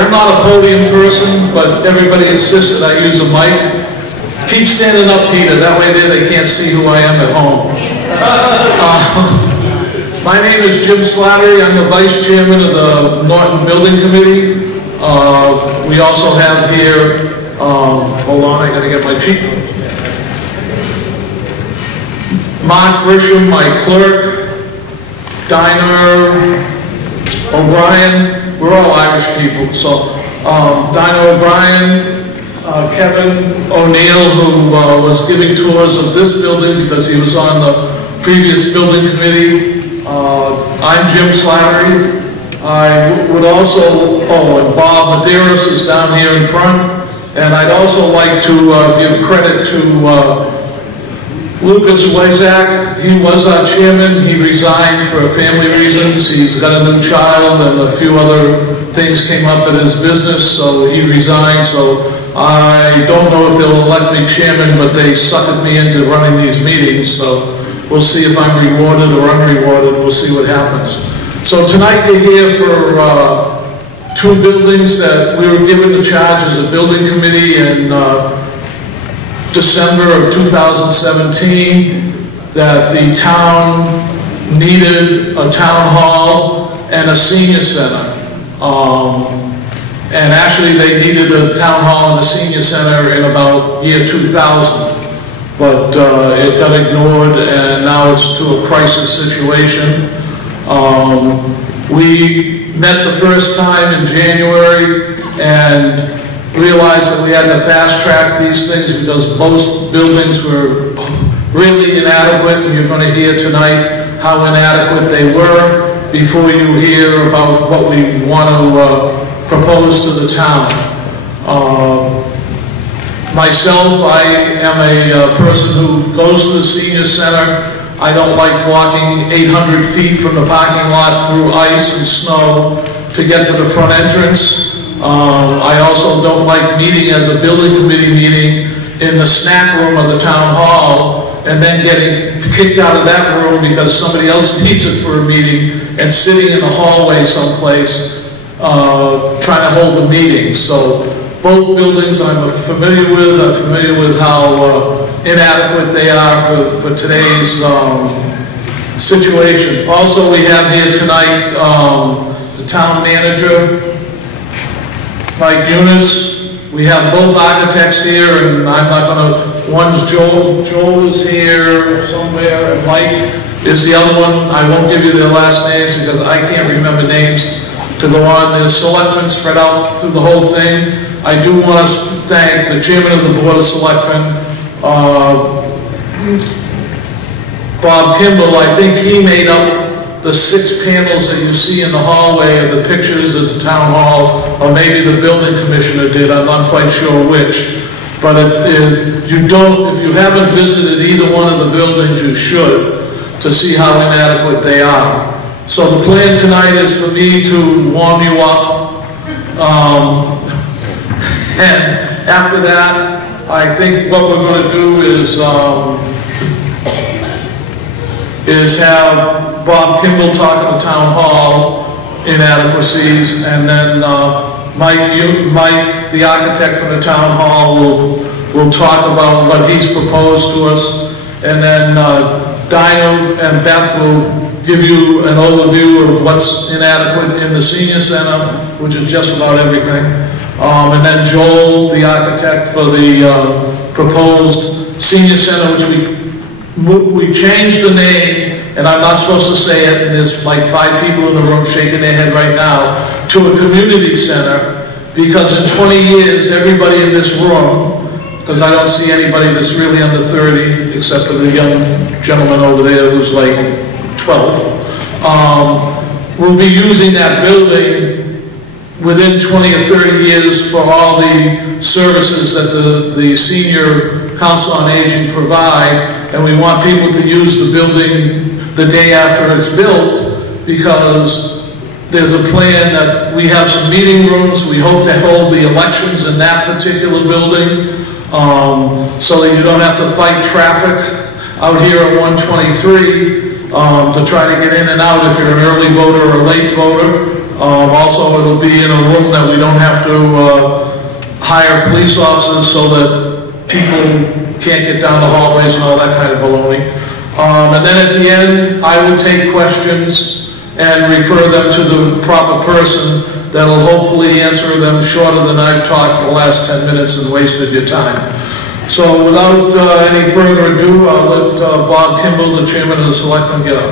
I'm not a podium person, but everybody insists that I use a mic. Keep standing up, Peter, that way they can't see who I am at home. My name is Jim Slattery. I'm the Vice Chairman of the Norton Building Committee. We also have here, hold on, I gotta get my cheat. Mark Grisham, my clerk, Dinah O'Brien, we're all Irish people, so Dinah O'Brien, Kevin O'Neill, who was giving tours of this building because he was on the previous building committee. I'm Jim Slattery. I would also, and Bob Medeiros is down here in front, and I'd also like to give credit to Lucas Wezak. He was our chairman. He resigned for family reasons. He's got a new child and a few other things came up in his business, so he resigned. So I don't know if they'll elect me chairman, but they suckered me into running these meetings, so we'll see if I'm rewarded or unrewarded. We'll see what happens. So tonight you're here for two buildings that we were given the charge as a building committee in December of 2017, that the town needed a town hall and a senior center. And actually they needed a town hall and a senior center in about year 2000. But it got ignored and now it's to a crisis situation. We met the first time in January and realized that we had to fast track these things because both buildings were really inadequate, and you're going to hear tonight how inadequate they were before you hear about what we want to propose to the town. Myself, I am a person who goes to the senior center. I don't like walking 800 feet from the parking lot through ice and snow to get to the front entrance. I also don't like meeting as a building committee meeting in the snack room of the town hall and then getting kicked out of that room because somebody else needs it for a meeting and sitting in the hallway someplace trying to hold the meeting. So both buildings I'm familiar with. I'm familiar with how inadequate they are for today's situation. Also, we have here tonight the town manager, Mike Eunice. We have both architects here, and I'm not going to, one's Joel. Joel is here somewhere, and Mike is the other one. I won't give you their last names because I can't remember names to go on. There's selectmen spread out through the whole thing. I do want to thank the chairman of the Board of Selectmen, Bob Kimball. I think he made up the 6 panels that you see in the hallway of the pictures of the town hall, or maybe the building commissioner did, I'm not quite sure which. But if you haven't visited either one of the buildings, you should, to see how inadequate they are. So the plan tonight is for me to warm you up, and after that, I think what we're going to do is have Bob Kimball talk at the town hall inadequacies, and then Mike, the architect from the town hall, will talk about what he's proposed to us, and then Dinah and Beth will give you an overview of what's inadequate in the senior center, which is just about everything, and then Joel, the architect for the proposed senior center, which we changed the name, and I'm not supposed to say it, and there's like 5 people in the room shaking their head right now, to a community center, because in 20 years, everybody in this room, because I don't see anybody that's really under 30, except for the young gentleman over there who's like 12, will be using that building within 20 or 30 years for all the services that the Senior Council on Aging provide, and we want people to use the building the day after it's built, because there's a plan that we have some meeting rooms. We hope to hold the elections in that particular building, so that you don't have to fight traffic out here at 123 to try to get in and out if you're an early voter or a late voter. Also, it'll be in a room that we don't have to hire police officers so that people can't get down the hallways and all that kind of baloney. And then at the end, I will take questions and refer them to the proper person that'll hopefully answer them shorter than I've talked for the last 10 minutes and wasted your time. So without any further ado, I'll let Bob Kimball, the chairman of the selectmen, get up.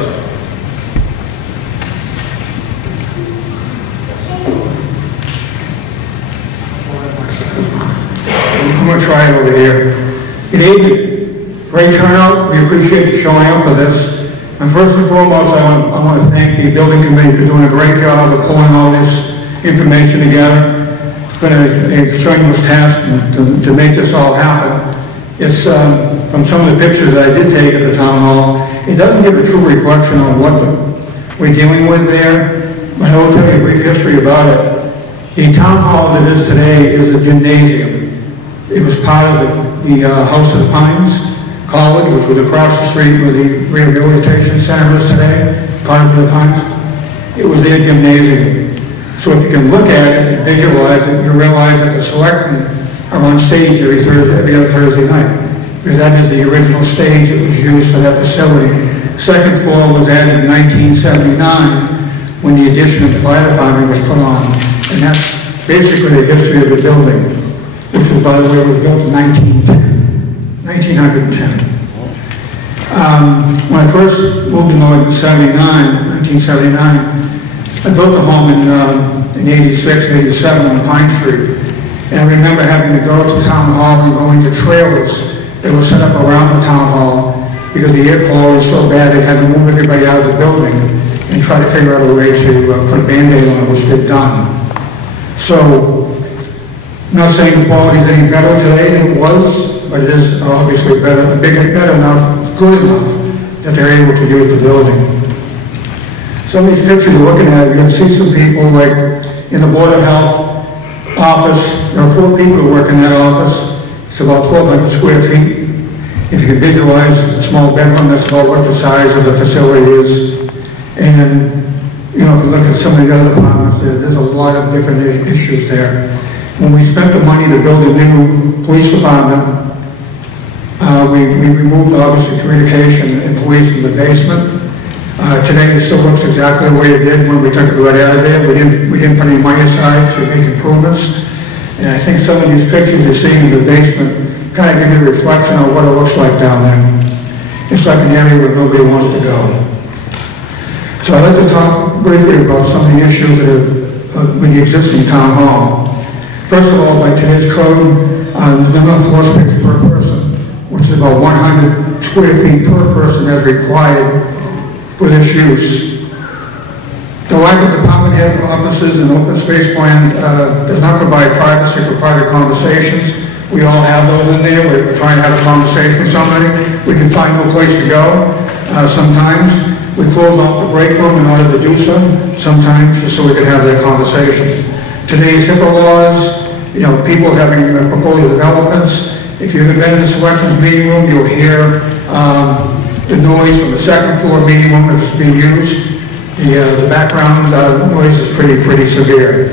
I'm going to try it over here. Good evening. Great turnout. We appreciate you showing up for this. And first and foremost, I want to thank the building committee for doing a great job of pulling all this information together. It's been a strenuous task to make this all happen. It's from some of the pictures that I did take at the town hall, it doesn't give a true reflection on what we're dealing with there, but I will tell you a brief history about it. The town hall as it is today is a gymnasium. It was part of the House of the Pines College, which was across the street where the rehabilitation center is today, College of the Pines. It was their gymnasium. So if you can look at it and visualize it, you realize that the selectmen are on stage every other Thursday night, because that is the original stage that was used for that facility. The second floor was added in 1979 when the addition of the fire department was put on, and that's basically the history of the building, which was, by the way, was built in 1910. When I first moved to Norton in 1979, I built a home in 86, 87 on Pine Street. And I remember having to go to town hall and going to trailers that were set up around the town hall because the air quality was so bad they had to move everybody out of the building and try to figure out a way to put a Band-Aid on it, which they've done. So, I'm not saying the quality is any better today than it was, but it is obviously better enough, good enough that they're able to use the building. Some of these pictures you're looking at, you're going to see some people like in the Board of Health office. There are 4 people who work in that office. It's about 1,200 square feet. If you can visualize a small bedroom, that's about what the size of the facility is. And, you know, if you look at some of the other departments, there's a lot of different issues there. When we spent the money to build a new police department, we removed, obviously, communication and police from the basement. Today it still looks exactly the way it did when we took it right out of there. We didn't put any money aside to make improvements. And I think some of these pictures you're seeing in the basement kind of give you a reflection on what it looks like down there. It's like an area where nobody wants to go. So I'd like to talk briefly about some of the issues that are with the existing town hall. First of all, by today's code, there's not enough floor space per person, which is about 100 square feet per person as required for this use. The lack of department head offices and open space plans does not provide privacy for private conversations. We all have those in there. We're trying to have a conversation with somebody. We can find no place to go. Sometimes we close off the break room in order to do so. Sometimes just so we can have that conversation. Today's HIPAA laws, you know, people having proposed developments. If you've been in the selectmen's meeting room, you'll hear the noise from the second floor meeting room if it's being used. The background noise is pretty severe.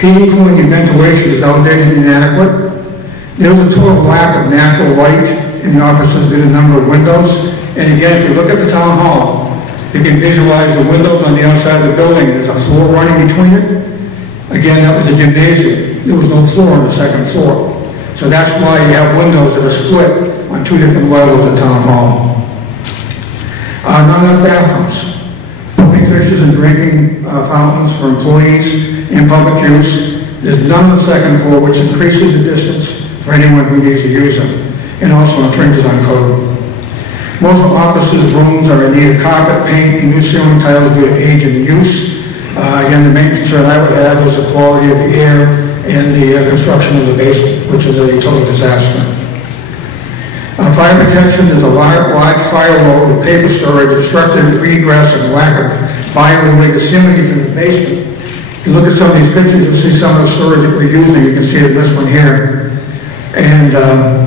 Heating, cooling, and ventilation is outdated and inadequate. There's a total lack of natural light in the offices due to the number of windows. And again, if you look at the town hall, you can visualize the windows on the outside of the building, and there's a floor running between it. Again, that was a gymnasium. There was no floor on the second floor. So that's why you have windows that are split on 2 different levels of town hall. Not enough bathrooms. Pumping fixtures and drinking fountains for employees in public use. There's none on the second floor, which increases the distance for anyone who needs to use them, and also infringes on code. Most offices' rooms are in need of carpet, paint, and new ceiling tiles due to age and use. Again, the main concern I would have is the quality of the air and the construction of the basement, which is a total disaster. Fire protection is a large fire load and paper storage, obstructed egress, and lack of fire-related ceilings in the basement. If you look at some of these pictures, you'll see some of the storage that we're using. You can see it in this one here. And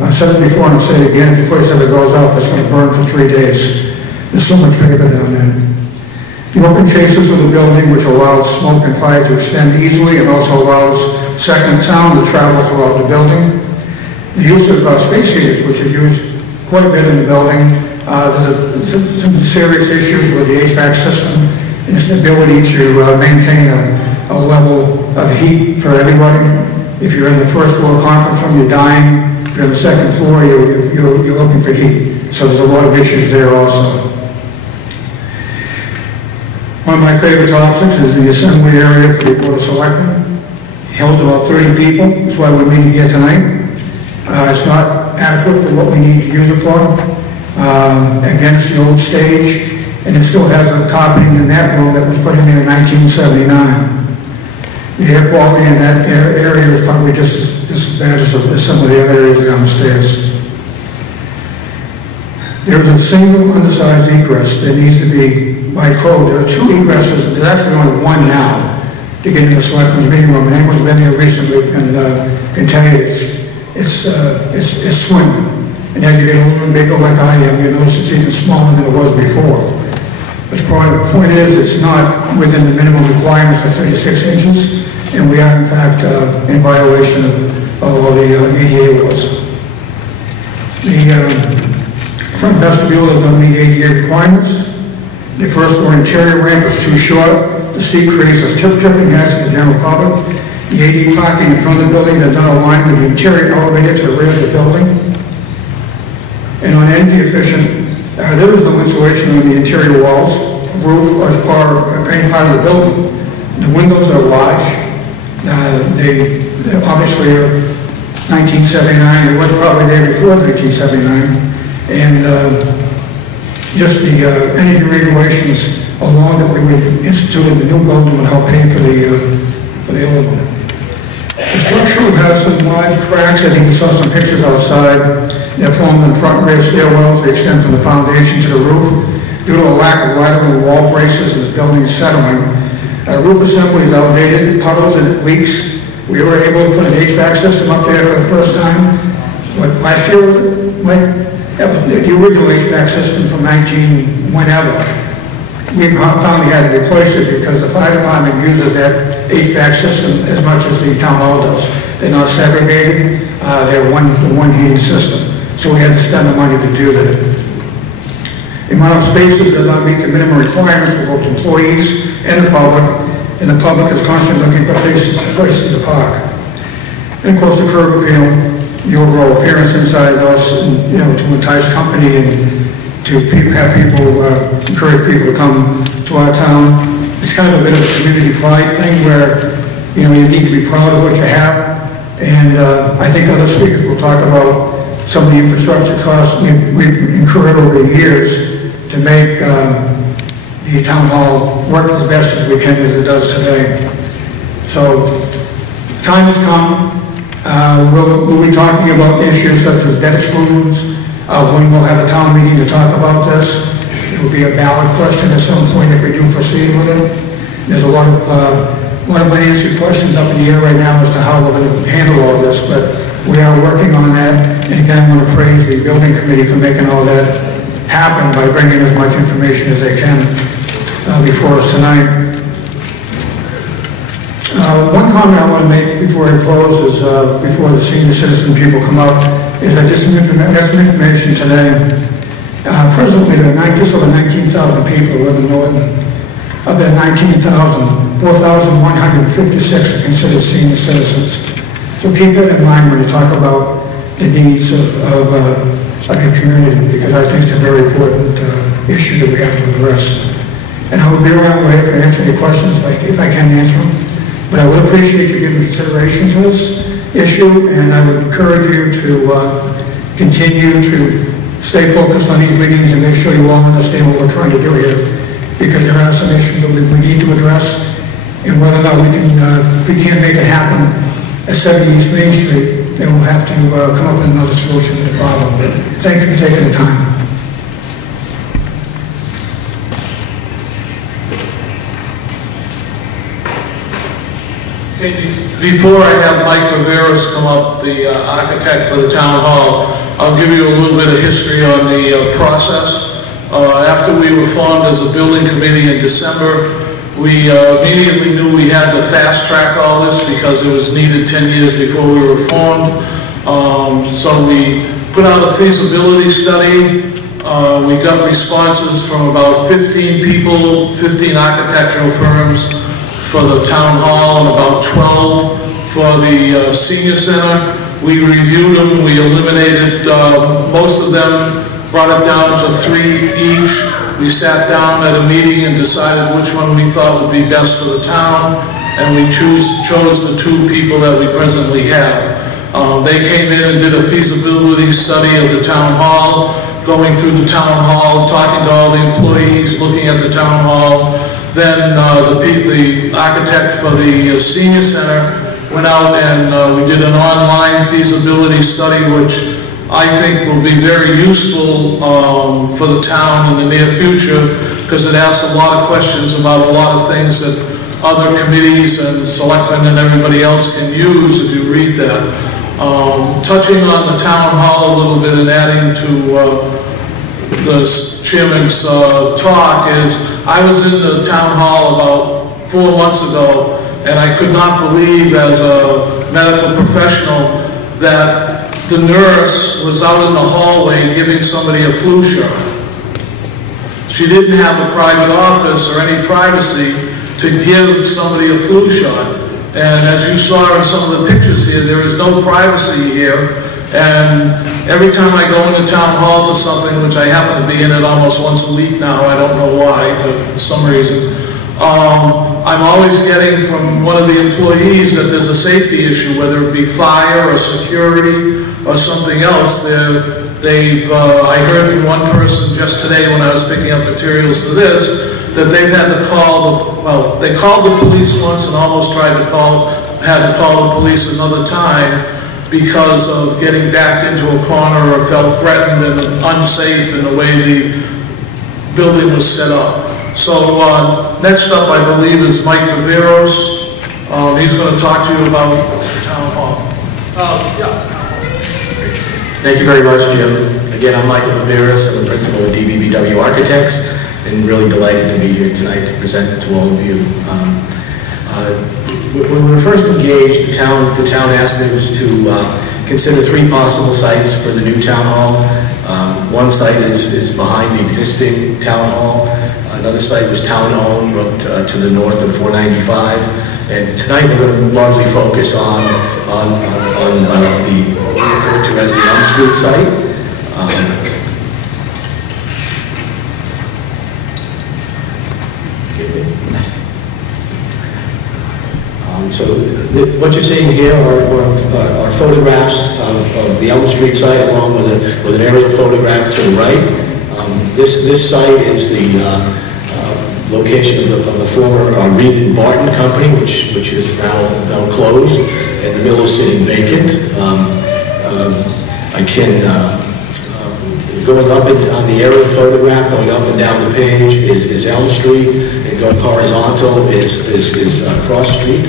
I've said it before and I'll say it again, if the place ever goes up, it's going to burn for 3 days. There's so much paper down there. The open chases of the building, which allows smoke and fire to extend easily and also allows second sound to travel throughout the building. The use of space heaters, which is used quite a bit in the building. There's some serious issues with the HVAC system and its ability to maintain a level of heat for everybody. If you're in the first floor conference room, you're dying. If you're on the second floor, you're looking for heat. So there's a lot of issues there also. One of my favorite topics is the assembly area for the Board of Selectmen. It holds about 30 people. That's why we're meeting here tonight. It's not adequate for what we need to use it for. Again, it's the old stage, and it still has a carpeting in that room that was put in there in 1979. The air quality in that area is probably just as bad as some of the other areas downstairs. There is a single undersized egress that needs to be, by code, there are two egresses. There's actually only one now to get into the selectmen's meeting room, and anyone's been there recently can tell you it's slim. And as you get older and bigger like I am, you notice it's even smaller than it was before. But the point is, it's not within the minimum requirements for 36 inches, and we are in fact in violation of all the ADA laws. The front vestibule does not meet ADA requirements. The first floor interior ramp is too short. The steep creates a tipping hazard to the general public. The AD parking in front of the building does not align with the interior elevator to the rear of the building. And on energy efficient, there is no insulation on the interior walls, roof, or any part of the building. The windows are large. They obviously are 1979. They weren't probably there before 1979. And just the energy regulations alone that we would institute in the new building would help pay for the old one. The structure has some large cracks. I think you saw some pictures outside. They're formed in front rear stairwells. They extend from the foundation to the roof. Due to a lack of lateral wall braces and the building settling, roof assembly is outdated, puddles and leaks. We were able to put an HVAC system up there for the first time. What, last year was it, Mike? That was the original HVAC system from whenever. We finally had to replace it because the fire department uses that HVAC system as much as the town hall does. They're not segregated, they're one heating system. So we had to spend the money to do that. The amount of spaces does not meet the minimum requirements for both employees and the public is constantly looking for places to park. And of course the curb appeal, the overall appearance inside the house, and, to entice company and to have people, encourage people to come to our town. It's kind of a bit of a community pride thing where, you need to be proud of what you have. And I think other speakers will talk about some of the infrastructure costs we've incurred over the years to make the town hall work as best as we can as it does today. So, time has come. We'll be talking about issues such as debt exclusions. When we'll have a town meeting to talk about this. It will be a ballot question at some point if we do proceed with it. There's a lot of unanswered questions up in the air right now as to how we're going to handle all this, but we are working on that. And again, I want to praise the building committee for making all that happen by bringing as much information as they can before us tonight. One comment I want to make before I close is, before the senior citizen people come up, is I just have some information today. Presently, there are just over 19,000 people who live in Norton. Of that 19,000, 4,156 are considered senior citizens. So keep that in mind when you talk about the needs of your community, because I think it's a very important issue that we have to address. And I will be around later for answering your questions if I can answer them. But I would appreciate you giving consideration to this issue, and I would encourage you to continue to stay focused on these meetings and make sure you all understand what we're trying to do here, because there are some issues that we need to address, and whether or not we can't make it happen at 70 East Main Street, then we'll have to come up with another solution to the problem. But thank you for taking the time. Before I have Mike Riveros come up, the architect for the town hall, I'll give you a little bit of history on the process. After we were formed as a building committee in December, we immediately knew we had to fast track all this because it was needed 10 years before we were formed. So we put out a feasibility study. We got responses from about 15 people, 15 architectural firms for the town hall and about 12 for the senior center. We reviewed them, we eliminated most of them, brought it down to 3 each. We sat down at a meeting and decided which one we thought would be best for the town, and we chose the 2 people that we presently have. They came in and did a feasibility study of the town hall, going through the town hall, talking to all the employees, looking at the town hall. Then the architect for the senior center went out and we did an online feasibility study, which I think will be very useful for the town in the near future, because it asks a lot of questions about a lot of things that other committees and selectmen and everybody else can use if you read that. Touching on the town hall a little bit and adding to the chairman's talk is, I was in the town hall about 4 months ago, and I could not believe as a medical professional that the nurse was out in the hallway giving somebody a flu shot. She didn't have a private office or any privacy to give somebody a flu shot. And as you saw in some of the pictures here, there is no privacy here. And every time I go into town hall for something, which I happen to be in it almost once a week now, I don't know why, but for some reason, I'm always getting from one of the employees that there's a safety issue, whether it be fire or security or something else. I heard from one person just today when I was picking up materials for this, that they've had to call, they called the police once and almost had to call the police another time because of getting backed into a corner or felt threatened and unsafe in the way the building was set up. So next up, I believe, is Mike Viveros. He's going to talk to you about the town hall. Thank you very much, Jim. Again, I'm Michael Viveros. I'm the principal of DBBW Architects, and really delighted to be here tonight to present to all of you. When we were first engaged, the town asked us to consider 3 possible sites for the new town hall. One site is behind the existing town hall. Another site was town-owned, to the north of 495. And tonight we're going to largely focus on the what we refer to as the Elm Street site. So what you're seeing here are photographs of the Elm Street site, along with an aerial photograph to the right. This site is the location of the former Reed and Barton company, which is now closed, and the mill is sitting vacant. Going up on the aerial photograph, going up and down the page is Elm Street, and going horizontal is Cross Street.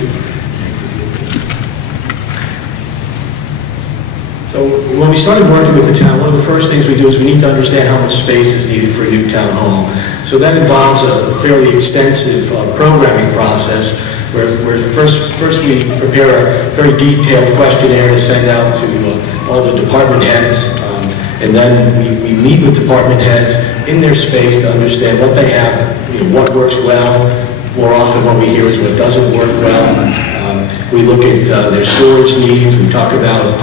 So when we started working with the town, one of the first things we do is we need to understand how much space is needed for a new town hall. So that involves a fairly extensive programming process where first we prepare a very detailed questionnaire to send out to all the department heads, and then we meet with department heads in their space to understand what they have, what works well. More often what we hear is what doesn't work well. We look at their storage needs. We talk about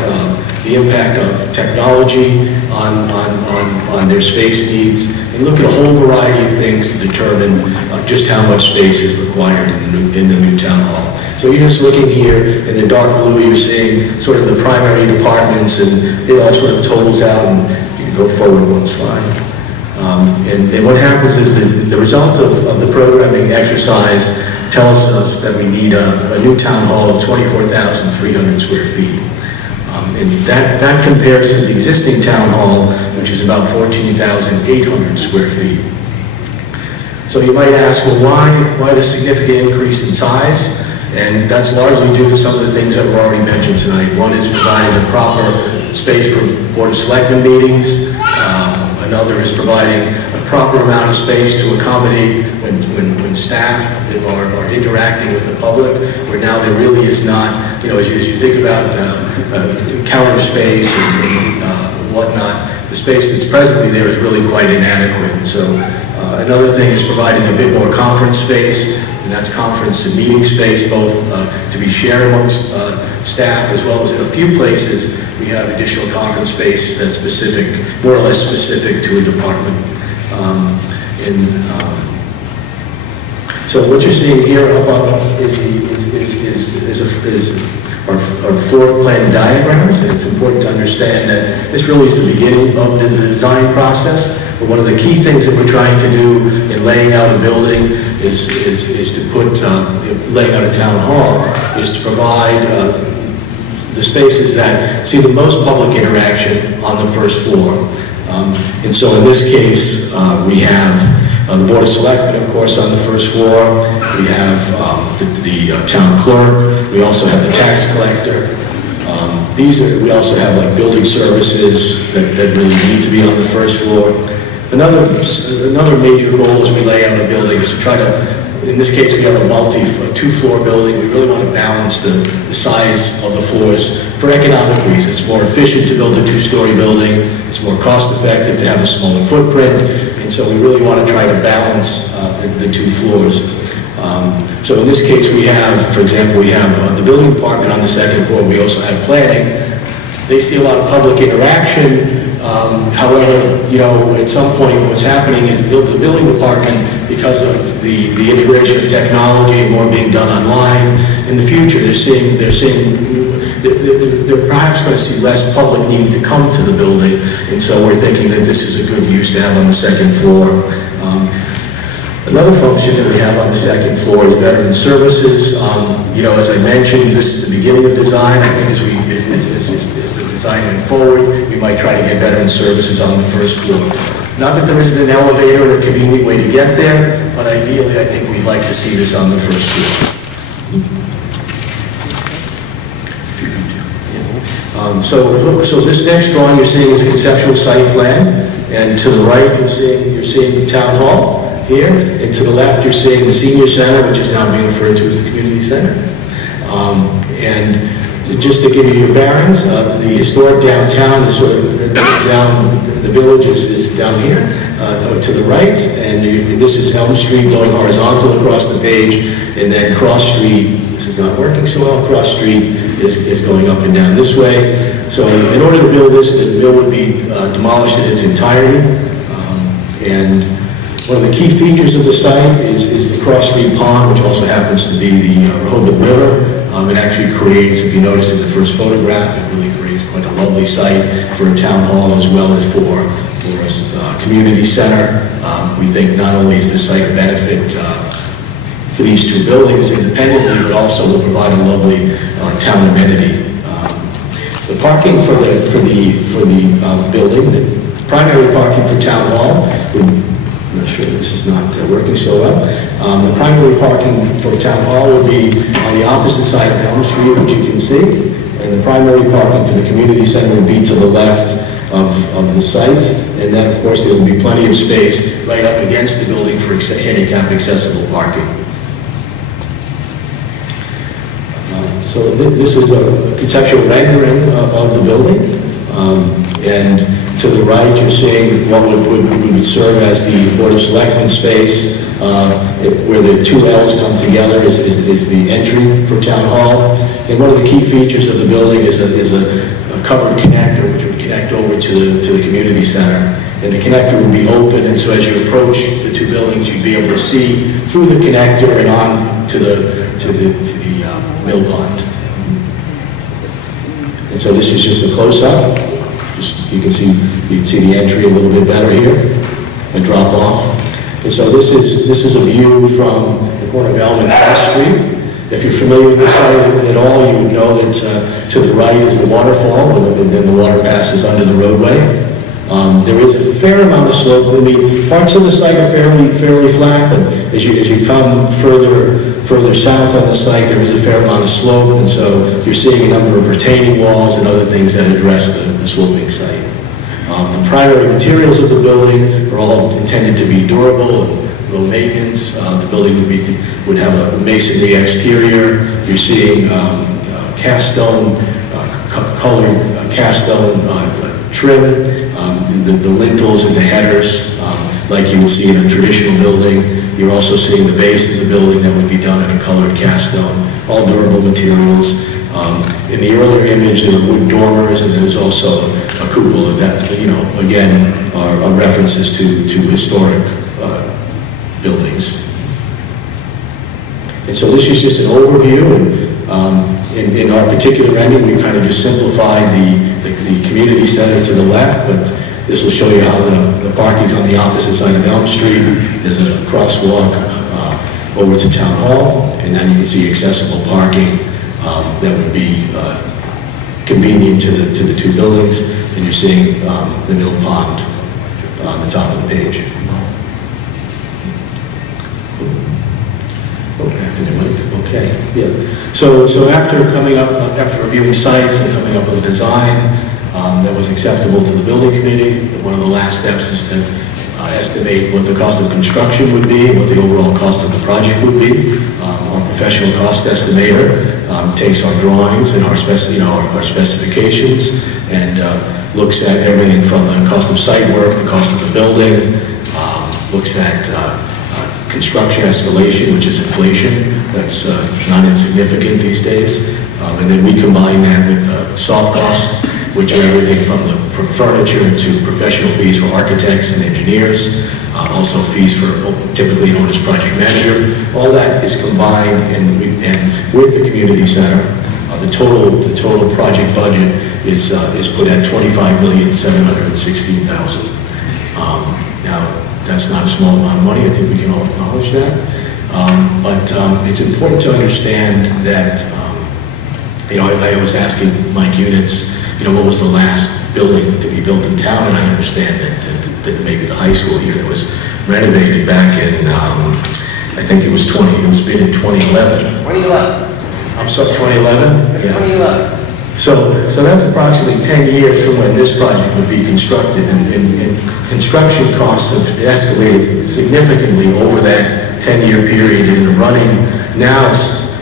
the impact of technology on their space needs, and look at a whole variety of things to determine just how much space is required in the new town hall. So you're just looking here in the dark blue, you're seeing sort of the primary departments, and it all sort of totals out. And if you could go forward one slide. And what happens is that the result of the programming exercise tells us that we need a new town hall of 24,300 square feet. And that compares to the existing town hall, which is about 14,800 square feet. So you might ask, well, why the significant increase in size? And that's largely due to some of the things that were already mentioned tonight. One is providing a proper space for Board of Selectmen meetings. Another is providing a proper amount of space to accommodate when staff are interacting with the public, where now there really is not, as you think about counter space and whatnot, the space that's presently there is really quite inadequate. And so another thing is providing a bit more conference space, and that's conference and meeting space, both to be shared amongst staff, as well as in a few places we have additional conference space that's specific, more or less specific to a department. So what you're seeing here above is our floor plan diagrams, and it's important to understand that this really is the beginning of the design process. But one of the key things that we're trying to do in laying out a building is to put, laying out a town hall, is to provide the spaces that see the most public interaction on the first floor. And so in this case, we have the Board of Selectmen, of course, on the first floor. We have the town clerk. We also have the tax collector. We also have like building services that really need to be on the first floor. Another major goal as we lay out a building is to try to, in this case we have a two-floor building. We really want to balance the size of the floors for economic reasons. It's more efficient to build a two-story building. It's more cost-effective to have a smaller footprint. And so we really want to try to balance the two floors. So in this case we have, for example, we have the building department on the second floor. We also have planning. They see a lot of public interaction. However, at some point what's happening is the building department, because of the integration of technology and more being done online, in the future they're perhaps going to see less public needing to come to the building, and so we're thinking that this is a good use to have on the second floor. Another function that we have on the second floor is veteran services. As I mentioned, this is the beginning of design. I think as the design went forward, we might try to get veteran services on the first floor. Not that there isn't an elevator or a convenient way to get there, but ideally I think we'd like to see this on the first floor. So this next drawing you're seeing is a conceptual site plan, and to the right you're seeing Town Hall here, and to the left you're seeing the Senior Center, which is now being referred to as the Community Center. Just to give you your bearings, the historic downtown is sort of down, the village is down here to the right, and this is Elm Street going horizontal across the page, and then Cross Street, this is not working so well, Cross Street is going up and down this way. So in order to build this, the mill would be demolished in its entirety, and one of the key features of the site is the Cross Street Pond, which also happens to be the Rehoboth River. It actually creates, if you notice in the first photograph, it really creates quite a lovely site for a town hall as well as for a community center. We think not only is this site a benefit for these two buildings independently, but also will provide a lovely town amenity. The parking for the building, the primary parking for town hall, I'm not sure this is not working so well. The primary parking for Town Hall would be on the opposite side of Elm Street, which you can see, and the primary parking for the community center would be to the left of the site, and then of course there would be plenty of space right up against the building for handicap accessible parking. So this is a conceptual rendering of the building, and to the right you're seeing what would serve as the Board of Selectmen space, where the two L's come together is the entry for Town Hall. And one of the key features of the building is a covered connector which would connect over to the community center. And the connector would be open, and so as you approach the two buildings you'd be able to see through the connector and on to the mill pond. And so this is just a close-up. You can see the entry a little bit better here, a drop off. And so this is a view from the corner of Elm and Cross Street. If you're familiar with this site at all, you would know that to the right is the waterfall, and then the water passes under the roadway. There is a fair amount of slope. I mean, parts of the site are fairly flat, but as you come further south on the site, there is a fair amount of slope, and so you're seeing a number of retaining walls and other things that address the sloping site. The primary materials of the building are all intended to be durable and low maintenance. The building would have a masonry exterior. You're seeing cast stone, colored cast stone trim, the lintels and the headers, like you would see in a traditional building. You're also seeing the base of the building that would be done in a colored cast stone, all durable materials. In the earlier image, there were wood dormers, and there's also a cupola that, you know, again, are references to historic buildings. And so this is just an overview, and in our particular rendering, we kind of just simplified the community center to the left, but this will show you how the parking's on the opposite side of Elm Street. There's a crosswalk over to Town Hall, and then you can see accessible parking that would be convenient to the two buildings, and you're seeing the mill pond on the top of the page. Okay, yeah. So after after reviewing sites and coming up with a design that was acceptable to the building committee, one of the last steps is to estimate what the cost of construction would be, what the overall cost of the project would be. Our professional cost estimator takes our drawings and our specifications and looks at everything from the cost of site work, the cost of the building, looks at construction escalation, which is inflation. That's not insignificant these days. And then we combine that with soft costs, which are everything from furniture to professional fees for architects and engineers, also fees for typically known as project manager. All that is combined, and with the community center, the total project budget is put at $25,716,000. Now, that's not a small amount of money. I think we can all acknowledge that. But it's important to understand that, you know, I was asking Mike Units, you know, what was the last building to be built in town, and I understand that maybe the high school here that was renovated back in, I think it was bid in 2011. 2011. I'm sorry, 2011? Yeah. 2011. So that's approximately 10 years from when this project would be constructed, and construction costs have escalated significantly over that 10-year period, and running now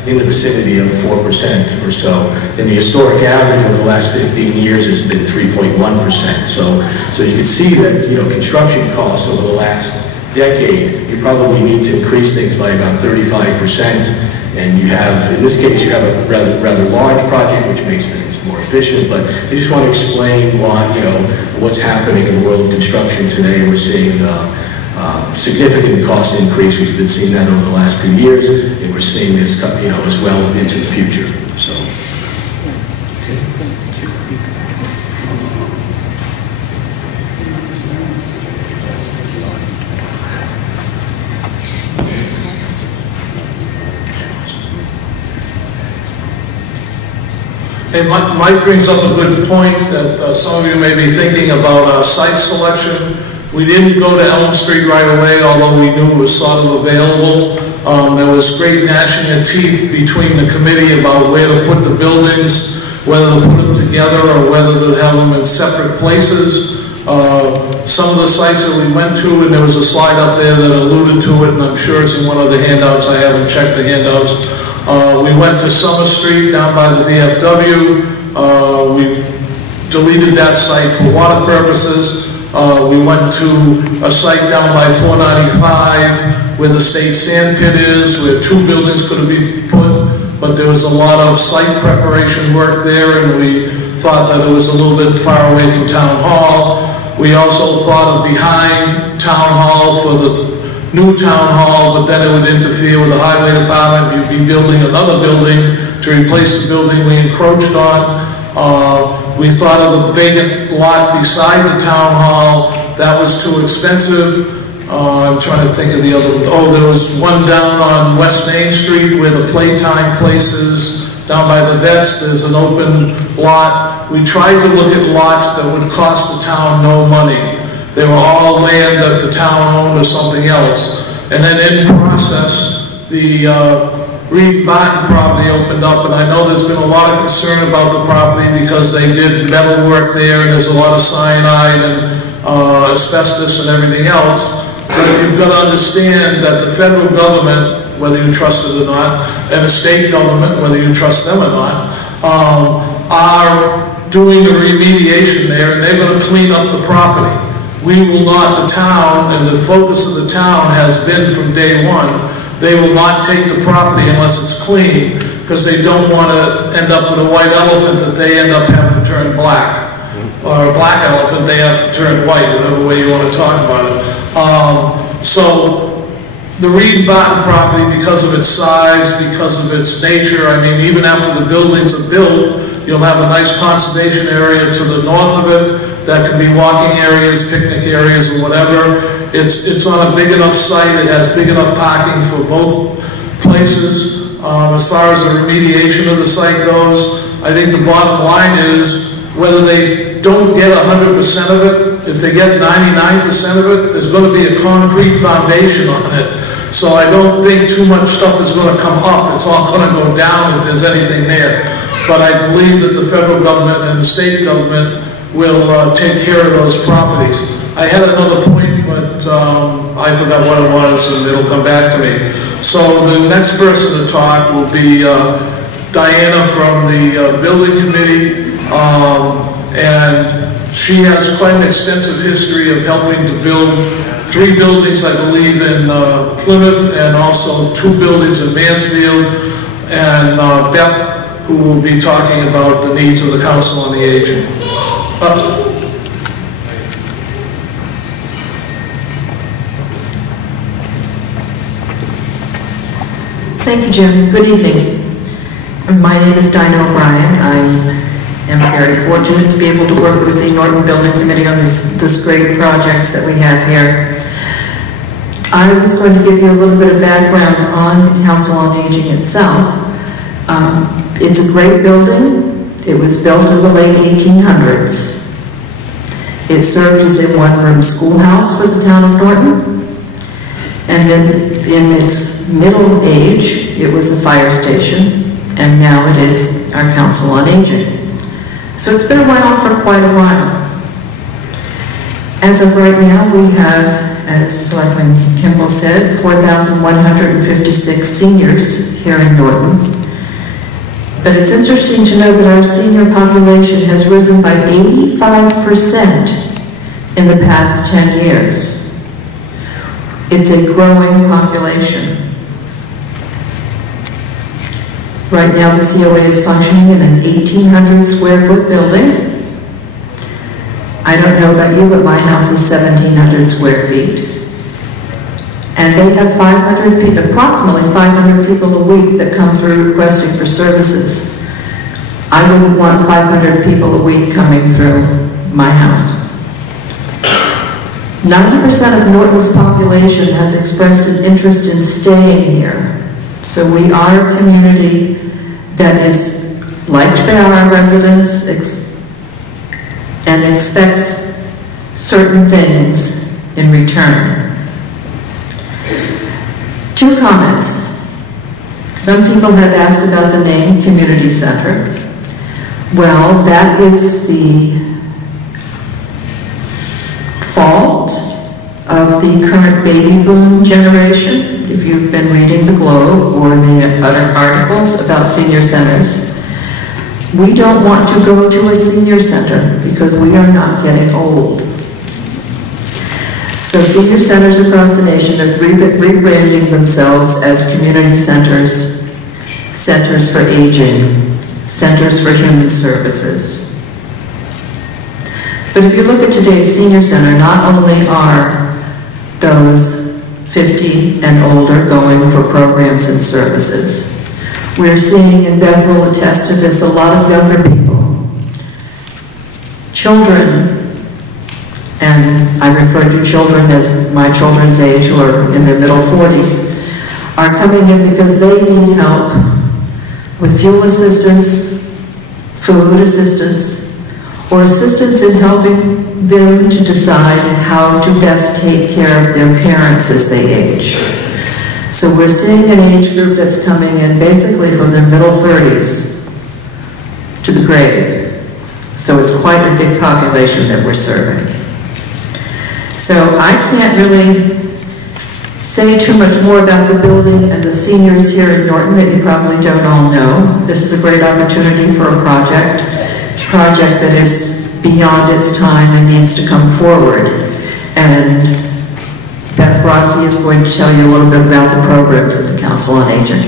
in the vicinity of 4% or so. And the historic average over the last 15 years has been 3.1%. So you can see that, you know, construction costs over the last decade, you probably need to increase things by about 35%. And you have, in this case, you have a rather large project, which makes things more efficient. But I just want to explain why, you know, what's happening in the world of construction today. We're seeing significant cost increase. We've been seeing that over the last few years, and we're seeing this, you know, as well into the future. So. Hey, Mike brings up a good point that some of you may be thinking about site selection. We didn't go to Elm Street right away, although we knew it was sort of available. There was great gnashing of teeth between the committee about where to put the buildings, whether to put them together or whether to have them in separate places. Some of the sites that we went to, and there was a slide up there that alluded to it, and I'm sure it's in one of the handouts. I haven't checked the handouts. We went to Summer Street down by the VFW. We deleted that site for water purposes. We went to a site down by 495 where the state sand pit is, where two buildings could be put, but there was a lot of site preparation work there, and we thought that it was a little bit far away from Town Hall. We also thought of behind Town Hall for the new Town Hall, but then it would interfere with the highway department. You'd be building another building to replace the building we encroached on. We thought of the vacant lot beside the Town Hall. That was too expensive. I'm trying to think of the other. Oh, there was one down on West Main Street where the Playtime place is. Down by the vets, there's an open lot. We tried to look at lots that would cost the town no money. They were all land that the town owned or something else. And then in process, the Reed Martin property opened up, and I know there's been a lot of concern about the property because they did metal work there, and there's a lot of cyanide and asbestos and everything else. But you've got to understand that the federal government, whether you trust it or not, and the state government, whether you trust them or not, are doing a remediation there, and they're going to clean up the property. We will not, the town, and the focus of the town has been from day one, they will not take the property unless it's clean, because they don't want to end up with a white elephant that they end up having to turn black. Or a black elephant, they have to turn white, whatever way you want to talk about it. So the Reed Barton property, because of its size, because of its nature, I mean, even after the buildings are built, you'll have a nice conservation area to the north of it that can be walking areas, picnic areas, or whatever. It's on a big enough site, it has big enough parking for both places. As far as the remediation of the site goes, I think the bottom line is whether they don't get 100% of it, if they get 99% of it, there's going to be a concrete foundation on it. So I don't think too much stuff is going to come up. It's all going to go down if there's anything there. But I believe that the federal government and the state government will take care of those properties. I had another point, but I forgot what it was, and it'll come back to me. So the next person to talk will be Diana from the building committee, and she has quite an extensive history of helping to build 3 buildings, I believe, in Plymouth, and also 2 buildings in Mansfield, and Beth, who will be talking about the needs of the Council on the Aging. Thank you, Jim. Good evening. My name is Dinah O'Brien. I am very fortunate to be able to work with the Norton Building Committee on this great projects that we have here. I was going to give you a little bit of background on the Council on Aging itself. It's a great building. It was built in the late 1800s. It served as a one-room schoolhouse for the town of Norton. And then in its middle age, it was a fire station, and now it is our Council on Aging. So it's been around for quite a while. As of right now, we have, as Selectman Kimball said, 4,156 seniors here in Norton. But it's interesting to know that our senior population has risen by 85% in the past 10 years. It's a growing population. Right now, the COA is functioning in an 1,800 square foot building. I don't know about you, but my house is 1,700 square feet. And they have approximately 500 people a week that come through requesting for services. I wouldn't want 500 people a week coming through my house. 90% of Norton's population has expressed an interest in staying here. So we are a community that is liked by our residents and expects certain things in return. 2 comments. Some people have asked about the name Community Center. Well, that is the fault of the current baby boom generation. If you've been reading the Globe or the other articles about senior centers, we don't want to go to a senior center because we are not getting old. So senior centers across the nation are rebranding themselves as community centers, centers for aging, centers for human services. But if you look at today's senior center, not only are those 50 and older going for programs and services, we're seeing, and Beth will attest to this, a lot of younger people, children, and I refer to children as my children's age who are in their middle 40s, are coming in because they need help with fuel assistance, food assistance, or assistance in helping them to decide how to best take care of their parents as they age. So we're seeing an age group that's coming in basically from their middle 30s to the grave. So it's quite a big population that we're serving. So I can't really say too much more about the building and the seniors here in Norton that you probably don't all know. This is a great opportunity for a project. It's a project that is beyond its time and needs to come forward. And Beth Rossi is going to tell you a little bit about the programs at the Council on Aging.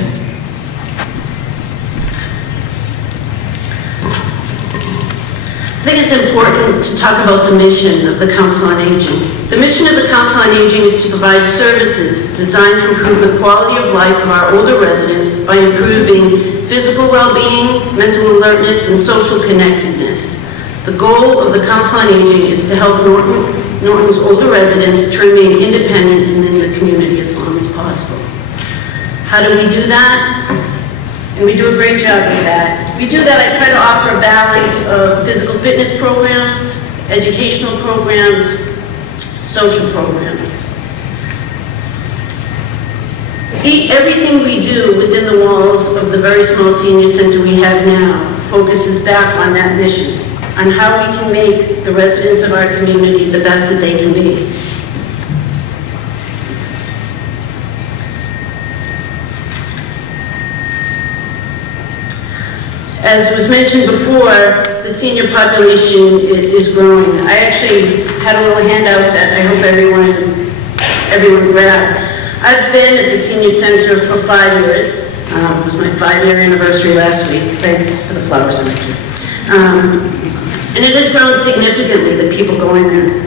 I think it's important to talk about the mission of the Council on Aging. The mission of the Council on Aging is to provide services designed to improve the quality of life of our older residents by improving physical well-being, mental alertness, and social connectedness. The goal of the Council on Aging is to help Norton's older residents to remain independent and in the community as long as possible. How do we do that? And we do a great job of that. We do that, I try to offer a balance of physical fitness programs, educational programs, social programs. Everything we do within the walls of the very small senior center we have now focuses back on that mission, on how we can make the residents of our community the best that they can be. As was mentioned before, the senior population is growing. I actually had a little handout that I hope everyone grabbed. I've been at the senior center for 5 years. It was my 5-year anniversary last week. Thanks for the flowers, Mickey. And it has grown significantly, the people going there.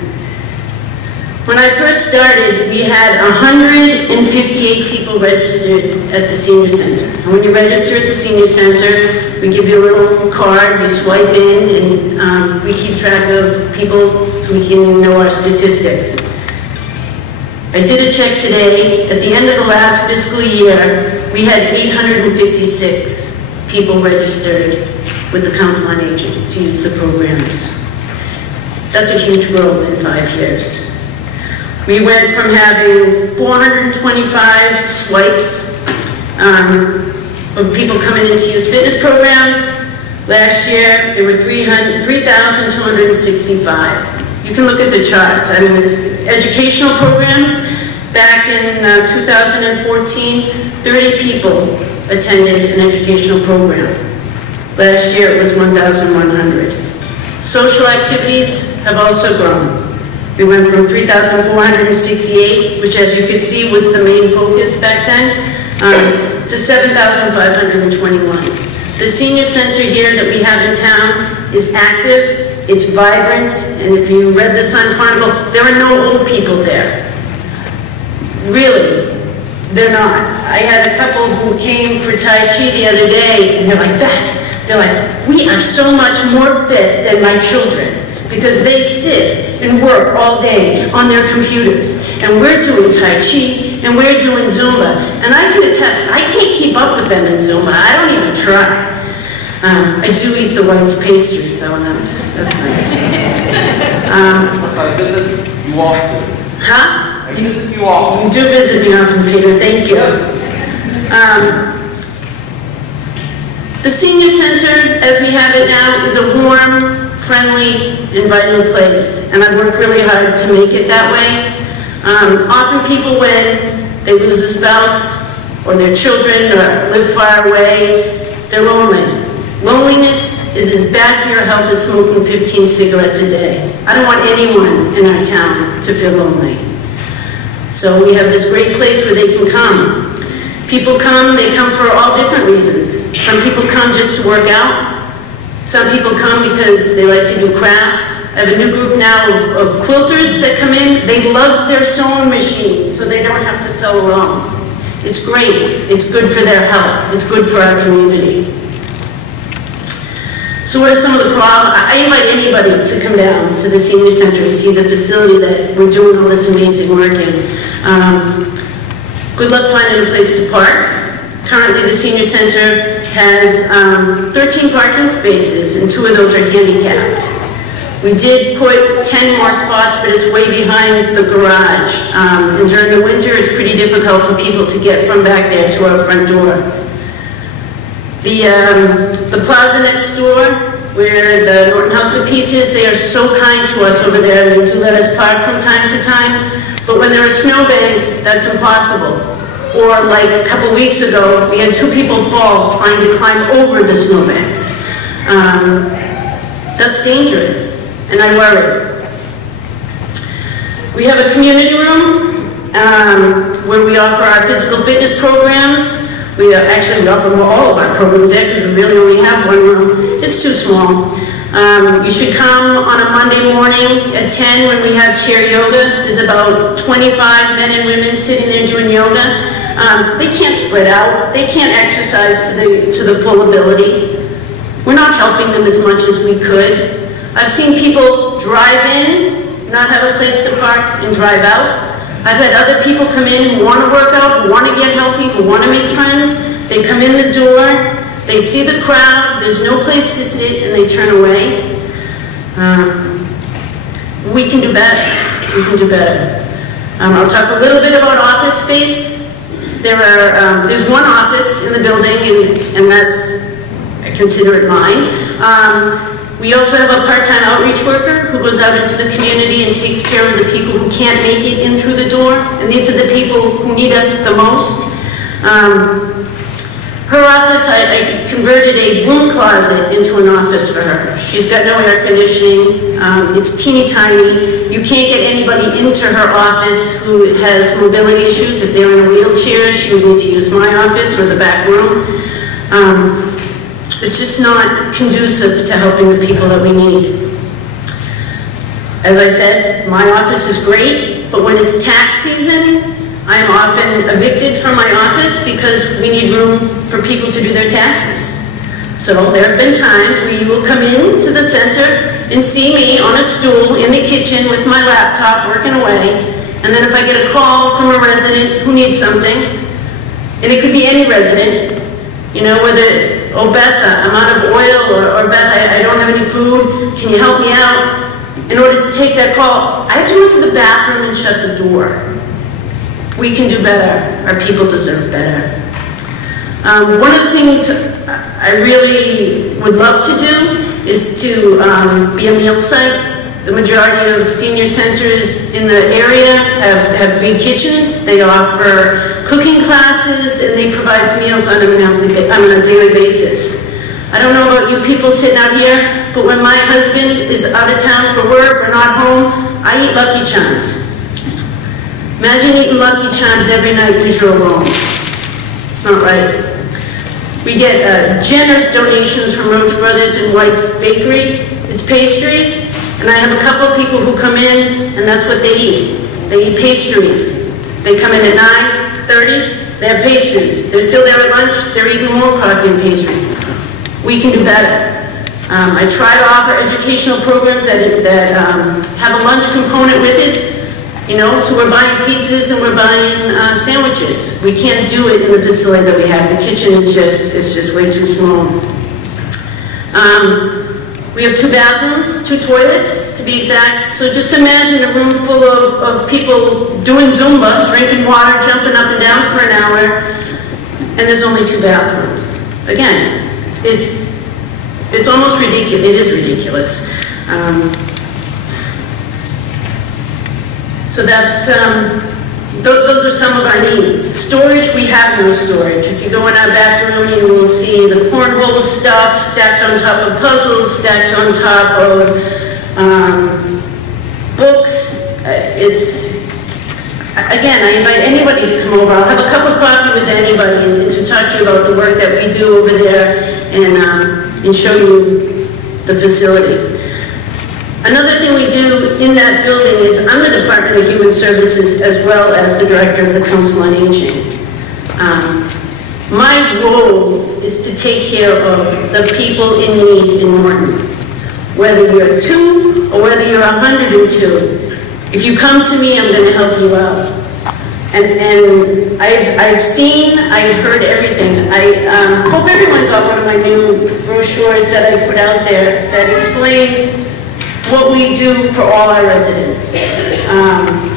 When I first started, we had 158 people registered at the senior center. And when you register at the senior center, we give you a little card, you swipe in, and we keep track of people so we can know our statistics. I did a check today. At the end of the last fiscal year, we had 856 people registered with the Council on Aging to use the programs. That's a huge growth in 5 years. We went from having 425 swipes of people coming in to use fitness programs. Last year, there were 3,265. You can look at the charts. I mean, it's educational programs. Back in 2014, 30 people attended an educational program. Last year, it was 1,100. Social activities have also grown. We went from 3,468, which as you could see was the main focus back then, to 7,521. The senior center here that we have in town is active, it's vibrant, and if you read the Sun Chronicle, there are no old people there. Really, they're not. I had a couple who came for Tai Chi the other day, and they're like, Beth, we are so much more fit than my children, because they sit and work all day on their computers. And we're doing Tai Chi, and we're doing Zumba. And I can attest, I can't keep up with them in Zumba. I don't even try. I do eat the White's pastries, though, and that's nice. I visit you often. Huh? I visit you often. You do visit me often, Peter. Thank you. The senior center, as we have it now, is a warm, friendly, inviting place, and I've worked really hard to make it that way. Often people, when they lose a spouse or their children or live far away, they're lonely. Loneliness is as bad for your health as smoking 15 cigarettes a day. I don't want anyone in our town to feel lonely. So we have this great place where they can come. People come, they come for all different reasons. Some people come just to work out. Some people come because they like to do crafts. I have a new group now of quilters that come in. They love their sewing machines, so they don't have to sew alone. It's great. It's good for their health. It's good for our community. So what are some of the problems? I invite anybody to come down to the senior center and see the facility that we're doing all this amazing work in. Good luck finding a place to park. Currently, the senior center has 13 parking spaces, and 2 of those are handicapped. We did put 10 more spots, but it's way behind the garage. And during the winter, it's pretty difficult for people to get from back there to our front door. The plaza next door, where the Norton House of Pizza is, they are so kind to us over there. They do let us park from time to time. But when there are snowbanks, that's impossible. Or like a couple weeks ago, we had 2 people fall trying to climb over the snowbanks. That's dangerous, and I worry. We have a community room where we offer our physical fitness programs. We offer all of our programs there because we really only have one room. It's too small. You should come on a Monday morning at 10 when we have chair yoga. There's about 25 men and women sitting there doing yoga. They can't spread out. They can't exercise to the full ability. We're not helping them as much as we could. I've seen people drive in, not have a place to park, and drive out. I've had other people come in who want to work out, who want to get healthy, who want to make friends. They come in the door, they see the crowd, there's no place to sit, and they turn away. We can do better. We can do better. I'll talk a little bit about office space. There's one office in the building, and that's, I consider it mine. We also have a part-time outreach worker who goes out into the community and takes care of the people who can't make it in through the door, and these are the people who need us the most. Her office, I converted a broom closet into an office for her. She's got no air conditioning. It's teeny tiny. You can't get anybody into her office who has mobility issues. If they're in a wheelchair, she would need to use my office or the back room. It's just not conducive to helping the people that we need. As I said, my office is great, but when it's tax season, I am often evicted from my office because we need room for people to do their taxes. So there have been times where you will come into the center and see me on a stool in the kitchen with my laptop working away, and then if I get a call from a resident who needs something, and it could be any resident, you know, whether, oh Beth, I'm out of oil, or Beth, I don't have any food, can you help me out? In order to take that call, I have to go to the bathroom and shut the door. We can do better. Our people deserve better. One of the things I really would love to do is to be a meal site. The majority of senior centers in the area have big kitchens. They offer cooking classes, and they provide meals on a daily basis. I don't know about you people sitting out here, but when my husband is out of town for work or not home, I eat Lucky Charms. Imagine eating Lucky Charms every night because you're alone. It's not right. We get generous donations from Roach Brothers and White's Bakery. It's pastries, and I have a couple of people who come in, and that's what they eat. They eat pastries. They come in at 9:30, they have pastries. They're still there at lunch, they're eating more coffee and pastries. We can do better. I try to offer educational programs that have a lunch component with it. You know, so we're buying pizzas and we're buying sandwiches. We can't do it in the facility that we have. The kitchen is just way too small. We have 2 bathrooms, 2 toilets to be exact. So just imagine a room full of people doing Zumba, drinking water, jumping up and down for an hour, and there's only 2 bathrooms. Again, it's almost ridiculous. It is ridiculous. So that's, those are some of our needs. Storage, we have no storage. If you go in our back room, you will see the cornhole stuff stacked on top of puzzles, stacked on top of books. Again, I invite anybody to come over. I'll have a cup of coffee with anybody and to talk to you about the work that we do over there and show you the facility. Another thing we do in that building is I'm the Department of Human Services as well as the Director of the Council on Aging. My role is to take care of the people in need in Norton. Whether you're 2 or whether you're 102, if you come to me, I'm going to help you out. And I've seen, I've heard everything. I hope everyone got one of my new brochures that I put out there that explains what we do for all our residents.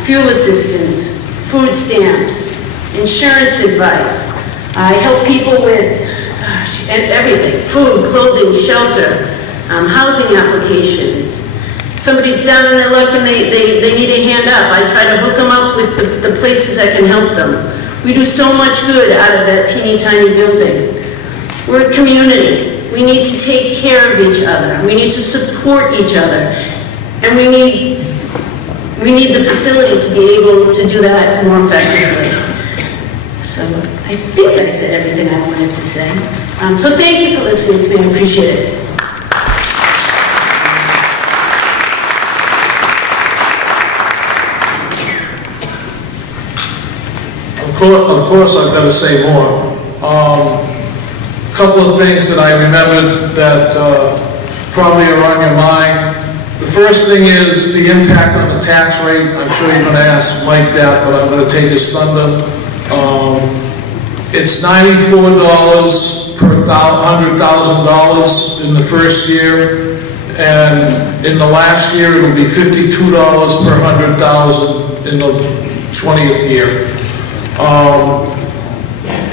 Fuel assistance, food stamps, insurance advice. I help people with, everything, food, clothing, shelter, housing applications. Somebody's down on their luck and they need a hand up. I try to hook them up with the places that can help them. We do so much good out of that teeny tiny building. We're a community. We need to take care of each other. We need to support each other. And we need the facility to be able to do that more effectively. So I think I said everything I wanted to say. So thank you for listening to me. I appreciate it. Of course, I've got to say more. A couple of things that I remembered that probably are on your mind. The first thing is the impact on the tax rate. I'm sure you're going to ask Mike that, but I'm going to take his thunder. It's $94 per $100,000 in the first year, and in the last year it will be $52 per 100,000 in the 20th year.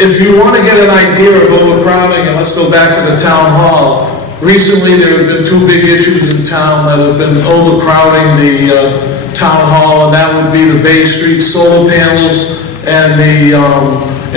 If you want to get an idea of overcrowding, and let's go back to the town hall, recently there have been two big issues in town that have been overcrowding the town hall, and that would be the Bay Street solar panels and the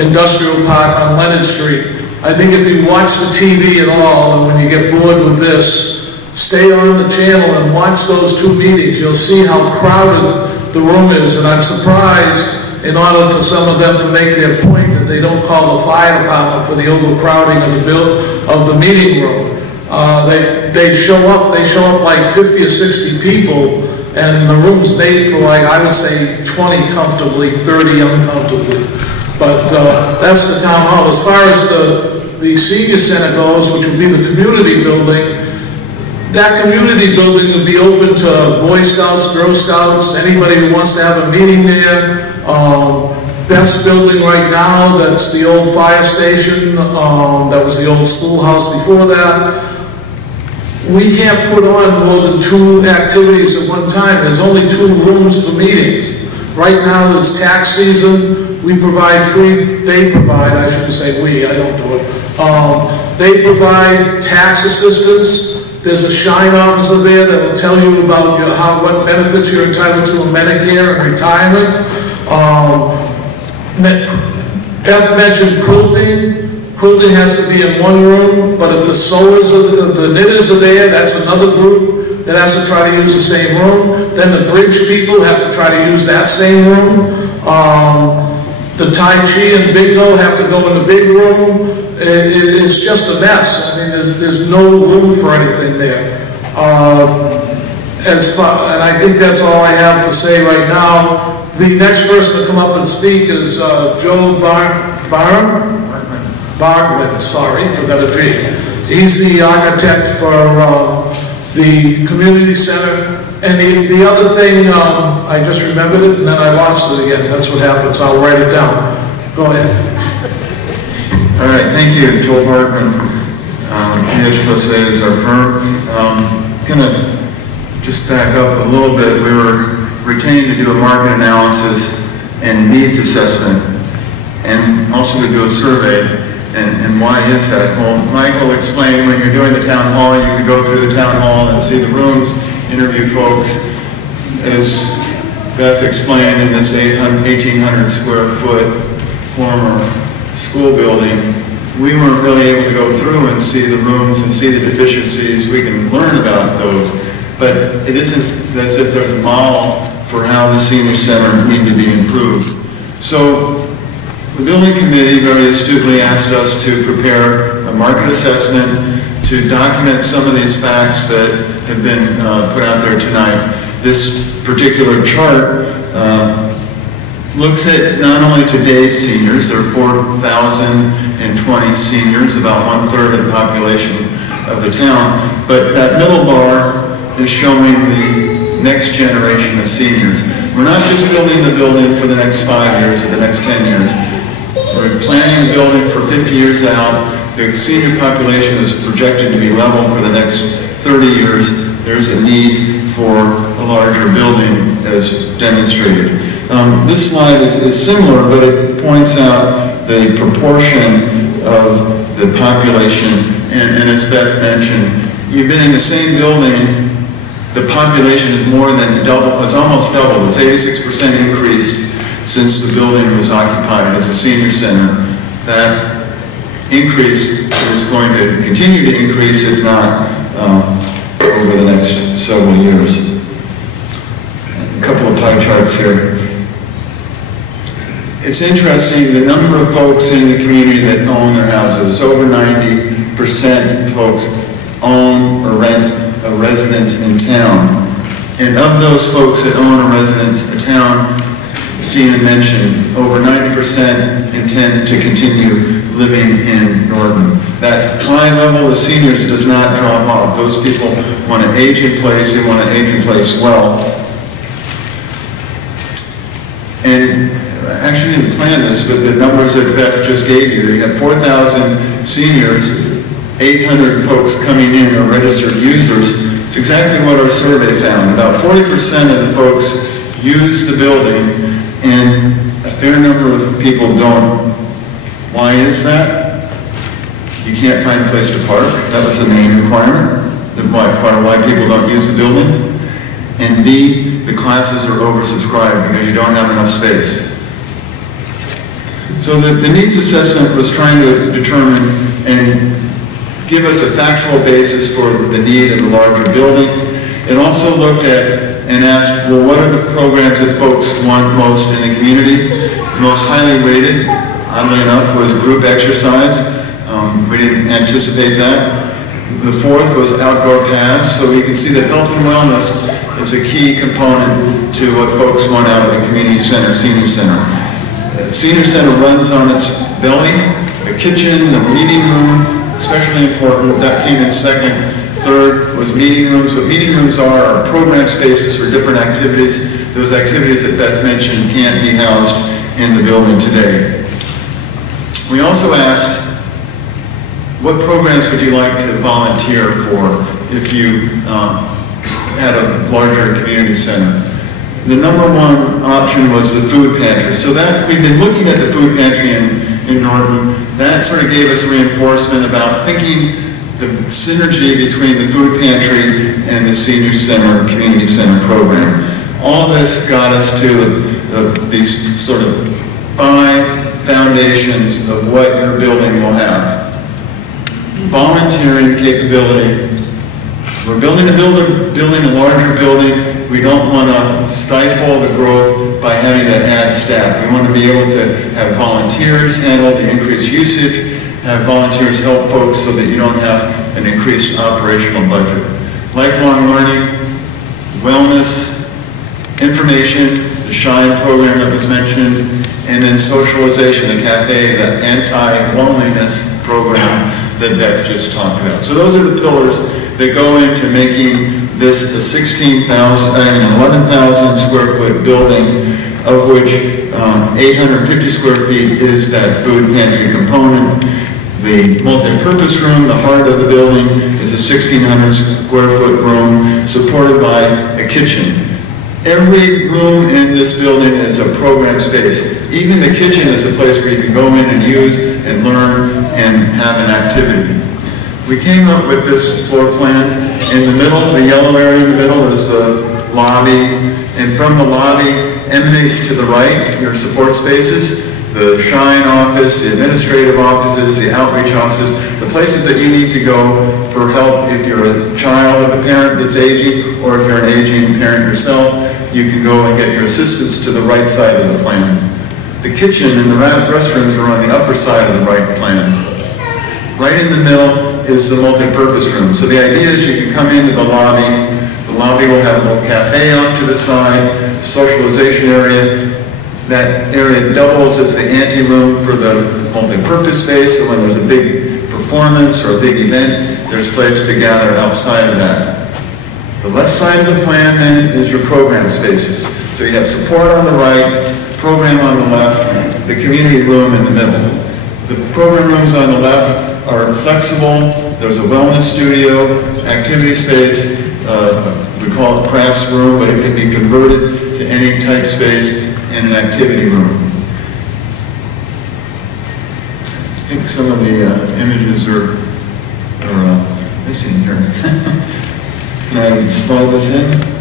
industrial park on Leonard Street. I think if you watch the TV at all, and when you get bored with this, stay on the channel and watch those two meetings. You'll see how crowded the room is, and I'm surprised, in order for some of them to make their point, that they don't call the fire department for the overcrowding of the meeting room. They show up like 50 or 60 people, and the room's made for, like, I would say 20 comfortably, 30 uncomfortably. But that's the town hall. As far as the senior center goes, which would be the community building, that community building would be open to Boy Scouts, Girl Scouts, anybody who wants to have a meeting there. Best building right now, that's the old fire station, that was the old schoolhouse before that. We can't put on more than 2 activities at one time. There's only 2 rooms for meetings. Right now there's tax season. We provide they provide, I shouldn't say we, I don't do it. They provide tax assistance. There's a Shine officer there that will tell you about what benefits you're entitled to in Medicare and retirement. Beth mentioned quilting. Quilting has to be in one room, but if the sewers, the knitters are there, that's another group that has to try to use the same room. Then the bridge people have to try to use that same room. The Tai Chi and Bingo have to go in the big room. It's just a mess. I mean, there's no room for anything there. And I think that's all I have to say right now. The next person to come up and speak is Joe Bargman, sorry, forgot a G. He's the architect for the community center. And the other thing, I just remembered it and then I lost it again. That's what happens. I'll write it down. Go ahead. All right, thank you, Joel Bargman. EHSA is our firm. Gonna just back up a little bit. We were retained to do a market analysis and needs assessment, and also to do a survey. And why is that? Well, Michael explained when you're doing the town hall, you can go through the town hall and see the rooms, interview folks. As Beth explained, in this 1,800 square foot former school building, we weren't really able to go through and see the rooms and see the deficiencies. We can learn about those, but it isn't as if there's a model for how the senior center need to be improved. So the building committee very astutely asked us to prepare a market assessment to document some of these facts that have been put out there tonight. This particular chart looks at not only today's seniors, there are 4,020 seniors, about 1/3 of the population of the town, but that middle bar is showing the next generation of seniors. We're not just building the building for the next 5 years or the next 10 years. We're planning the building for 50 years out. The senior population is projected to be level for the next 30 years. There's a need for a larger building as demonstrated. This slide is similar, but it points out the proportion of the population, and as Beth mentioned, you've been in the same building, the population is more than double, it's almost double, it's 86% increased since the building was occupied as a senior center. That increase is going to continue to increase, if not over the next several years. A couple of pie charts here. It's interesting, the number of folks in the community that own their houses, over 90% folks own or rent a residence in town. And of those folks that own a residence in town, Dina mentioned, over 90% intend to continue living in Norton. That high level of seniors does not drop off. Those people want to age in place, they want to age in place well. And actually didn't plan this, but the numbers that Beth just gave you, you have 4,000 seniors, 800 folks coming in are registered users. It's exactly what our survey found. About 40% of the folks use the building, and a fair number of people don't. Why is that? You can't find a place to park. That was the main requirement. Why people don't use the building. And B, the classes are oversubscribed because you don't have enough space. So the needs assessment was trying to determine and give us a factual basis for the need of a larger building. It also looked at and asked, well, what are the programs that folks want most in the community? The most highly rated, oddly enough, was group exercise. We didn't anticipate that. The fourth was outdoor paths, so we can see that health and wellness is a key component to what folks want out of the community center, senior center. Senior center runs on its belly, the kitchen, the meeting room, especially important, that came in second. Third was meeting rooms. What meeting rooms are program spaces for different activities. Those activities that Beth mentioned can't be housed in the building today. We also asked, what programs would you like to volunteer for if you had a larger community center? The number one option was the food pantry. So that, we've been looking at the food pantry in Norton. That sort of gave us reinforcement about thinking the synergy between the food pantry and the senior center, community center program. All this got us to these sort of 5 foundations of what your building will have. Volunteering capability. We're building a larger building. We don't want to stifle the growth by having to add staff. We want to be able to have volunteers handle the increased usage, have volunteers help folks so that you don't have an increased operational budget. Lifelong learning, wellness, information, the SHINE program that was mentioned, and then socialization, the cafe, the anti-loneliness program that Beth just talked about. So those are the pillars that go into making this a 11,000 square foot building, of which 850 square feet is that food pantry component. The multi-purpose room, the heart of the building, is a 1,600 square foot room supported by a kitchen. Every room in this building is a program space. Even the kitchen is a place where you can go in and use and learn and have an activity. We came up with this floor plan. In the middle, the yellow area in the middle is the lobby, and from the lobby emanates to the right your support spaces, the SHINE office, the administrative offices, the outreach offices, the places that you need to go for help if you're a child of a parent that's aging, or if you're an aging parent yourself, you can go and get your assistance to the right side of the plan. The kitchen and the restrooms are on the upper side of the right plan. Right in the middle is the multi-purpose room. So the idea is you can come into the lobby. The lobby will have a little cafe off to the side, socialization area. That area doubles as the ante-room for the multi-purpose space, so when there's a big performance or a big event, there's a place to gather outside of that. The left side of the plan then is your program spaces. So you have support on the right, program on the left, the community room in the middle. The program rooms on the left are flexible. There's a wellness studio, activity space, we call it crafts room, but it can be converted to any type space in an activity room. I think some of the images are missing here. Can I slide this in?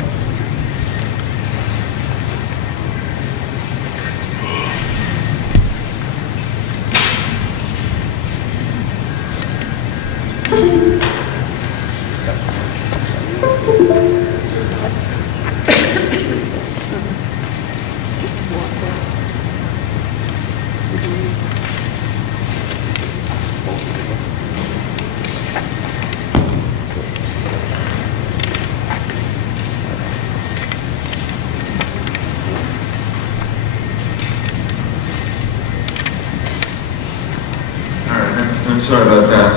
Sorry about that.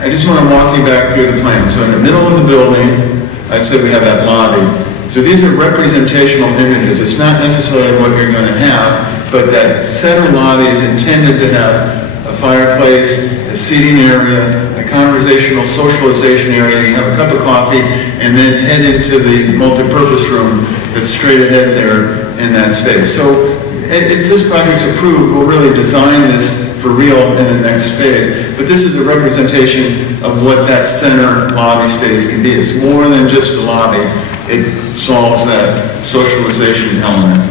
I just want to walk you back through the plan. So in the middle of the building, I said we have that lobby. So these are representational images. It's not necessarily what you're going to have, but that center lobby is intended to have a fireplace, a seating area, a conversational socialization area. You have a cup of coffee, and then head into the multi-purpose room that's straight ahead there in that space. So if this project's approved, we'll really design this for real in the next phase. But this is a representation of what that center lobby space can be. It's more than just a lobby. It solves that socialization element.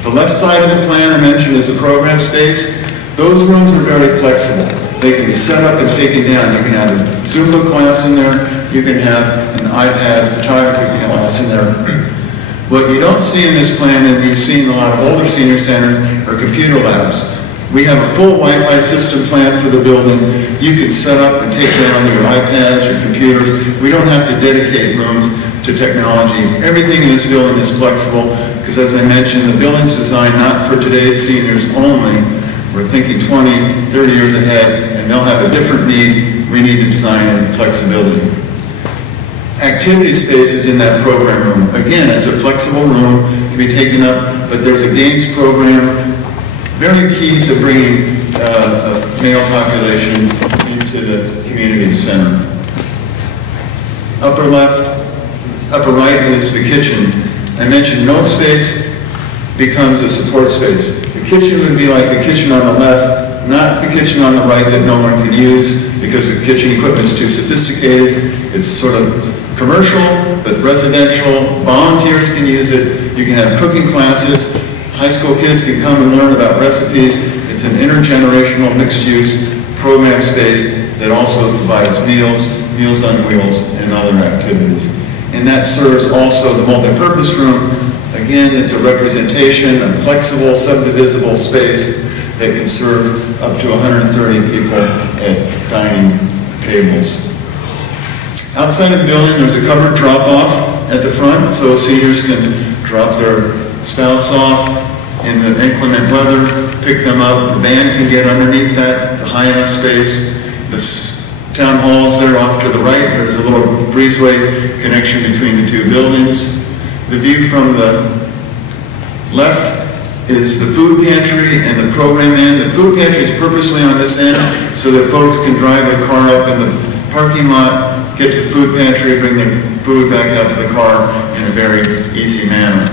The left side of the plan I mentioned is a program space. Those rooms are very flexible. They can be set up and taken down. You can have a Zumba class in there. You can have an iPad photography class in there. What you don't see in this plan, and you've seen a lot of older senior centers, are computer labs. We have a full Wi-Fi system planned for the building. You can set up and take down your iPads, your computers. We don't have to dedicate rooms to technology. Everything in this building is flexible because, as I mentioned, the building's designed not for today's seniors only. We're thinking 20, 30 years ahead, and they'll have a different need. We need to design in flexibility. Activity spaces in that program room. Again, it's a flexible room, can be taken up, but there's a games program. Very key to bringing a male population into the community center. Upper left, upper right is the kitchen. I mentioned no space becomes a support space. The kitchen would be like the kitchen on the left, not the kitchen on the right that no one can use because the kitchen equipment is too sophisticated. It's sort of commercial, but residential. Volunteers can use it. You can have cooking classes. High school kids can come and learn about recipes. It's an intergenerational mixed-use program space that also provides meals, Meals on Wheels, and other activities. And that serves also the multi-purpose room. Again, it's a representation of flexible, subdivisible space that can serve up to 130 people at dining tables. Outside of the building, there's a covered drop-off at the front, so seniors can drop their spouse off in the inclement weather, pick them up. The van can get underneath that. It's a high enough space. The town hall's there off to the right. There's a little breezeway connection between the two buildings. The view from the left is the food pantry and the program end. The food pantry is purposely on this end so that folks can drive their car up in the parking lot, get to the food pantry, bring their food back out to the car in a very easy manner.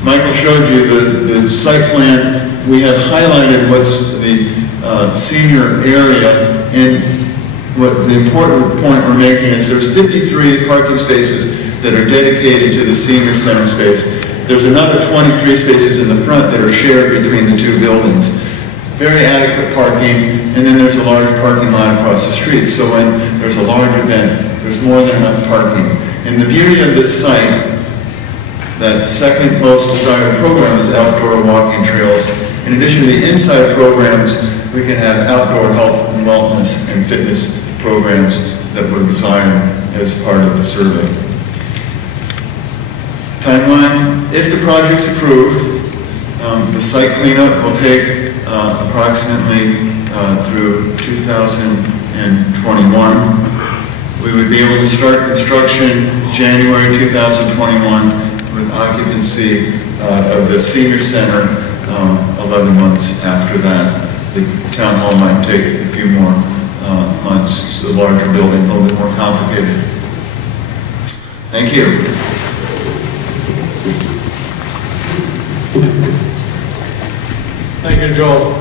Michael showed you the site plan. We have highlighted what's the senior area, and what the important point we're making is there's 53 parking spaces that are dedicated to the senior center space. There's another 23 spaces in the front that are shared between the two buildings. Very adequate parking, and then there's a large parking lot across the street. So when there's a large event, there's more than enough parking. And the beauty of this site, that second most desired program is outdoor walking trails. In addition to the inside programs, we can have outdoor health and wellness and fitness programs that we're desiring as part of the survey. Timeline, if the project's approved, the site cleanup will take approximately through 2021. We would be able to start construction January 2021 with occupancy of the senior center 11 months after that. The town hall might take a few more months. It's a larger building, a little bit more complicated. Thank you. Thank you, Joel.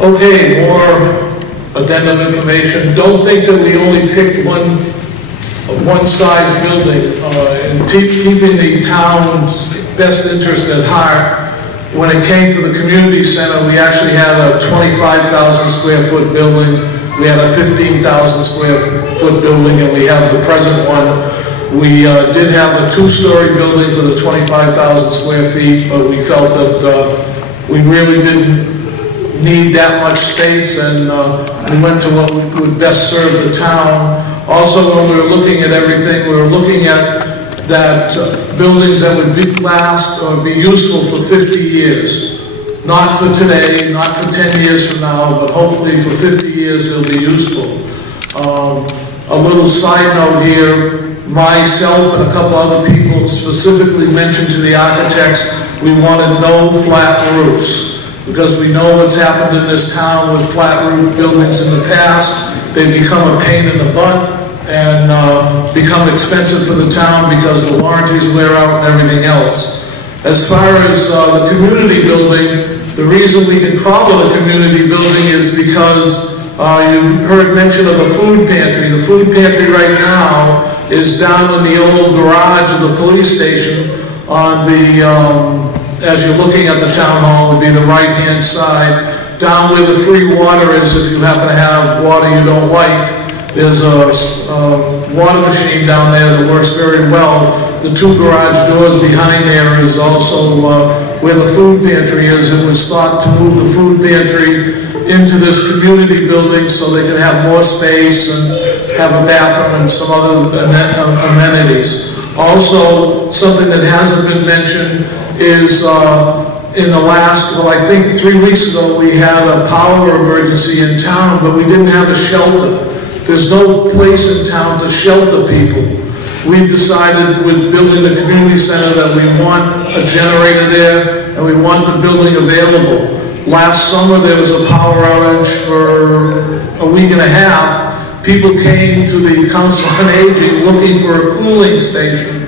Okay, more addendum information. Don't think that we only picked one size building. In keeping the town's best interest at heart, when it came to the community center, we actually had a 25,000 square foot building, we had a 15,000 square foot building, and we have the present one. We did have a two-story building for the 25,000 square feet, but we felt that we really didn't need that much space, and we went to what would best serve the town. Also, when we were looking at everything, we were looking at that buildings that would last or be useful for 50 years. Not for today, not for 10 years from now, but hopefully for 50 years it'll be useful. A little side note here, myself and a couple other people specifically mentioned to the architects we wanted no flat roofs, because we know what's happened in this town with flat roof buildings in the past. They become a pain in the butt and become expensive for the town because the warranties wear out and everything else. As far as the community building, the reason we can call it a community building is because you heard mention of a food pantry. The food pantry right now is down in the old garage of the police station on the, as you're looking at the town hall, would be the right-hand side, down where the free water is if you happen to have water you don't like. There's a water machine down there that works very well. The two garage doors behind there is also where the food pantry is. It was thought to move the food pantry into this community building so they could have more space and have a bathroom and some other amenities. Also, something that hasn't been mentioned is in the last, well, I think 3 weeks ago, we had a power emergency in town, but we didn't have a shelter. There's no place in town to shelter people. We've decided with building the community center that we want a generator there and we want the building available. Last summer there was a power outage for a week and a half. People came to the Council on Aging looking for a cooling station.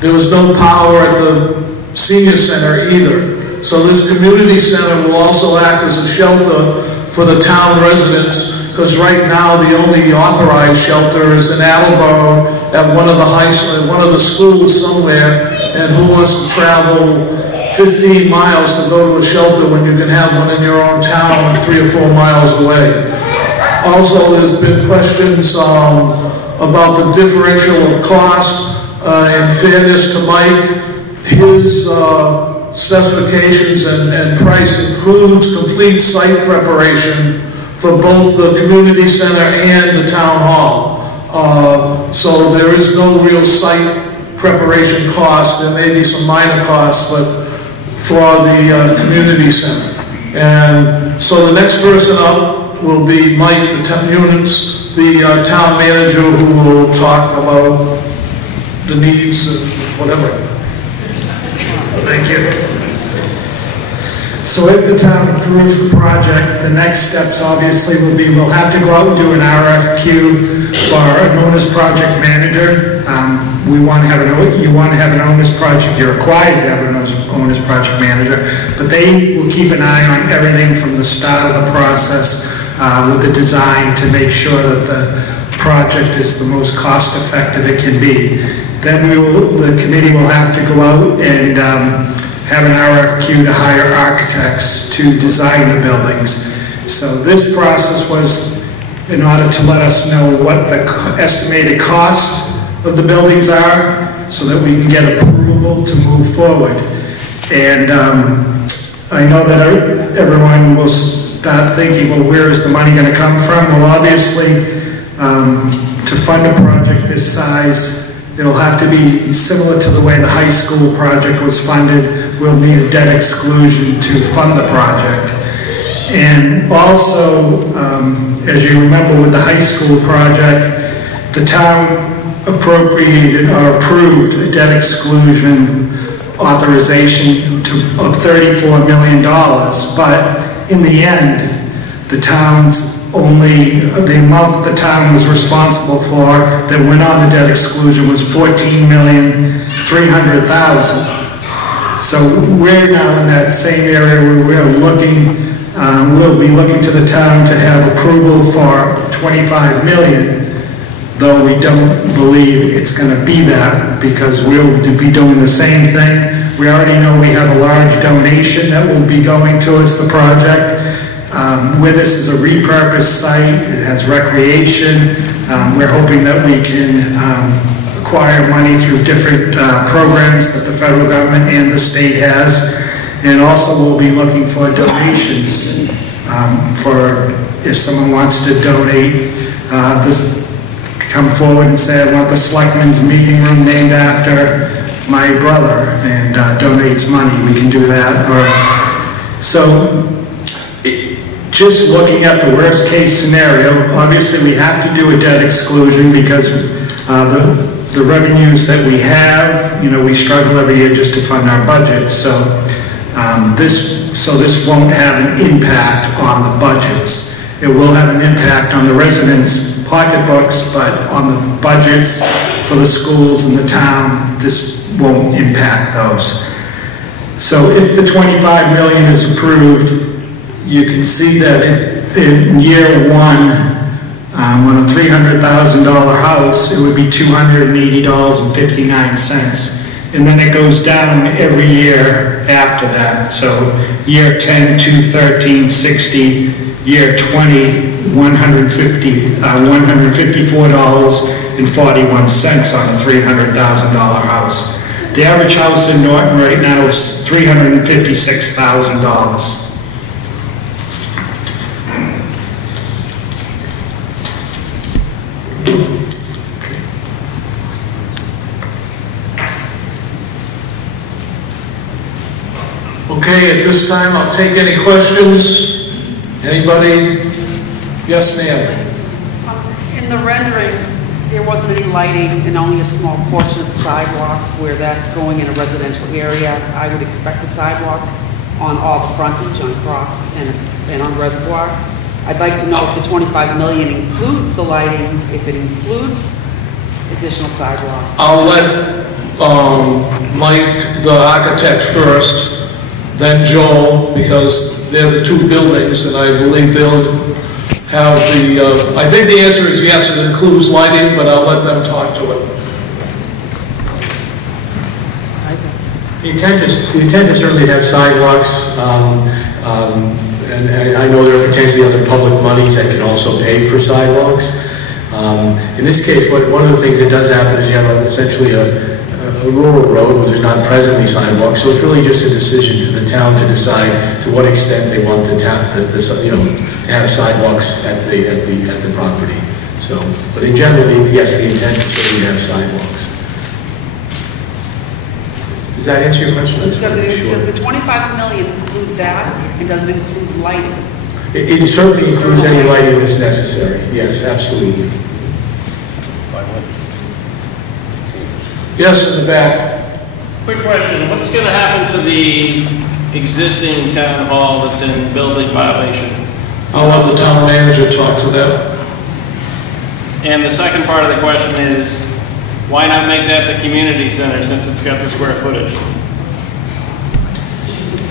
There was no power at the senior center either. So this community center will also act as a shelter for the town residents, because right now the only authorized shelter is in Attleboro at one of the schools somewhere, and who wants to travel 15 miles to go to a shelter when you can have one in your own town 3 or 4 miles away. Also, there's been questions about the differential of cost. In fairness to Mike, his specifications and price includes complete site preparation for both the community center and the town hall. So there is no real site preparation cost. There may be some minor costs, but for the community center. And so the next person up will be Mike, the town units, the town manager, who will talk about the needs and whatever. Thank you. So if the town approves the project, the next steps obviously will be, we'll have to go out and do an RFQ for an owner's project manager. You want to have an owner's project, you're required to have an owner's project manager, but they will keep an eye on everything from the start of the process with the design to make sure that the project is the most cost effective it can be. Then the committee will have to go out and have an RFQ to hire architects to design the buildings. So this process was in order to let us know what the estimated cost of the buildings are so that we can get approval to move forward. And I know that everyone will start thinking, well, where is the money going to come from? Well, obviously, to fund a project this size, it'll have to be similar to the way the high school project was funded. We'll need a debt exclusion to fund the project. And also, as you remember with the high school project, the town appropriated or approved a debt exclusion authorization of $34 million. But in the end, the town's only the amount that the town was responsible for that went on the debt exclusion was $14,300,000. So we're now in that same area where we're looking, we'll be looking to the town to have approval for $25 million, though we don't believe it's going to be that, because we'll be doing the same thing. We already know we have a large donation that will be going towards the project. Where this is a repurposed site, it has recreation. We're hoping that we can acquire money through different programs that the federal government and the state has. And also we'll be looking for donations for if someone wants to donate, come forward and say, I want the selectmen's meeting room named after my brother, and donates money. We can do that. Just looking at the worst case scenario, obviously we have to do a debt exclusion because the revenues that we have, we struggle every year just to fund our budget. So this won't have an impact on the budgets. It will have an impact on the residents' pocketbooks, but on the budgets for the schools and the town, this won't impact those. So if the $25 million is approved, you can see that in year one, on a $300,000 house, it would be $280.59. And then it goes down every year after that. So year 10, $213.60, year 20, $154.41 on a $300,000 house. The average house in Norton right now is $356,000. Okay, at this time, I'll take any questions. Anybody? Yes, ma'am. In the rendering, there wasn't any lighting and only a small portion of the sidewalk where that's going in a residential area. I would expect the sidewalk on all the frontage, on Cross and on Reservoir. I'd like to know if the $25 million includes the lighting, if it includes additional sidewalk. I'll let Mike, the architect, first, then Joel, because they're the two buildings, and I believe they'll have the, I think the answer is yes, it includes lighting, but I'll let them talk to it. The intent is certainly to have sidewalks, and I know there are potentially other public monies that can also pay for sidewalks. In this case, one of the things that does happen is you have essentially a rural road where there's not presently sidewalks, so it's really just a decision to the town to decide to what extent they want to have sidewalks at the property. So, but in general, yes, the intent is really to have sidewalks. Does that answer your question? Does the $25 million include that, and does it include lighting? It certainly includes any lighting that's necessary. Yes, absolutely. Yes, in the back. Quick question, what's going to happen to the existing town hall that's in building violation? I'll let the town manager talk to that. And the second part of the question is, why not make that the community center since it's got the square footage?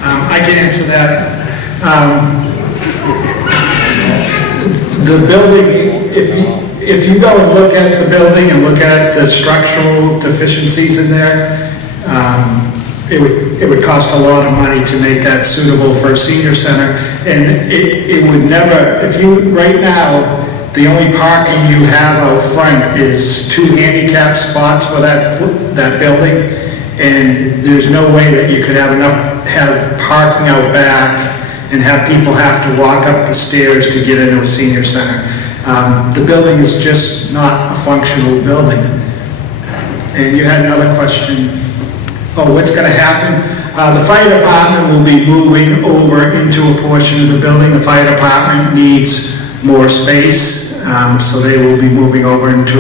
I can answer that. The building, if you go and look at the building and look at the structural deficiencies in there, it would cost a lot of money to make that suitable for a senior center. And it would never, right now, the only parking you have out front is 2 handicap spots for that building. And there's no way that you could have parking out back and have people have to walk up the stairs to get into a senior center. The building is just not a functional building. And you had another question. Oh, what's going to happen? The fire department will be moving over into a portion of the building. The fire department needs more space, so they will be moving over into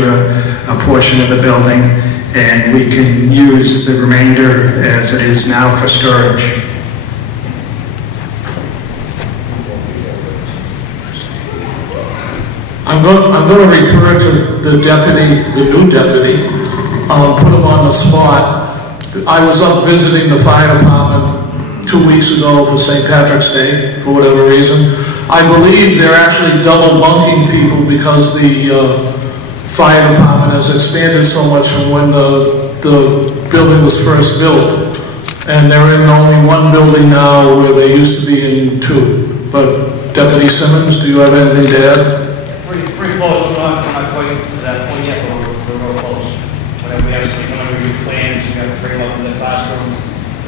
a portion of the building, and we can use the remainder as it is now for storage. I'm going to refer to the deputy, the new deputy, put him on the spot. I was up visiting the fire department 2 weeks ago for St. Patrick's Day, for whatever reason. I believe they're actually double bunking people because the fire department has expanded so much from when the building was first built. And they're in only one building now where they used to be in two. But Deputy Simmons, do you have anything to add? Pretty close. We're not quite to that point yet, but we're real close. Whenever we have somebody come and review plans, we have to bring them up in the classroom,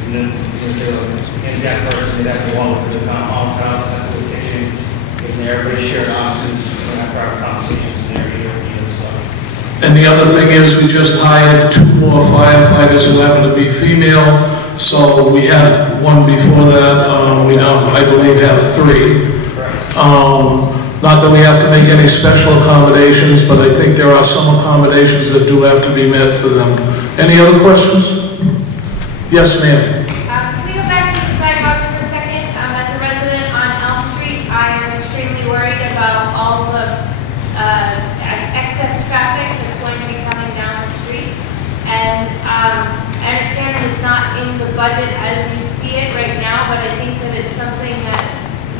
and then if they're an in-depth person, they'd have to walk through the town hall, have to the kitchen, getting there, everybody shared offices, we're not private conversations in there either. And the other thing is, we just hired 2 more firefighters who happen to be female. So we had one before that. We now, I believe, have 3. Not that we have to make any special accommodations, but I think there are some accommodations that do have to be met for them. Any other questions? Yes, ma'am. Can we go back to the sidewalks for a second? As a resident on Elm Street, I am extremely worried about all the excess traffic that's going to be coming down the street. And I understand that it's not in the budget as you see it right now, but I think that it's something that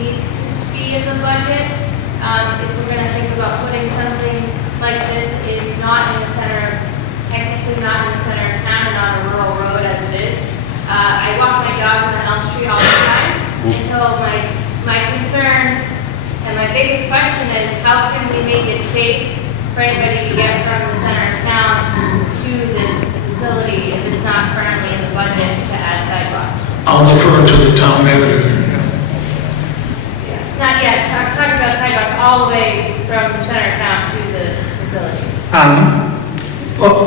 needs to be in the budget. If we're going to think about putting something like this is not in the center, technically not in the center of town and on a rural road as it is. I walk my dog on Elm Street all the time, and so my concern and my biggest question is how can we make it safe for anybody to get from the center of town to this facility if it's not currently in the budget to add sidewalks? I'll defer to the town manager. Not yet. I'm talking about sidewalks all the way from the center of town to the facility.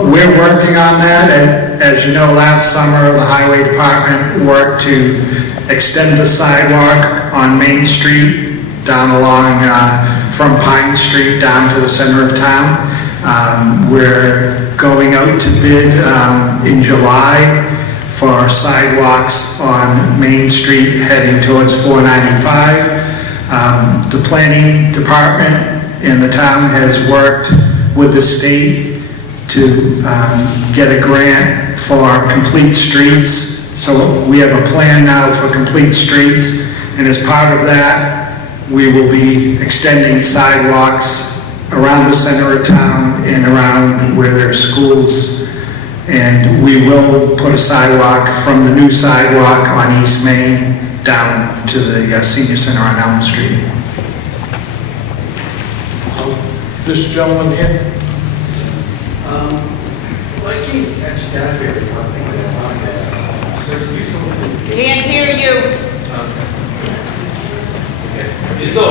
We're working on that, and as you know, last summer, the highway department worked to extend the sidewalk on Main Street down along from Pine Street down to the center of town. We're going out to bid in July for sidewalks on Main Street heading towards 495. The planning department and the town has worked with the state to get a grant for complete streets. So we have a plan now for complete streets, and as part of that, we will be extending sidewalks around the center of town and around where there are schools. And we will put a sidewalk from the new sidewalk on East Main down to the senior center on Elm Street. This gentleman here. Well, I can't actually get out here. Can't hear you. Okay. So,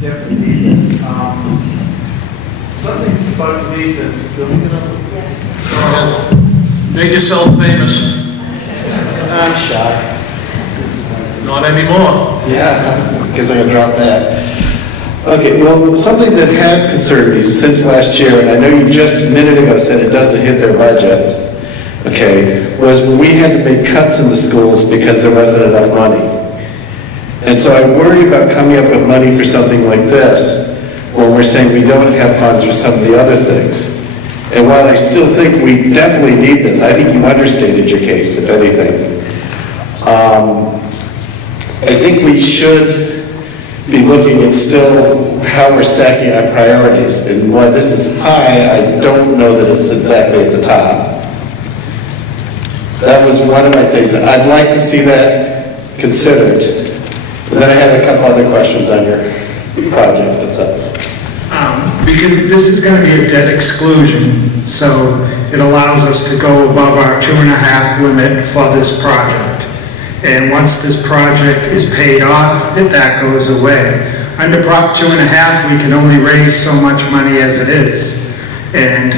definitely need this. Something's bugged me since building it up. Make yourself famous. I'm shy. Not anymore. Yeah, because I dropped that. Okay, well, something that has concerned me since last year, and I know you just a minute ago said it doesn't hit their budget, okay, was when we had to make cuts in the schools because there wasn't enough money. And so I worry about coming up with money for something like this when we're saying we don't have funds for some of the other things. And while I still think we definitely need this, I think you understated your case, if anything. I think we should be looking at still how we're stacking our priorities. And while this is high, I don't know that it's exactly at the top. That was one of my things. I'd like to see that considered. But then I have a couple other questions on your project itself. Because this is going to be a debt exclusion, so it allows us to go above our 2.5 limit for this project. And once this project is paid off, that goes away. Under Prop 2.5, we can only raise so much money as it is. And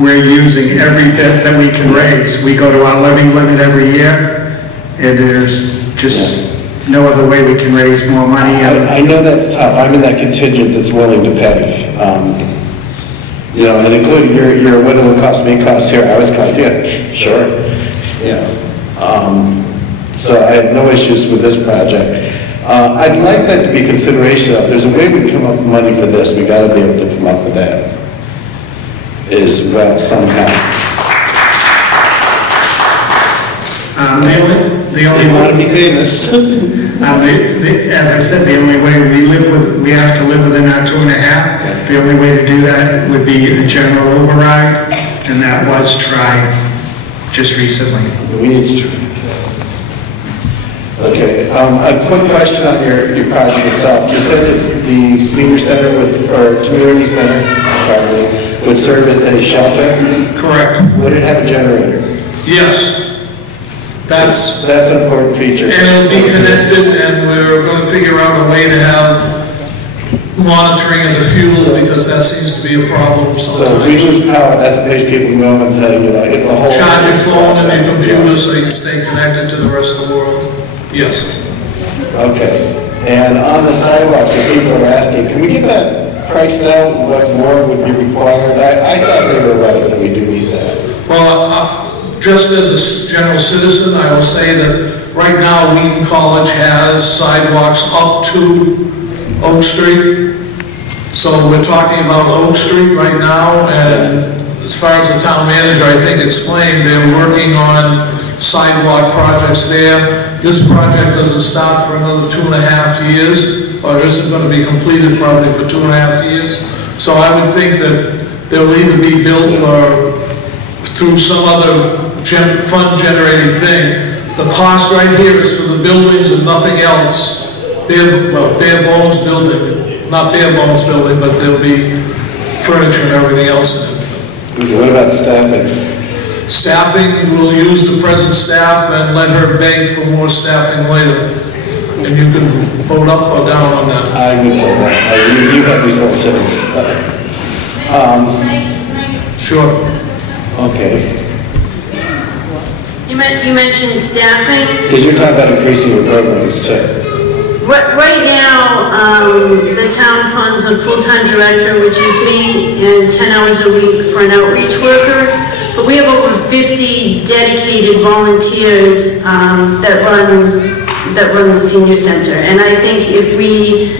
we're using every bit that we can raise. We go to our levy limit every year, and there's just no other way we can raise more money. I know that's tough. I'm in that contingent that's willing to pay. You know, and including your what it'll cost me cost here, I was kind of, yeah, sure. Yeah. So I have no issues with this project. I'd like that to be consideration. If there's a way we come up with money for this, we got to be able to come up with that as well somehow. The only You want to way, be famous. as I said, the only way we have to live within our 2.5. The only way to do that would be a general override, and that was tried just recently. We need to try. Okay, a quick question on your project itself. You said it's the senior center or community center, pardon me, would serve as a shelter? Correct. Would it have a generator? Yes. That's an important feature. And it'll be connected, and we're going to figure out a way to have monitoring of the fuel, because that seems to be a problem So sometimes. if we lose power, that's a place people go and say, you know, if the whole... Charge your phone and your computer so you can stay connected to the rest of the world. Yes. Okay. And on the sidewalks, if people are asking, can we get that priced out, what more would be required? I thought they were right that we do need that. Well, just as a general citizen, I will say that right now, Wheaton College has sidewalks up to Oak Street. So we're talking about Oak Street right now, and as far as the town manager, I think, explained, they're working on sidewalk projects there. This project doesn't start for another 2.5 years, or isn't going to be completed probably for 2.5 years. So I would think that they'll either be built or through some other fund-generating thing. The cost right here is for the buildings and nothing else. Bare bones building, not bare bones building, but there'll be furniture and everything else in it. Okay, what about staffing? Staffing, we'll use the present staff and let her beg for more staffing later. And you can vote up or down on that. I would know that. You have these little tips. Sure. Okay. You mentioned staffing. Because you're talking about increasing your programs too. Right now, the town funds a full-time director, which is me, and 10 hours a week for an outreach worker. But we have over 50 dedicated volunteers that run the senior center. And I think if we,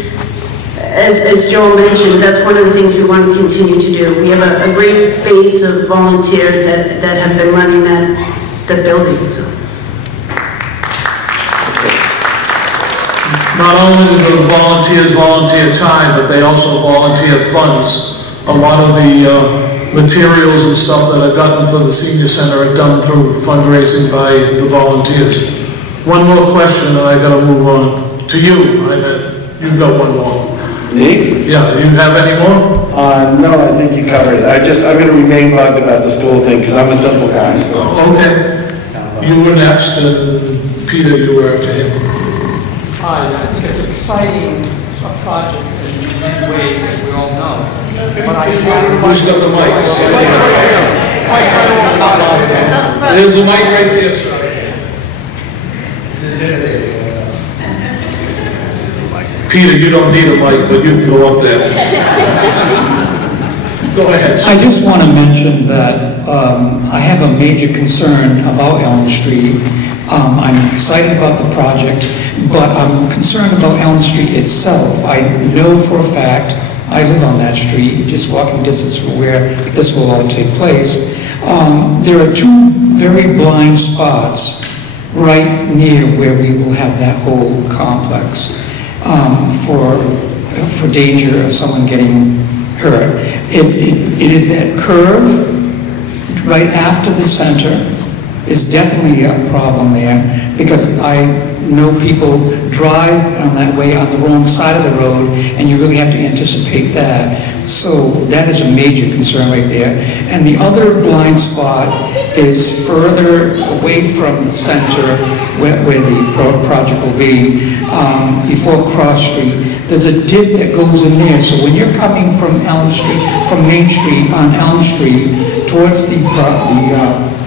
as Joel mentioned, that's one of the things we want to continue to do. We have a great base of volunteers that have been running the building. So. Not only do the volunteers volunteer time, but they also volunteer funds. A lot of the materials and stuff that are gotten for the senior center are done through fundraising by the volunteers. One more question, and I got to move on to you. I bet you've got one more. Me? Yeah. Do you have any more? No, I think you covered it. I'm going to remain bugged about the school thing because I'm a simple guy. So. Okay. You were next, and Peter, you were after him. Hi, I think it's an exciting project in many ways, as we all know. But Who's got the mic? There's a mic right there, sir. Peter, you don't need a mic, but you can go up there. Go ahead, sir. I just want to mention that I have a major concern about Elm Street. I'm excited about the project, but I'm concerned about Elm Street itself. I know for a fact, I live on that street, just walking distance from where this will all take place. There are two very blind spots right near where we will have that whole complex for danger of someone getting hurt. It is that curve right after the center is definitely a problem there, because I know people drive on that way on the wrong side of the road, and you really have to anticipate that. So that is a major concern right there. And the other blind spot is further away from the center where the project will be, before Cross Street. There's a dip that goes in there, so when you're coming from Elm Street, from Main Street on Elm Street towards the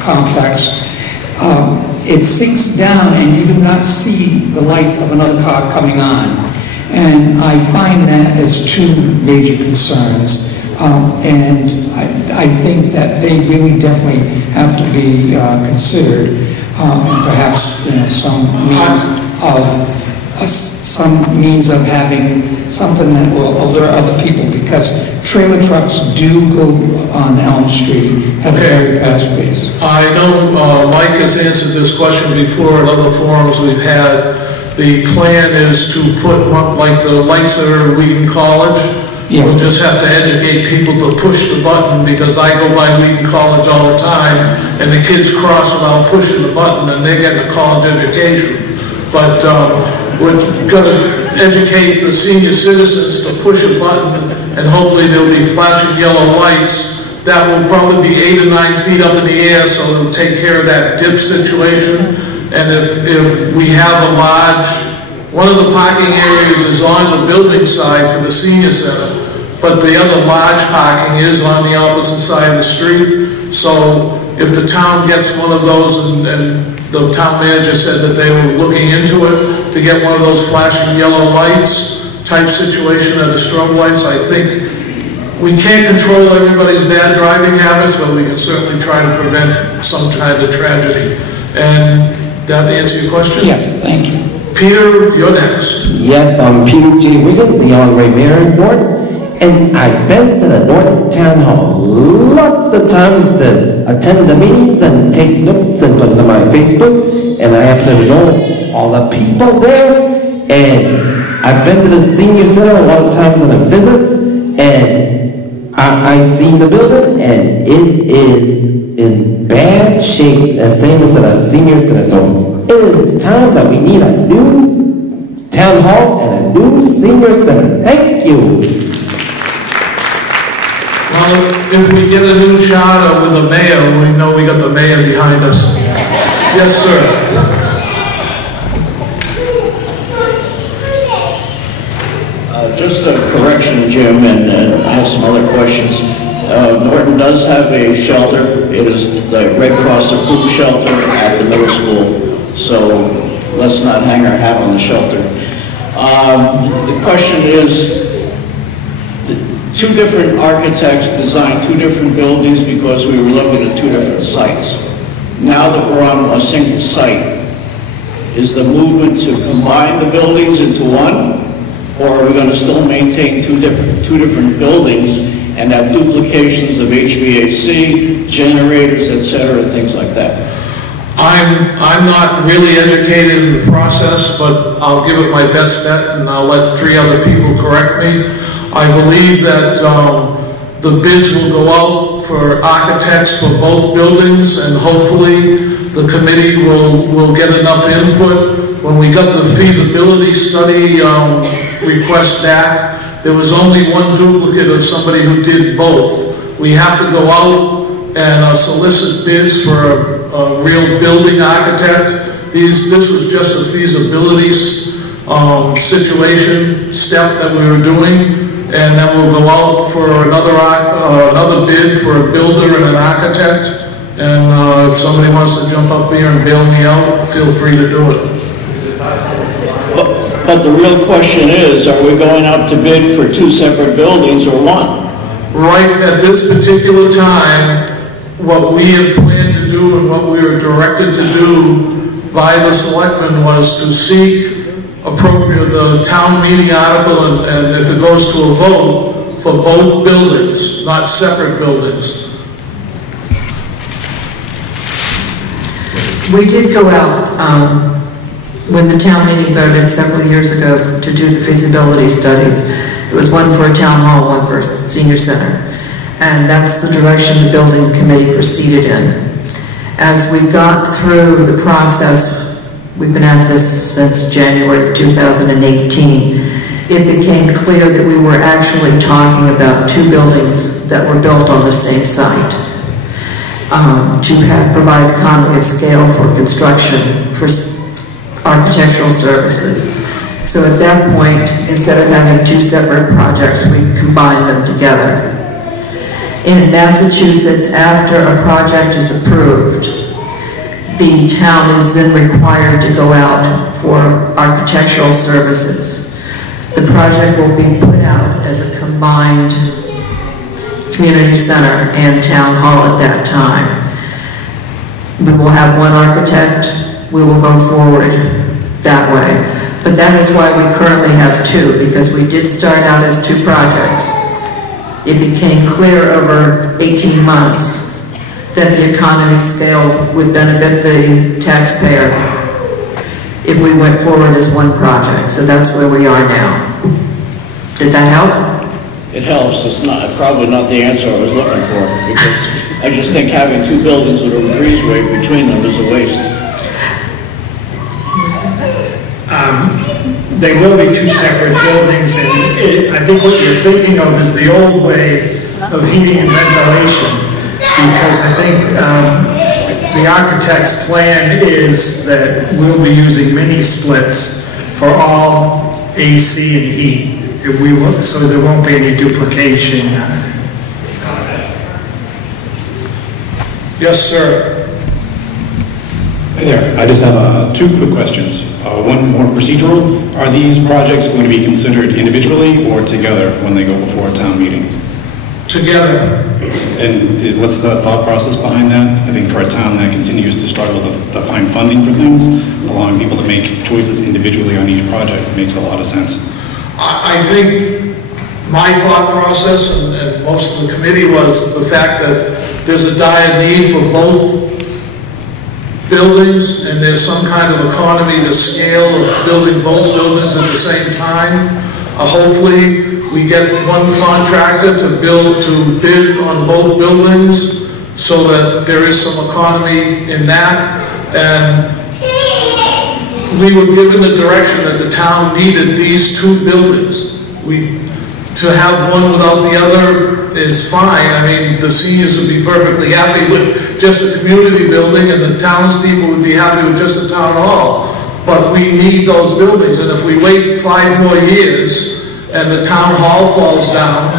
complex, it sinks down and you do not see the lights of another car coming on. And I find that as two major concerns. And I think that they really definitely have to be considered, and perhaps some means of some means of having something that will alert other people, because trailer trucks do go on Elm Street at a very fast pace. I know Mike has answered this question before at other forums we've had. The plan is to put like the lights that are at Wheaton College. Yeah. We'll just have to educate people to push the button, because I go by Wheaton College all the time and the kids cross without pushing the button and they're getting a college education. But we're going to educate the senior citizens to push a button, and hopefully there'll be flashing yellow lights that will probably be 8 or 9 feet up in the air, so it'll take care of that dip situation. And if we have a large, one of the parking areas is on the building side for the senior center, but the other large parking is on the opposite side of the street. So if the town gets one of those, and the town manager said that they were looking into it to get one of those flashing yellow lights type situation at the strobe lights, I think we can't control everybody's bad driving habits, but we can certainly try to prevent some kind of tragedy. And that answer your question? Yes, thank you. Peter, you're next. Yes, I'm Peter J. Wiggins, the honorary mayor of Norton, and I've been to the Norton Town Hall lots of times to attend the meetings and take notes and put them on my Facebook, and I happen to know all the people there, and I've been to the senior center a lot of times on a visit, and I've seen the building, and it is in bad shape, the same as at a senior center. So it is time that we need a new town hall and a new senior center. Thank you. Well, if we get a new charter with the mayor, we know we got the mayor behind us. Yes, sir. Just a correction, Jim, and I have some other questions. Norton does have a shelter. It is the Red Cross approved shelter at the middle school, so let's not hang our hat on the shelter. The question is, two different architects designed two different buildings because we were looking at two different sites. Now that we're on a single site, is the movement to combine the buildings into one, or are we going to still maintain two different buildings and have duplications of HVAC, generators, etc., things like that? I'm not really educated in the process, but I'll give it my best bet, and I'll let 3 other people correct me. I believe that the bids will go out for architects for both buildings, and hopefully the committee will get enough input. When we got the feasibility study request back, there was only one duplicate of somebody who did both. We have to go out and solicit bids for a real building architect. This was just a feasibility situation step that we were doing, and then we'll go out for another bid for a builder and an architect. And if somebody wants to jump up here and bail me out, feel free to do it. But the real question is, are we going out to bid for 2 separate buildings or one? Right at this particular time, what we have planned to do and what we were directed to do by the selectmen was to seek the town meeting article, and if it goes to a vote, for both buildings, not separate buildings. We did go out when the town meeting voted several years ago to do the feasibility studies. It was one for a town hall, one for a senior center. And that's the direction the building committee proceeded in. As we got through the process, we've been at this since January of 2018, it became clear that we were actually talking about 2 buildings that were built on the same site to provide economy of scale for construction, for architectural services. So at that point, instead of having 2 separate projects, we combined them together. In Massachusetts, after a project is approved, the town is then required to go out for architectural services. The project will be put out as a combined community center and town hall at that time. We will have one architect. We will go forward that way. But that is why we currently have two, because we did start out as two projects. It became clear over 18 months that the economy scale would benefit the taxpayer if we went forward as one project. So that's where we are now. Did that help? It helps. It's not, probably not the answer I was looking for, because I just think having two buildings with a breezeway between them is a waste. They will be two separate buildings, and I think what you're thinking of is the old way of heating and ventilation, because I think the architect's plan is that we'll be using mini splits for all AC and heat. So there won't be any duplication. Yes, sir. Hi there. I just have two quick questions. One more procedural. Are these projects going to be considered individually or together when they go before a town meeting? Together. And what's the thought process behind that? I think for a town that continues to struggle to find funding for things, allowing people to make choices individually on each project makes a lot of sense. I think my thought process, and most of the committee, was the fact that there's a dire need for both buildings, and there's some kind of economy to scale of building both buildings at the same time. Hopefully, we get one contractor to bid on both buildings so that there is some economy in that. And we were given the direction that the town needed these two buildings. To have one without the other is fine. I mean, the seniors would be perfectly happy with just a community building, and the townspeople would be happy with just a town hall. But we need those buildings, and if we wait 5 more years and the town hall falls down,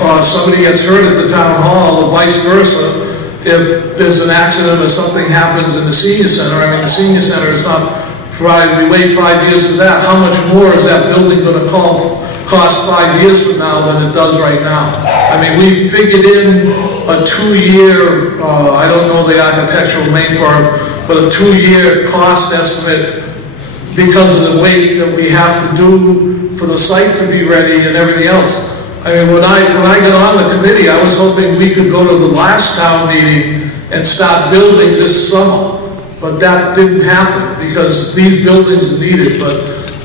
or somebody gets hurt at the town hall, or vice versa, if there's an accident or something happens in the senior center, I mean, the senior center is not provided. We wait 5 years for that. How much more is that building going to cost 5 years from now than it does right now? I mean, we figured in a 2-year, I don't know the architectural name for it, but a 2-year cost estimate because of the wait that we have to do for the site to be ready and everything else. I mean, when I got on the committee, I was hoping we could go to the last town meeting and start building this summer, but that didn't happen because these buildings are needed. But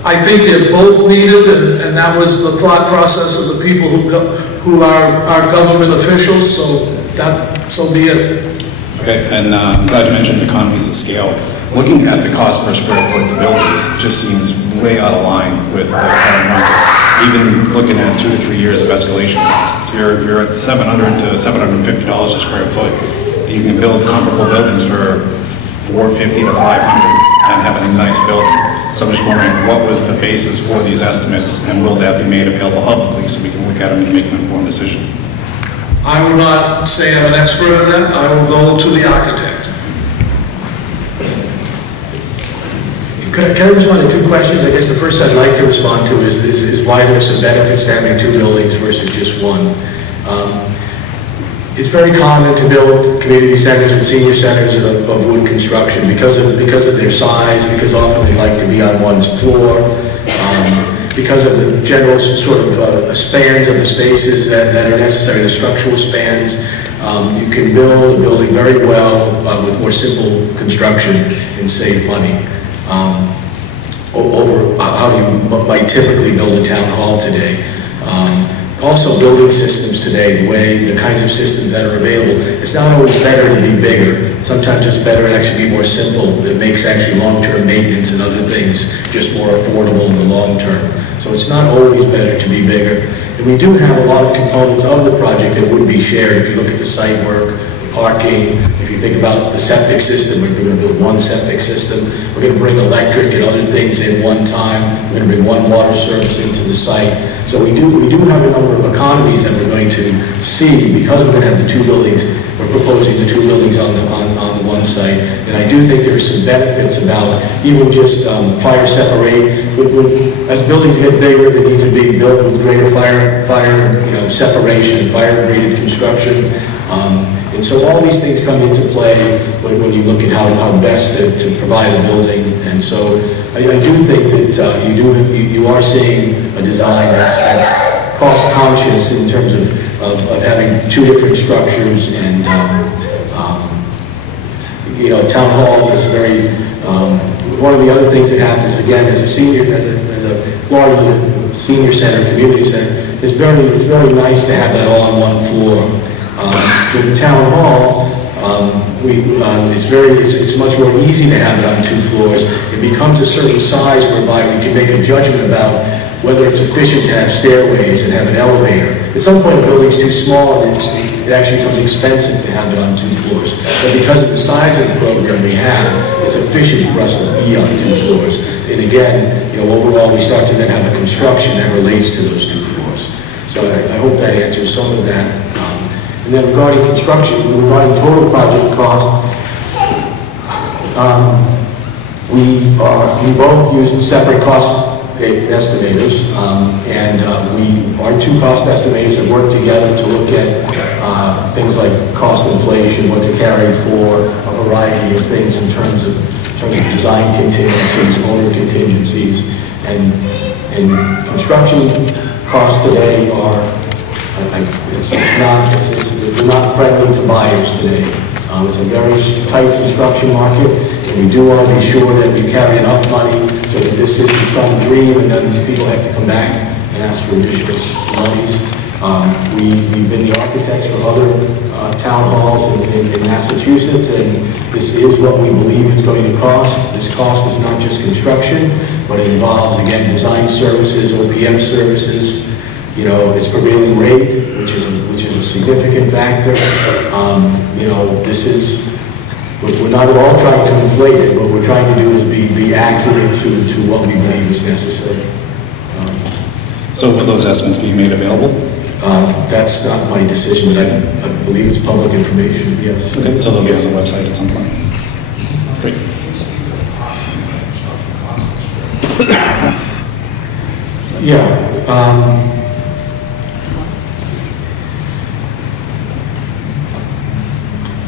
I think they're both needed, and that was the thought process of the people who are government officials, so be it. Okay, and I'm glad you mentioned economies of scale. Looking at the cost per square foot to build these, it just seems way out of line with the current market. Even looking at 2 to 3 years of escalation costs, you're at $700 to $750 a square foot. You can build comparable buildings for $450 to $500 and have a nice building. So I'm just wondering, what was the basis for these estimates, and will that be made available publicly so we can look at them and make an informed decision? I will not say I'm an expert at that. I will go to the architect. Can I respond to 2 questions? I guess the first I'd like to respond to is why there are some benefits to having 2 buildings versus just one. It's very common to build community centers and senior centers of wood construction because of their size, because often they like to be on one's floor, because of the general sort of spans of the spaces that are necessary, the structural spans. You can build a building very well with more simple construction and save money over how you might typically build a town hall today. Also, building systems today, the kinds of systems that are available, it's not always better to be bigger. Sometimes it's better to actually be more simple. It makes actually long-term maintenance and other things just more affordable in the long term. So it's not always better to be bigger. And we do have a lot of components of the project that would be shared if you look at the site work, parking. If you think about the septic system, we're going to build one septic system. We're going to bring electric and other things in one time. We're going to bring one water service into the site. So we do have a number of economies that we're going to see because we're going to have the 2 buildings. We're proposing the 2 buildings on the one site. And I do think there are some benefits about even just fire separate. As buildings get bigger, they need to be built with greater fire separation, fire-rated construction. And so all these things come into play when you look at how best to provide a building. And so I do think that you are seeing a design that's cost conscious in terms of having two different structures, and town hall is very, one of the other things that happens, again, as a large senior center, community center, it's very nice to have that all on one floor. With the town hall, it's much more easy to have it on two floors. It becomes a certain size whereby we can make a judgment about whether it's efficient to have stairways and have an elevator. At some point, a building's too small, and it actually becomes expensive to have it on two floors. But because of the size of the program we have, it's efficient for us to be on two floors. And again, overall, we start to then have a construction that relates to those two floors. So I hope that answers some of that. And then regarding construction, regarding total project cost, we both use separate cost estimators, and our two cost estimators have worked together to look at things like cost inflation, what to carry for a variety of things in terms of design contingencies, owner contingencies, and construction costs today are, they're not friendly to buyers today. It's a very tight construction market, and we do want to be sure that we carry enough money so that this isn't some dream and then people have to come back and ask for additional monies. We've been the architects for other town halls in Massachusetts, and this is what we believe it's going to cost. This cost is not just construction, but it involves, again, design services, OPM services, its prevailing rate, which is a significant factor. We're not at all trying to inflate it. What we're trying to do is be accurate to what we believe is necessary. So will those estimates be made available? That's not my decision, but I believe it's public information, yes. Okay, so they'll be on the website at some point. Great. Yeah.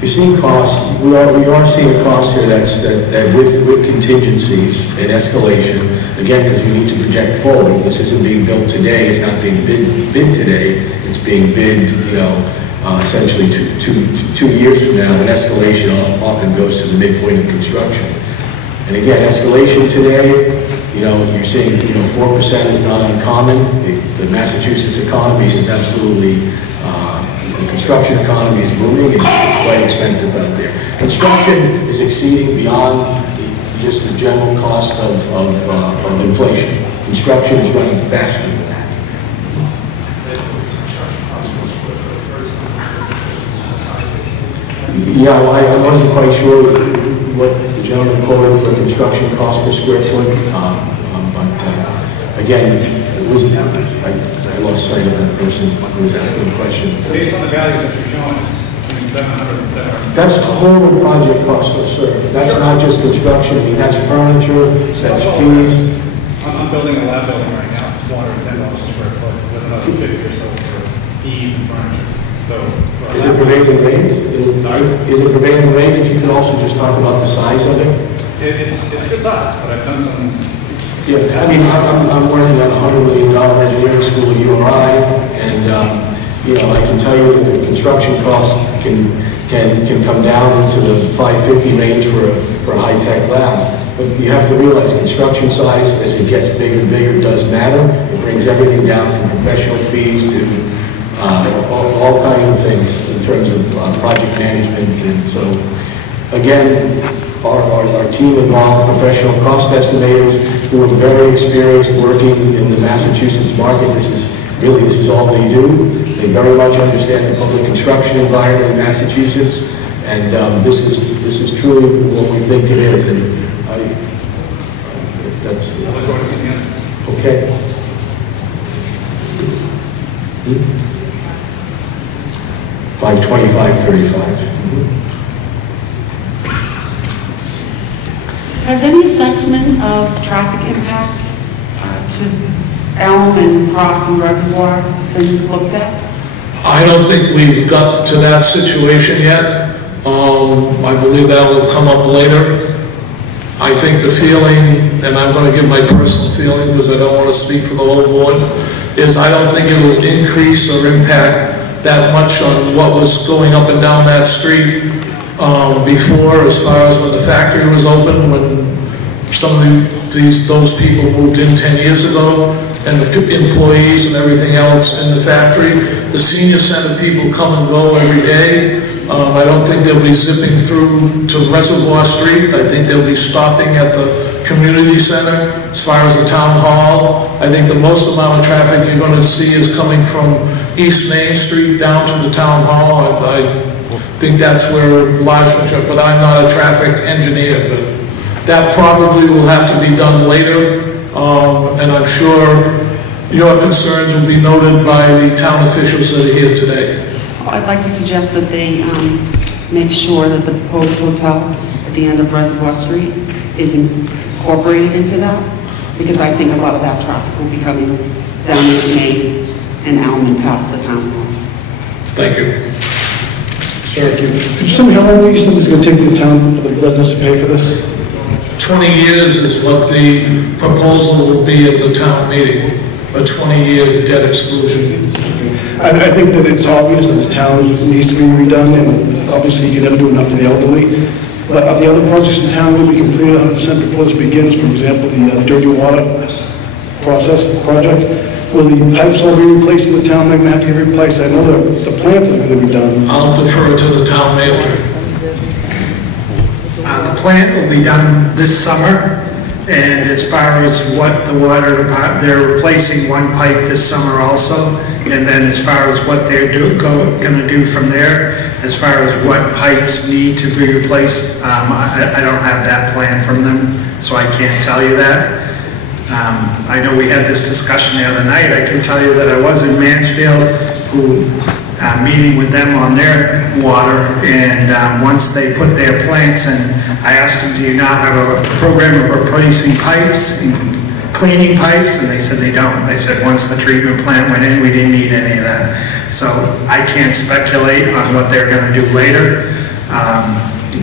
You're seeing costs, we are seeing costs here that with contingencies and escalation, again, because we need to project forward. This isn't being built today, it's not being bid today, it's being bid, essentially two years from now, and escalation often goes to the midpoint of construction. And again, escalation today, you're seeing, 4% is not uncommon. The Massachusetts economy is absolutely, the construction economy is booming, and it's quite expensive out there. Construction is exceeding beyond just the general cost of inflation. Construction is running faster than that. Yeah, well, I wasn't quite sure what the gentleman quoted for construction cost per square foot, but again, it was, I lost sight of that person who was asking the question. Based on the values that you're showing, it's between 700 and 700. That's total project cost, sir. That's not just construction. I mean, that's furniture, that's fees. I'm building a lab building right now. It's $410 a square foot with another 50 or so for fees and furniture. So, is it prevailing rate? Is it prevailing rate? If you could also just talk about the size of it. It's good size, but I've done some. Yeah, I mean, I'm working on a $100 million engineering school at URI, and I can tell you that the construction costs can come down into the $550 range for a high-tech lab. But you have to realize construction size, as it gets bigger and bigger, does matter. It brings everything down from professional fees to all kinds of things in terms of project management. And so, again, our team involved professional cost estimators who are very experienced working in the Massachusetts market. This is all they do. They very much understand the public construction environment in Massachusetts, and this is truly what we think it is. And that's okay. 525.35. Has any assessment of traffic impact to Elm and Crossing Reservoir been looked at? I don't think we've got to that situation yet. I believe that will come up later. I think the feeling, and I'm going to give my personal feeling because I don't want to speak for the whole board, is I don't think it will increase or impact that much on what was going up and down that street before, as far as when the factory was open, when some of those people moved in 10 years ago, and the employees and everything else in the factory. The senior center people come and go every day. I don't think they'll be zipping through to Reservoir Street. I think they'll be stopping at the community center. As far as the town hall, I think the most amount of traffic you're going to see is coming from East Main Street down to the town hall. I think that's where large majority, but I'm not a traffic engineer, but that probably will have to be done later, and I'm sure your concerns will be noted by the town officials that are here today. I'd like to suggest that they make sure that the proposed hotel at the end of Reservoir Street is incorporated into that, because I think a lot of that traffic will be coming down East Main and Alman past the town hall. Thank you. Sir. Could you tell me how long you said this is going to take for the town, for the residents to pay for this? 20 years is what the proposal would be at the town meeting, a 20-year debt exclusion. I think that it's obvious that the town needs to be redone, and obviously you can never do enough for the elderly. But of the other projects in town will be completed 100% before this begins, for example, the dirty water process project. Will the pipes all be replaced in the town? They're going to have to be replaced. I know the plants are going to be done. I'll defer to the town manager. The plant will be done this summer, and as far as what the water, they're replacing one pipe this summer also, and then as far as what they're going to do from there, as far as what pipes need to be replaced, I don't have that plan from them, so I can't tell you that. I know we had this discussion the other night. I can tell you that I was in Mansfield, meeting with them on their water, and once they put their plants in, I asked them, do you now have a program of replacing pipes and cleaning pipes? And they said they don't. They said once the treatment plant went in, we didn't need any of that. So I can't speculate on what they're going to do later,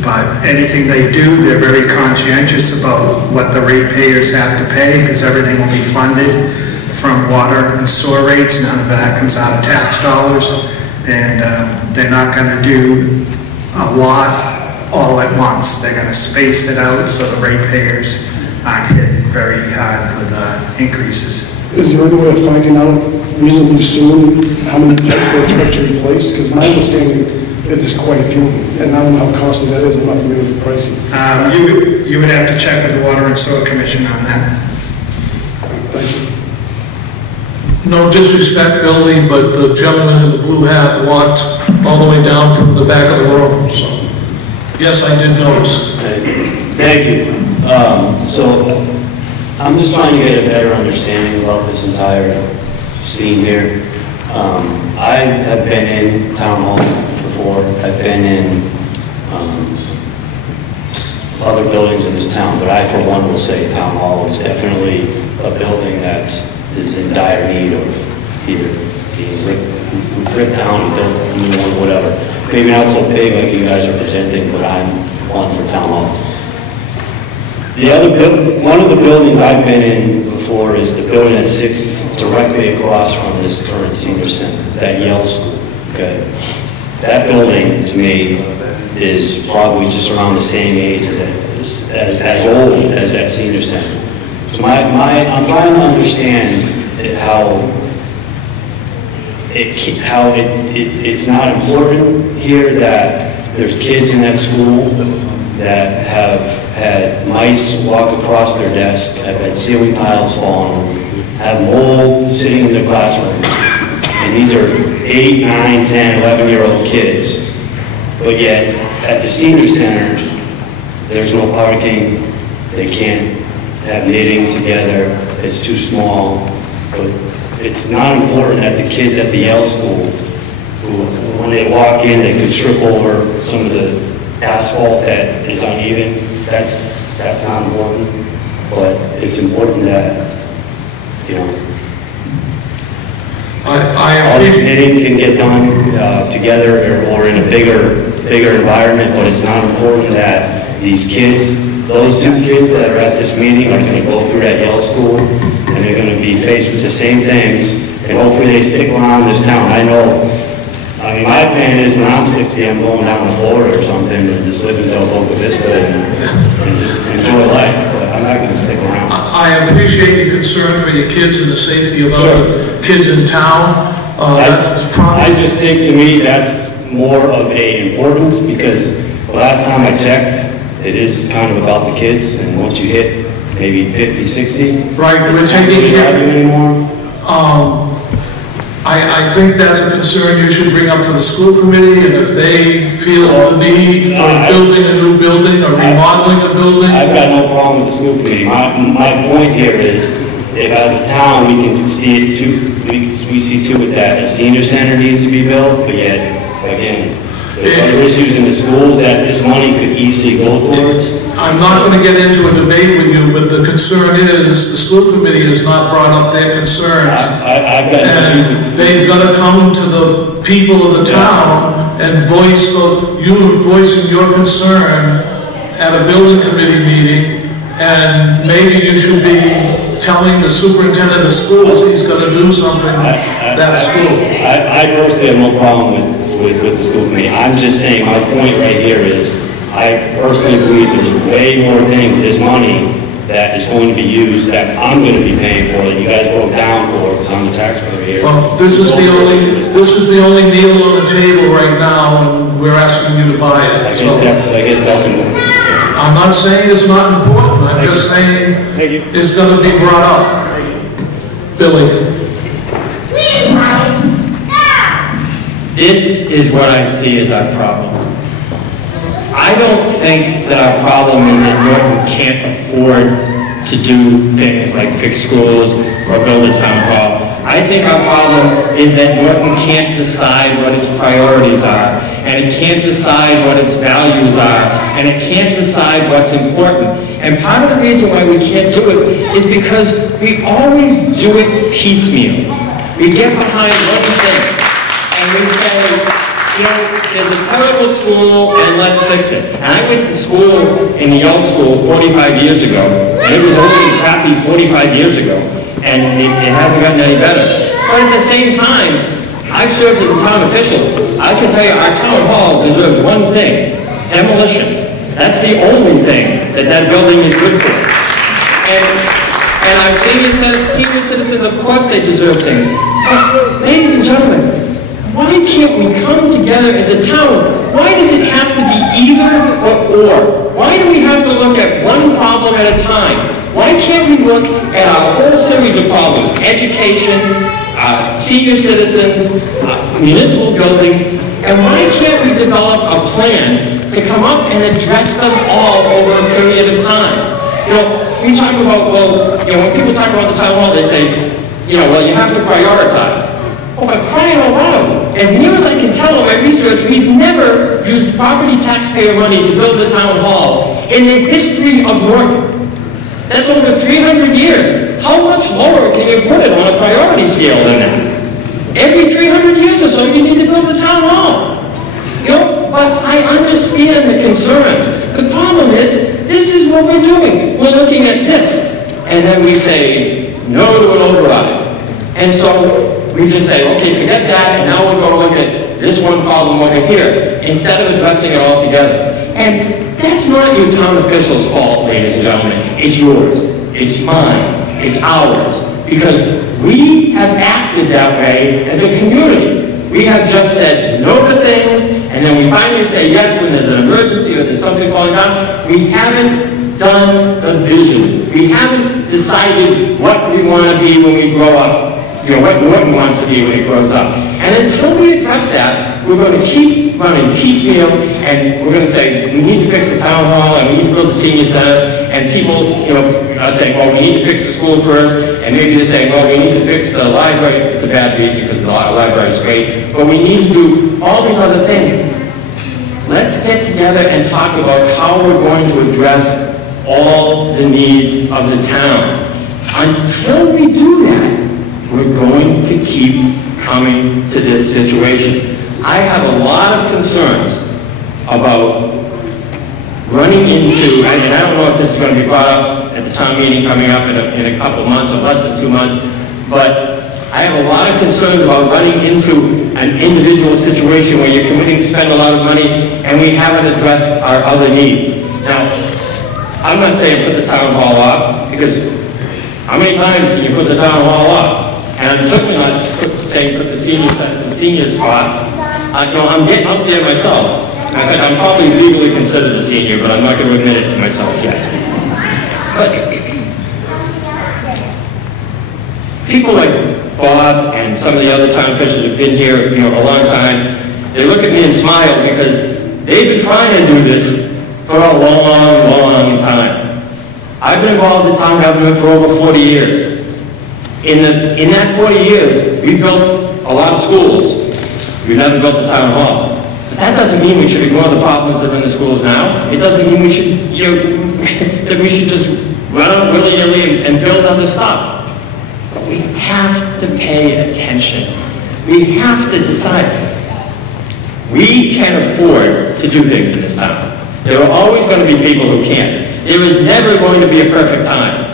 but anything they do, they're very conscientious about what the ratepayers have to pay, because everything will be funded from water and sewer rates. None of that comes out of tax dollars. And they're not going to do a lot all at once. They're going to space it out so the ratepayers aren't hit very hard with increases. Is there any way of finding out reasonably soon how many pipes they expect to replace? Because my understanding is there's quite a few, and I don't know how costly that is. I'm not familiar with the pricing. You would have to check with the Water and Sewer Commission on that. Thank you. No disrespect, Billy, but the gentleman in the blue hat walked all the way down from the back of the room, so yes, I did notice. Thank you. So I'm just trying to get a better understanding about this entire scene here. I have been in town hall before. I've been in other buildings in this town, but I, for one, will say town hall is definitely a building is in dire need of either being ripped down and built a new one, whatever. Maybe not so big like you guys are presenting, but I'm on for town hall. One of the buildings I've been in before is the building that sits directly across from this current senior center, that Yale School, okay? That building, to me, is probably just around the same age as old as that senior center. So I'm trying to understand how it's not important here that there's kids in that school that have had mice walk across their desk, have had ceiling tiles fall on them, have mold sitting in their classroom, and these are 8, 9, 10, 11-year-old kids. But yet, at the senior center, there's no parking, they can't have knitting together, it's too small. But it's not important that the kids at the Yale School, who, when they walk in, they could trip over some of the asphalt that is uneven. That's not important, but it's important that, you know, all this knitting can get done together or in a bigger environment, but it's not important that these kids those two kids that are at this meeting are gonna go through that Yale school, and they're gonna be faced with the same things, and hopefully they stick around this town. I know, I mean, my plan is when I'm 60, I'm going down to Florida or something, and just live until Boca Vista and just enjoy life, but I'm not gonna stick around. I appreciate your concern for your kids and the safety of other kids in town. I just think, to me, that's more of a importance, because the last time I checked, it is kind of about the kids, and once you hit maybe 50, 60. Right, we're it's not taking really care. about you anymore. I think that's a concern you should bring up to the school committee, and if they feel the need for building a new building or remodeling a building. I've got no problem with the school committee. My point here is, if as a town, we can see it too, we see to it that a senior center needs to be built, but yet, again, there's other issues in the schools that this money could easily go towards. I'm not going to get into a debate with you, but the concern is the school committee has not brought up their concerns. And they've got to come to the people of the town and voice, you voicing your concern at a building committee meeting, and maybe you should be telling the superintendent of schools he's got to do something at that school. I personally have no problem with the school committee. I'm just saying, my point right here is, I personally believe there's way more things, this money, that is going to be used, that I'm going to be paying for, that you guys broke down for, because I'm the taxpayer here. Well, this is the only meal on the table right now, and we're asking you to buy it. I guess that's important. I'm not saying it's not important, I'm just saying it's going to be brought up. Billy. This is what I see as our problem. I don't think that our problem is that Norton can't afford to do things like fix schools or build a town hall. I think our problem is that Norton can't decide what its priorities are, and it can't decide what its values are, and it can't decide what's important. And part of the reason why we can't do it is because we always do it piecemeal. We get behind one thing, and we say, you know, there's a terrible school, and let's fix it. And I went to school in the old school 45 years ago, and it was only crappy 45 years ago, and it hasn't gotten any better. But at the same time, I've served as a town official. I can tell you our town hall deserves one thing: demolition. That's the only thing that building is good for. And our senior citizens, of course they deserve things. But, ladies and gentlemen, why can't we come together as a town? Why does it have to be either or? Why do we have to look at one problem at a time? Why can't we look at a whole series of problems? Education, senior citizens, municipal buildings, and why can't we develop a plan to come up and address them all over a period of time? You know, we talk about, well, you know, when people talk about the town hall, they say, you know, well, you have to prioritize. Oh, but crying out loud, as near as I can tell in my research, we've never used property taxpayer money to build a town hall in the history of Norton. That's over 300 years. How much lower can you put it on a priority scale than that? Every 300 years or so, you need to build a town hall. You know, but I understand the concerns. The problem is, this is what we're doing. We're looking at this, and then we say no to an override. And so we just say, okay, forget that, and now we'll go look at this one problem over here, instead of addressing it all together. And that's not your town official's fault, ladies and gentlemen. It's yours. It's mine. It's ours. Because we have acted that way as a community. We have just said no to things, and then we finally say yes when there's an emergency or there's something falling down. We haven't done a vision. We haven't decided what we want to be when we grow up. You know, what Norton wants to be when he grows up. And until we address that, we're going to keep running piecemeal, and we're going to say, we need to fix the town hall, and we need to build the senior center, and people, you know, are saying, well, we need to fix the school first, and maybe they're saying, well, we need to fix the library. It's a bad reason, because the library is great, but we need to do all these other things. Let's get together and talk about how we're going to address all the needs of the town. Until we do that, we're going to keep coming to this situation. I have a lot of concerns about running into, and I don't know if this is going to be brought up at the town meeting coming up in a couple months or less than 2 months, but I have a lot of concerns about running into an individual situation where you're committing to spend a lot of money and we haven't addressed our other needs. Now, I'm not saying put the town hall off, because how many times can you put the town hall off? And I'm certainly not saying put the seniors off. I'm getting up there myself. In fact, I'm probably legally considered a senior, but I'm not going to admit it to myself yet. But people like Bob and some of the other town officials who've been here, a long time, they look at me and smile because they've been trying to do this for a long, long time. I've been involved in town government for over 40 years. In that 40 years, we've built a lot of schools. We've never built a town hall. But that doesn't mean we should ignore the problems that are in the schools now. It doesn't mean we should, that we should just run out willy-nilly and build other stuff. But we have to pay attention. We have to decide. We can afford to do things in this town. There are always going to be people who can't. There is never going to be a perfect time.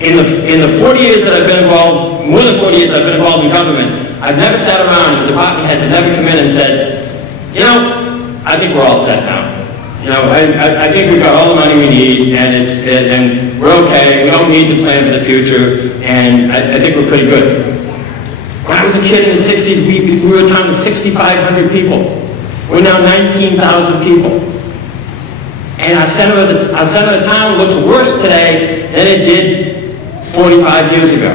In the 40 years that I've been involved, more than 40 years that I've been involved in government, I've never sat around and the department heads have never come in and said, I think we're all set now. I think we've got all the money we need, and we're okay. We don't need to plan for the future, and I think we're pretty good. When I was a kid in the 60s, we were a town of 6,500 people. We're now 19,000 people. And our center of the town looks worse today than it did 45 years ago.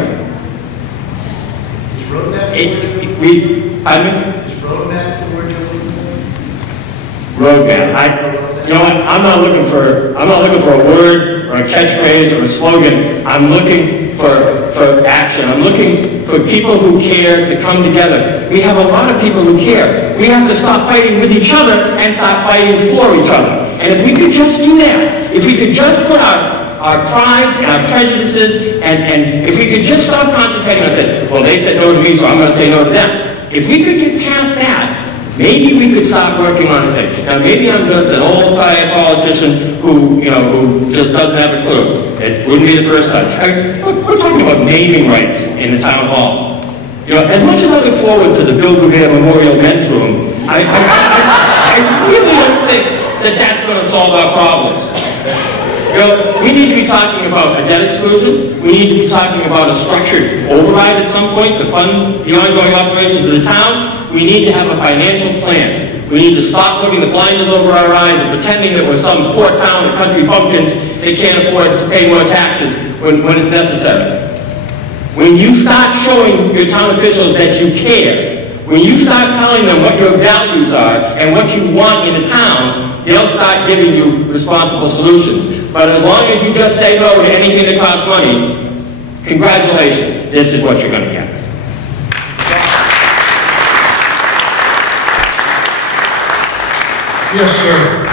Is roadmap pardon me? Is roadmap the word you're looking for? Roadmap. You know what? I'm not looking for a word or a catchphrase or a slogan. I'm looking for action. I'm looking for people who care to come together. We have a lot of people who care. We have to stop fighting with each other and stop fighting for each other. And if we could just do that, if we could just put our prides and our prejudices, and if we could just stop concentrating on saying, well, they said no to me, so I'm going to say no to them. If we could get past that, maybe we could start working on it. Now, maybe I'm just an old, tired politician who just doesn't have a clue. It wouldn't be the first time. We're talking about naming rights in the town hall. As much as I look forward to the Bill Bouvier Memorial Men's Room, I really don't think that that's going to solve our problems. We need to be talking about a debt exclusion. We need to be talking about a structured override at some point to fund the ongoing operations of the town. We need to have a financial plan. We need to stop putting the blinders over our eyes and pretending that we're some poor town of country bumpkins that can't afford to pay more taxes when it's necessary. When you start showing your town officials that you care, when you start telling them what your values are and what you want in a town, they'll start giving you responsible solutions. But as long as you just say no to anything that costs money, congratulations, this is what you're going to get. Yes, sir.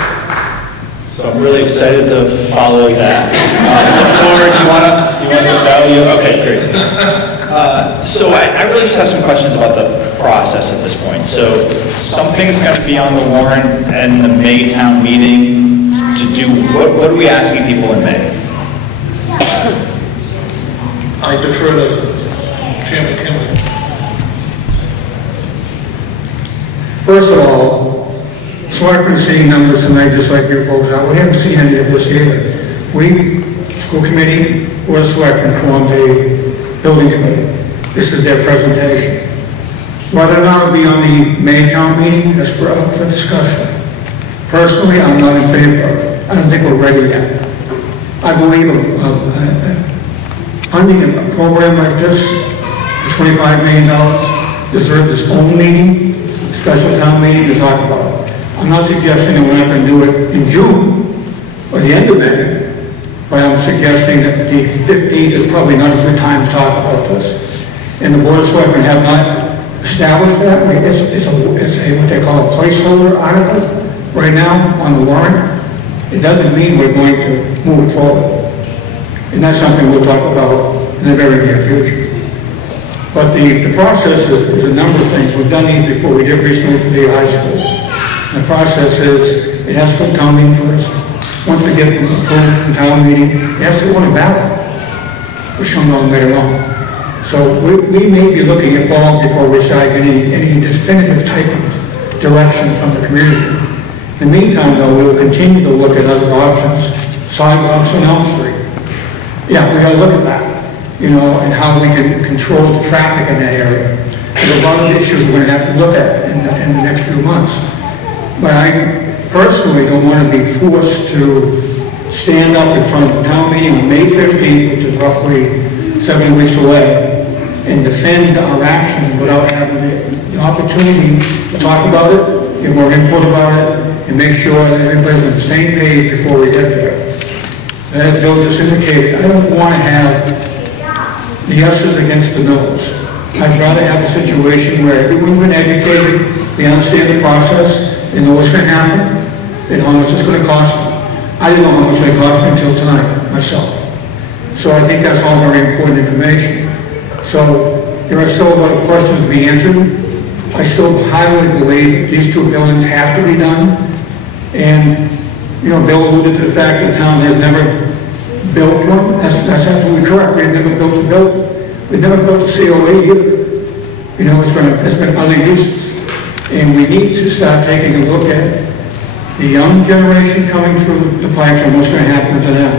So I'm really excited to follow that. Laura, do you want to value? Okay, great. So I really just have some questions about the process at this point. So something's going to be on the warrant and the May town meeting to do, what are we asking people in May? I defer to Chairman Kimball. First of all, selectmen seeing numbers tonight just like you folks are. We haven't seen any of this either. We, school committee, or selectmen formed a building committee. This is their presentation. Whether or not it'll be on the May town meeting, that's for discussion. Personally, I'm not in favor of it. I don't think we're ready yet. I believe funding a program like this for $25 million deserves its own meeting, special town meeting to talk about it. I'm not suggesting that we're not going to do it in June or the end of May, but I'm suggesting that the 15th is probably not a good time to talk about this. And the Board of Selectmen have not established that. It's what they call a placeholder article right now on the warrant. It doesn't mean we're going to move it forward. And that's something we'll talk about in the very near future. But the process is a number of things. We've done these before. We did recently for the high school. The process is, it has to go to town meeting first. once we get them approved from town meeting, it has to go on a ballot, which comes on later on. So we may be looking at fall before we start getting any definitive type of direction from the community. In the meantime, though, we will continue to look at other options, sidewalks on Elm Street. Yeah, we gotta look at that, you know, and how we can control the traffic in that area. There's a lot of issues we're gonna have to look at in the next few months. But I personally don't want to be forced to stand up in front of a town meeting on May 15th, which is roughly 7 weeks away, and defend our actions without having the opportunity to talk about it, get more input about it, and make sure that everybody's on the same page before we get there. As Bill just indicated, I don't want to have the yeses against the nos. I'd rather have a situation where everyone's been educated, they understand the process, they know what's going to happen, they know how much it's going to cost them. I didn't know how much it cost me until tonight, myself. So I think that's all very important information. So there are still a lot of questions to be answered. I still highly believe that these two buildings have to be done. And, you know, Bill alluded to the fact that the town has never built one. That's absolutely correct. We've never built a building. We've never built a COA either. You know, it's been other uses. And we need to start taking a look at the young generation coming through the pipes and what's going to happen to them.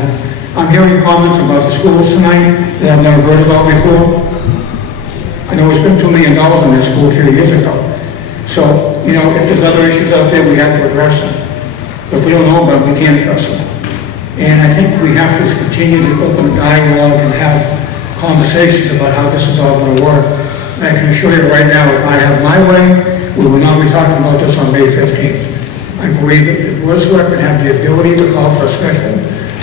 I'm hearing comments about the schools tonight that I've never heard about before. I know we spent $2 million on that school a few years ago. So, you know, if there's other issues out there, we have to address them. But if we don't know about them, we can't address them. And I think we have to continue to open a dialogue and have conversations about how this is all going to work. And I can assure you right now, if I have my way, we will not be talking about this on May 15th. I believe that the Board of Selectmen have the ability to call for a special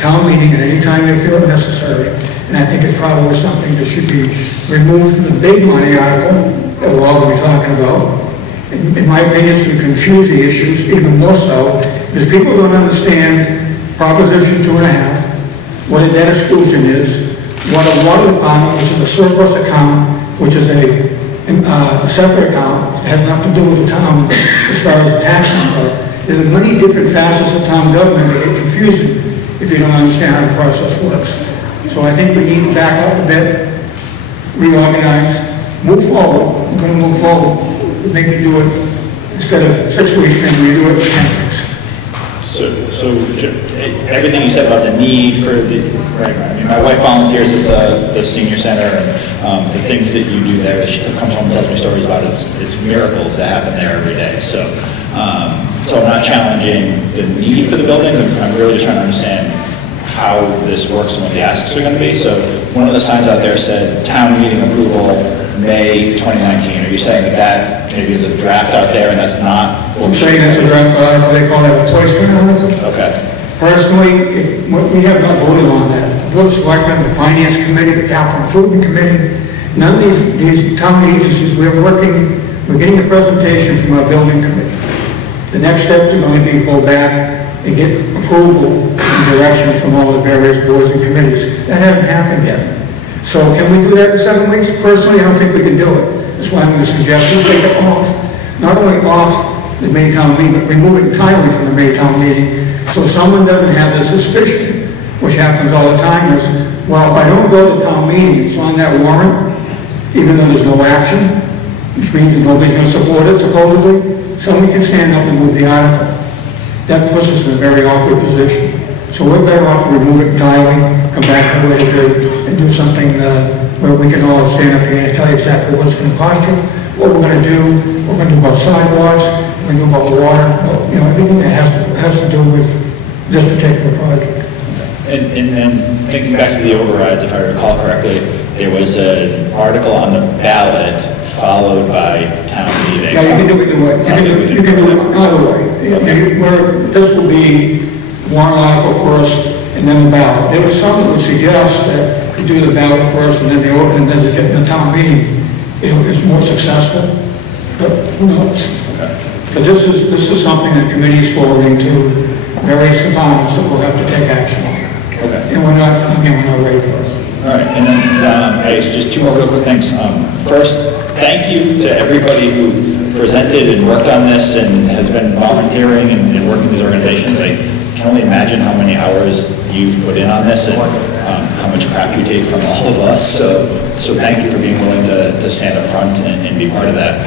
town meeting at any time they feel it necessary. And I think it's probably something that should be removed from the big money article that we're all going to be talking about. In my opinion, it's going to confuse the issues even more so, because people don't understand Proposition 2.5, what a debt exclusion is, what a water department, which is a surplus account, which is a separate account, it has nothing to do with the town as far as the taxes go. There's many different facets of town government that get confusing if you don't understand how the process works. So I think we need to back up a bit, reorganize, move forward. We're going to move forward. Make me do it instead of 6 weeks, maybe we do it in 10 weeks. So everything you said about the need for the, right, I mean, my wife volunteers at the senior center, and the things that you do there, she comes home and tells me stories about it. It's miracles that happen there every day. So I'm not challenging the need for the buildings. I'm really just trying to understand how this works and what the asks are going to be. So one of the signs out there said town meeting approval May 2019. Are you saying that maybe is a draft out there and that's not? I'm saying that's a draft article. They call that a placement article. Okay. Personally, we have not voted on that. The Board of Selectmen, the Finance Committee, the Capital Improvement Committee, none of these town agencies, we're getting a presentation from our building committee. The next steps are going to be go back and get approval and direction from all the various boards and committees. That hasn't happened yet. So can we do that in 7 weeks? Personally, I don't think we can do it. That's why I'm going to suggest we take it off, not only off the May town meeting, but remove it entirely from the May town meeting, so someone doesn't have the suspicion, which happens all the time, is, well, if I don't go to town meeting, it's on that warrant, even though there's no action, which means that nobody's going to support it, supposedly, someone can stand up and move the article. That puts us in a very awkward position. So we're better off to remove it entirely, come back the way to do, and do something where we can all stand up here and tell you exactly what it's going to cost you, what we're going to do, what we're going to do about sidewalks, what we're going to do about water, you know, everything that has to do with this particular project. And then thinking back to the overrides, if I recall correctly, there was an article on the ballot followed by town meeting. Yeah, you can do it either way. You can do it either way. Okay. This will be warrant article first, and then the ballot. There was some that would suggest that you do the ballot first, and then the town meeting, is more successful. But who knows? Okay. But this is something that the committee is forwarding to various departments that will have to take action on. Okay. And we're not ready for it. All right, and then just two more real quick things. First, thank you to everybody who presented and worked on this and has been volunteering and working with these organizations. I can only imagine how many hours you've put in on this and how much crap you take from all of us. So thank you for being willing to stand up front and be part of that.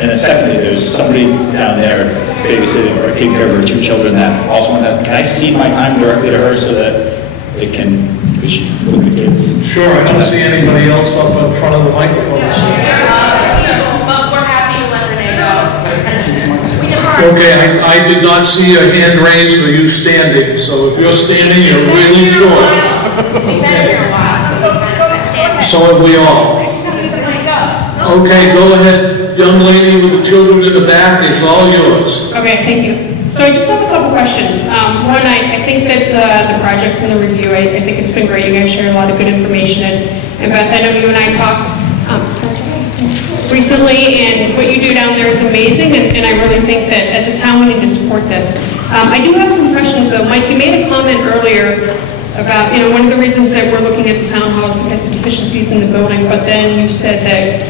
And then secondly, there's somebody down there babysitting or taking care of her 2 children that also want to, can I cede my time directly to her so that they can, she with the kids? Sure, I don't see anybody else up in front of the microphone. So. But we're happy to let Renee go. Okay, I did not see a hand raised or you standing, so if you're standing, you're really short. We've been here a while, so we kind of stand. So have we all. Okay, go ahead, young lady with the children in the back, it's all yours. Okay, thank you. So I just have a couple questions. One, I think that the project's in the review. I think it's been great. You guys shared a lot of good information. And Beth, I know you and I talked recently, and what you do down there is amazing, and I really think that as a town we need to support this. I do have some questions though. Mike, you made a comment earlier about, one of the reasons that we're looking at the town hall is because of deficiencies in the building, but then you said that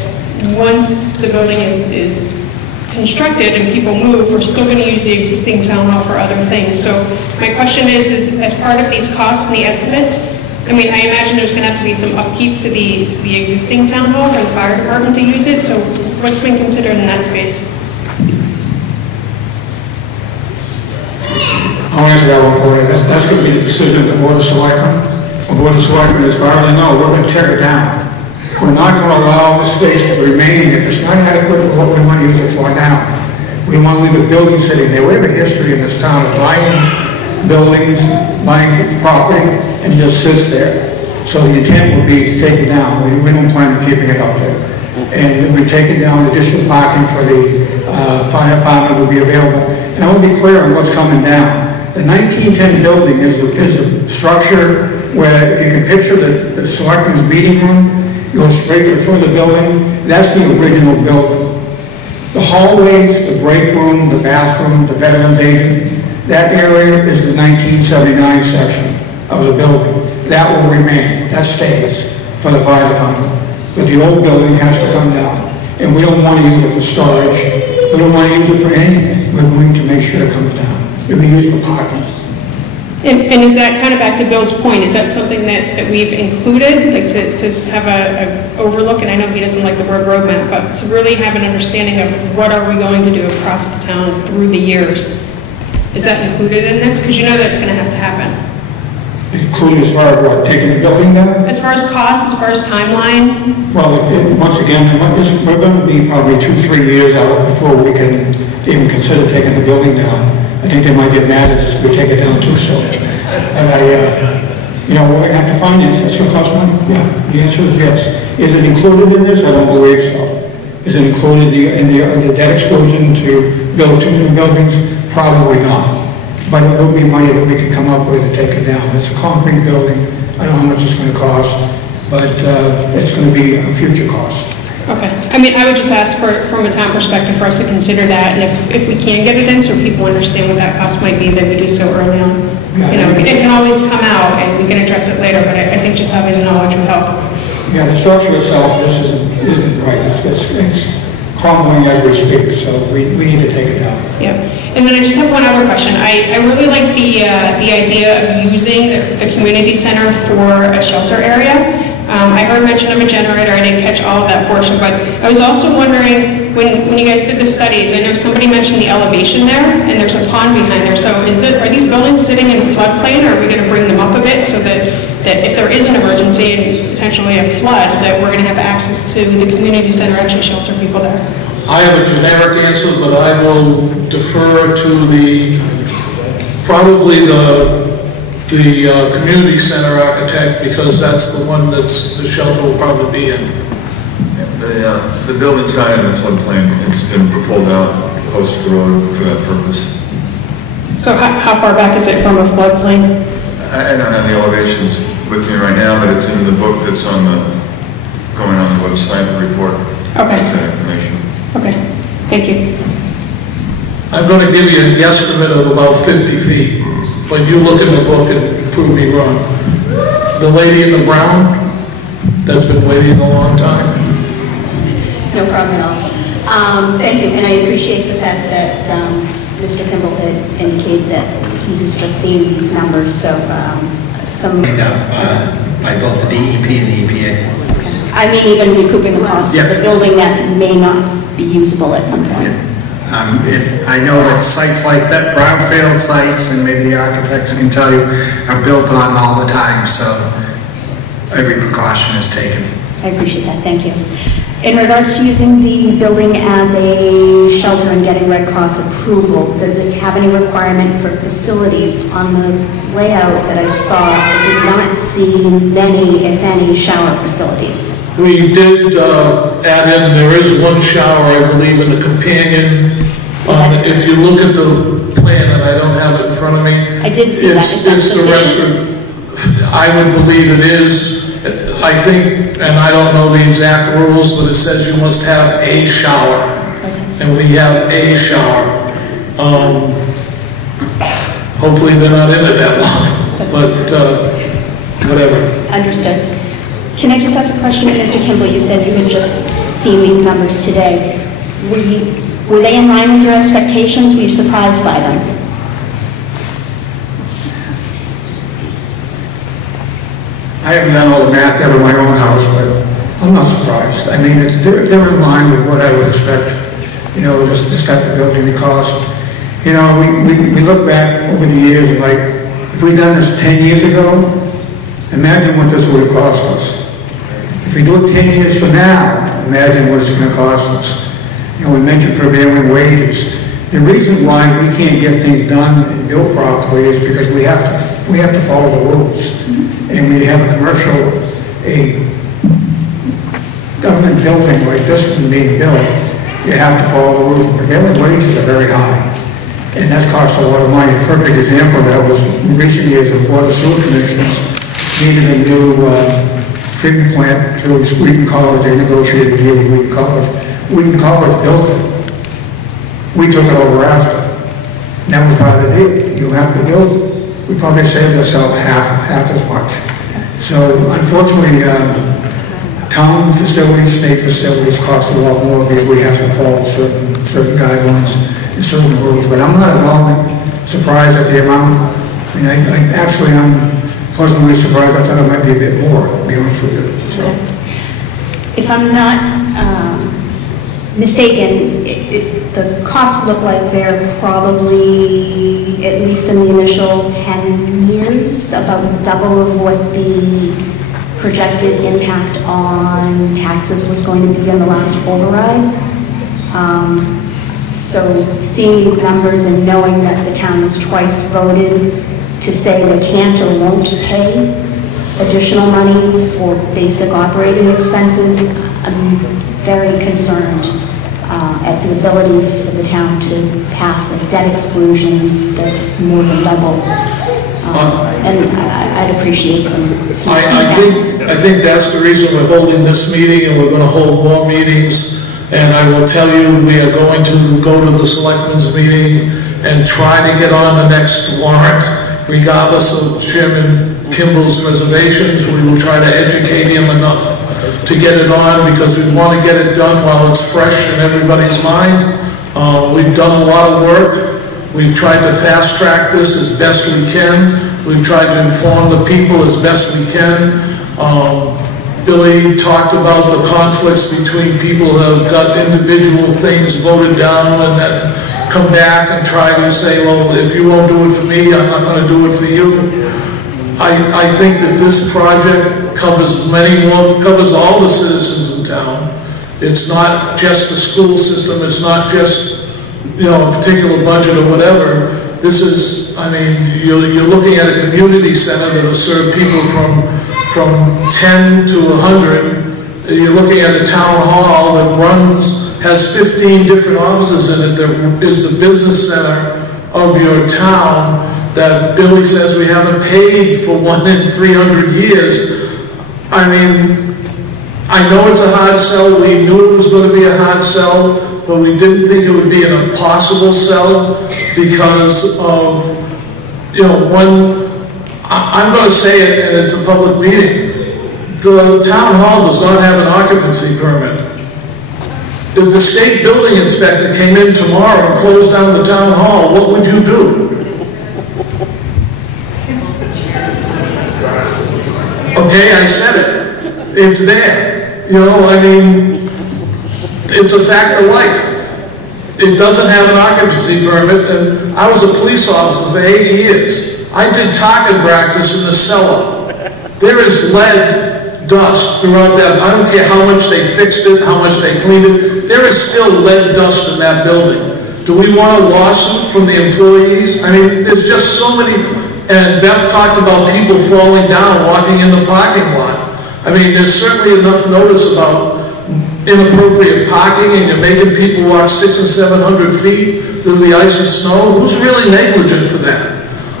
once the building is constructed and people move, we're still going to use the existing town hall for other things. So my question is as part of these costs and the estimates, I imagine there's going to have to be some upkeep to the existing town hall for the fire department to use it. So what's been considered in that space? I'll answer that one for you. That's going to be the decision of the Board of Selectmen. The Board of Selectmen, as far as I know, we're going to tear it down. We're not going to allow the space to remain if it's not adequate for what we want to use it for now. We want to leave the building sitting there. We have a history in this town of buying buildings, buying property, and it just sits there. So the intent would be to take it down. We don't plan on keeping it up there. And we've taken down additional parking for the fire department will be available. And I want to be clear on what's coming down. The 1910 building is the structure where, if you can picture the selectmen's meeting room, goes straight to the front of the building. That's the original building. The hallways, the break room, the bathroom, the veterans agent, that area is the 1979 section of the building. That will remain. That stays for the fire department. But the old building has to come down. And we don't want to use it for storage. We don't want to use it for anything. We're going to make sure it comes down. It'll be used for parking. And is that kind of back to Bill's point, is that something that we've included, like to have a overlook, and I know he doesn't like the word roadmap, but to really have an understanding of what are we going to do across the town through the years? Is that included in this? Because you know that's going to have to happen. Including as far as what, taking the building down? As far as cost, as far as timeline? Well, once again, we're going to be probably 2-3 years out before we can even consider taking the building down. I think they might get mad at us if we take it down too soon. And we're going to have to finance it. It's going to cost money. Yeah, the answer is yes. Is it included in this? I don't believe so. Is it included in the debt exclusion to build 2 new buildings? Probably not. But it will be money that we can come up with to take it down. It's a concrete building. I don't know how much it's going to cost, but it's going to be a future cost. Okay. I would just ask from a town perspective for us to consider that, and if we can get it in so people understand what that cost might be, then we do so early on. It can always come out and we can address it later, but I think just having the knowledge would help. Yeah, the structure itself just isn't right. It's crumbling as we speak, so we need to take it down. Yep. And then I just have one other question. I really like the idea of using the community center for a shelter area. I heard mention of a generator. I didn't catch all of that portion, but I was also wondering, when you guys did the studies, I know somebody mentioned the elevation there, and there's a pond behind there. So are these buildings sitting in a floodplain, or are we going to bring them up a bit so that if there is an emergency and potentially a flood, that we're going to have access to the community center, actually shelter people there? I have a generic answer, but I will defer to probably the community center architect, because that's the one that's the shelter will probably be in. The building's kind of in the floodplain. It's been pulled out close to the road for that purpose. So how far back is it from a floodplain? I don't have the elevations with me right now, but it's in the book that's going on the website, the report. Okay. Has that information. Okay, thank you. I'm going to give you a guesstimate of about 50 feet. But you look in the book and prove me wrong. The lady in the brown that's been waiting a long time. No problem at all. Thank you, and I appreciate the fact that Mr. Kimball had indicated that he's just seen these numbers, so some... by both the DEP and the EPA. I mean, even recouping the cost of the building that may not be usable at some point. I know that sites like that, brownfield sites, and maybe the architects can tell you, are built on all the time, so every precaution is taken. I appreciate that, thank you. In regards to using the building as a shelter and getting Red Cross approval, does it have any requirement for facilities? On the layout that I saw, I did not see many, if any, shower facilities. We did add in, there is one shower, I believe, in the companion. If you look at the plan, and I don't have it in front of me. I did see that. It's the restaurant. I would believe it is. I think, and I don't know the exact rules, but it says you must have a shower. And we have a shower. Hopefully they're not in it that long, but whatever. Understood. Can I just ask a question to Mr. Kimball? You said you had just seen these numbers today. Were they in line with your expectations? Were you surprised by them? I haven't done all the math out of my own house, but I'm not surprised. I mean, they're in line with what I would expect, you know, this type of building, the cost. You know, we look back over the years and like, if we'd done this 10 years ago, imagine what this would have cost us. If we do it 10 years from now, imagine what it's going to cost us. You know, we mentioned prevailing wages. The reason why we can't get things done and built properly is because we have to follow the rules. And when you have a government building like this one being built, you have to follow the rules. And prevailing wages are very high. And that's cost a lot of money. A perfect example of that was in recent years, the Water Sewer Commissioners needed a new treatment plant through Wheaton College. They negotiated a deal with Wheaton College. Wheaton College built it. We took it over after. And that was part of the deal. You have to build it. We probably saved ourselves half as much. So unfortunately, town facilities, state facilities cost a lot more because we have to follow certain guidelines and certain rules. But I'm not at all surprised at the amount. I mean, I'm pleasantly surprised. I thought it might be a bit more, to be honest with you. So, if I'm not mistaken, the costs look like they're probably, at least in the initial 10 years, about double of what the projected impact on taxes was going to be in the last override. So seeing these numbers and knowing that the town has twice voted to say they can't or won't pay additional money for basic operating expenses, I'm very concerned at the ability for the town to pass a debt exclusion that's more than double. And I'd appreciate some feedback. I think that's the reason we're holding this meeting, and we're going to hold more meetings. And I will tell you, we are going to go to the selectmen's meeting and try to get on the next warrant, regardless of Chairman Kimball's reservations. We will try to educate him enough to get it on, because we want to get it done while it's fresh in everybody's mind. We've done a lot of work. We've tried to fast track this as best we can. We've tried to inform the people as best we can. Billy talked about the conflicts between people who have got individual things voted down and then come back and try to say, well, if you won't do it for me, I'm not going to do it for you. I think that this project covers covers all the citizens in town. It's not just the school system. It's not just, you know, a particular budget or whatever. This is, I mean, you're looking at a community center that will serve people from 10 to 100. You're looking at a town hall that has 15 different offices in it, that is the business center of your town, that Billy says we haven't paid for one in 300 years. I mean, I know it's a hard sell. We knew it was going to be a hard sell, but we didn't think it would be an impossible sell because of, you know, I'm going to say it, and it's a public meeting. The town hall does not have an occupancy permit. If the state building inspector came in tomorrow and closed down the town hall, what would you do? Okay, I said it. It's there. You know, I mean, it's a fact of life. It doesn't have an occupancy permit, and I was a police officer for 8 years. I did target practice in the cellar. There is lead dust throughout that. I don't care how much they fixed it, how much they cleaned it. There is still lead dust in that building. Do we want a lawsuit from the employees? I mean, there's just so many, and Beth talked about people falling down, walking in the parking lot. I mean, there's certainly enough notice about inappropriate parking, and you're making people walk 600 and 700 feet through the ice and snow. Who's really negligent for that?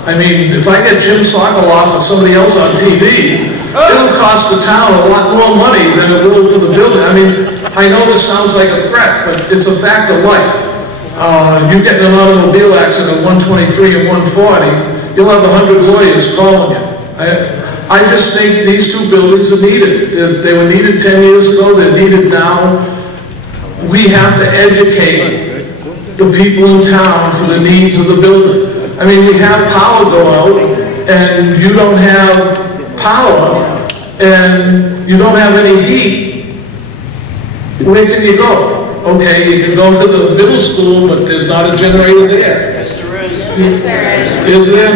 I mean, if I get Jim Sokoloff or somebody else on TV, it'll cost the town a lot more money than it will for the building. I mean, I know this sounds like a threat, but it's a fact of life. You get in an automobile accident at 123 and 140, you'll have 100 lawyers calling you. I just think these two buildings are needed. They were needed 10 years ago, they're needed now. We have to educate the people in town for the needs of the building. I mean, we have power go out, and you don't have power, and you don't have any heat. Where can you go? Okay, you can go to the middle school, but there's not a generator there. Yes, there is. Yes, there is. Is there?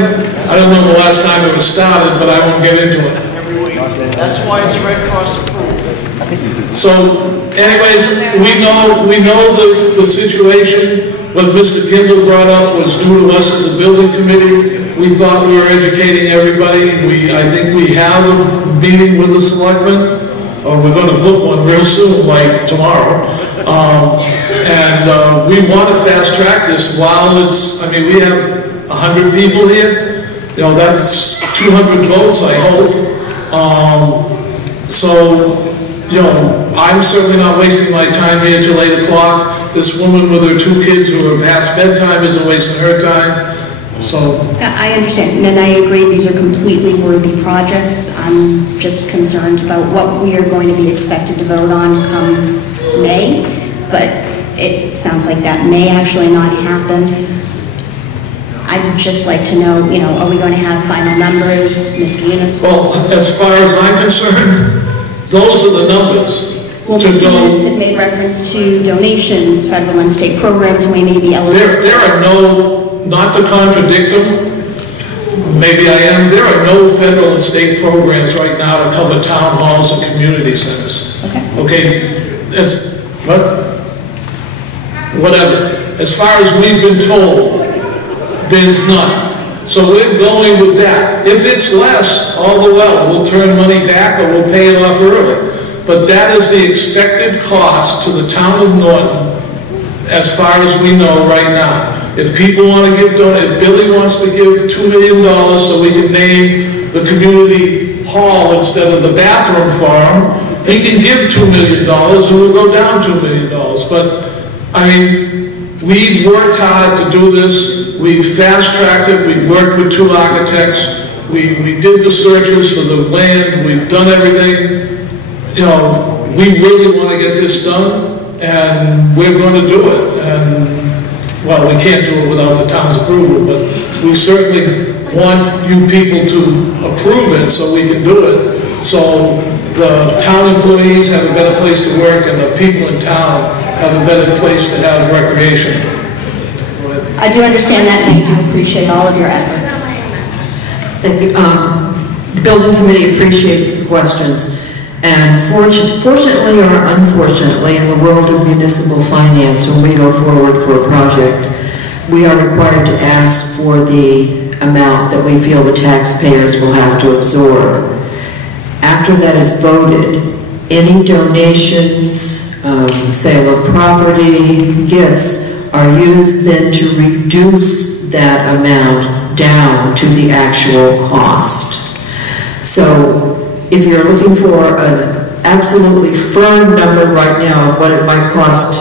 I don't know the last time it was started, but I won't get into it. Every week. That's why it's Red Cross approved. So, anyways, we know the situation. What Mr. Kimball brought up was new to us as a building committee. We thought we were educating everybody. I think we have a meeting with the selectmen, or we're going to book one real soon, like tomorrow. We want to fast track this while it's, I mean, we have 100 people here. You know, that's 200 votes, I hope. You know, I'm certainly not wasting my time here till 8 o'clock. This woman with her 2 kids who are past bedtime isn't wasting her time. So I understand, and I agree, these are completely worthy projects. I'm just concerned about what we are going to be expected to vote on come May, but it sounds like that may actually not happen. I'd just like to know, you know, are we going to have final numbers, Mr. Eunice? Well, as far as I'm concerned, those are the numbers. Well, Mr. Eunice had made reference to donations, federal and state programs we may be eligible. There are no, not to contradict them, maybe I am, there are no federal and state programs right now to cover town halls and community centers. Okay, whatever. As far as we've been told, there's none. So we're going with that. If it's less, all the well, we'll turn money back or we'll pay it off early. But that is the expected cost to the town of Norton as far as we know right now. If people want to give, if Billy wants to give $2 million so we can name the community hall instead of the bathroom for him, he can give $2 million and we'll go down $2 million. But, I mean, we've worked hard to do this. We've fast-tracked it. We've worked with 2 architects. We did the searches for the land. We've done everything. You know, we really want to get this done, and we're going to do it. And, well, we can't do it without the town's approval, but we certainly want you people to approve it so we can do it, so the town employees have a better place to work and the people in town have a better place to have recreation. I do understand that, and I do appreciate all of your efforts. Thank you. The building committee appreciates the questions. And fortunately or unfortunately, in the world of municipal finance, when we go forward for a project, we are required to ask for the amount that we feel the taxpayers will have to absorb. After that is voted, any donations, sale of property, gifts, are used then to reduce that amount down to the actual cost. So, if you're looking for an absolutely firm number right now of what it might cost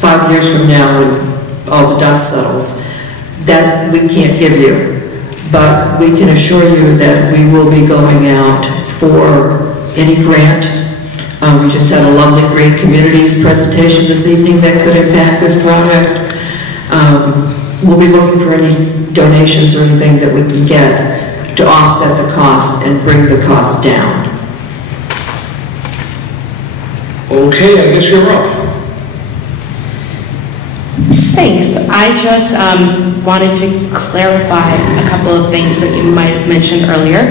5 years from now when all the dust settles, that we can't give you. But we can assure you that we will be going out for any grant. We just had a lovely Green Communities presentation this evening that could impact this project. We'll be looking for any donations or anything that we can get. to offset the cost and bring the cost down. Okay, I guess you're up. Thanks. I just wanted to clarify a couple of things that you might have mentioned earlier.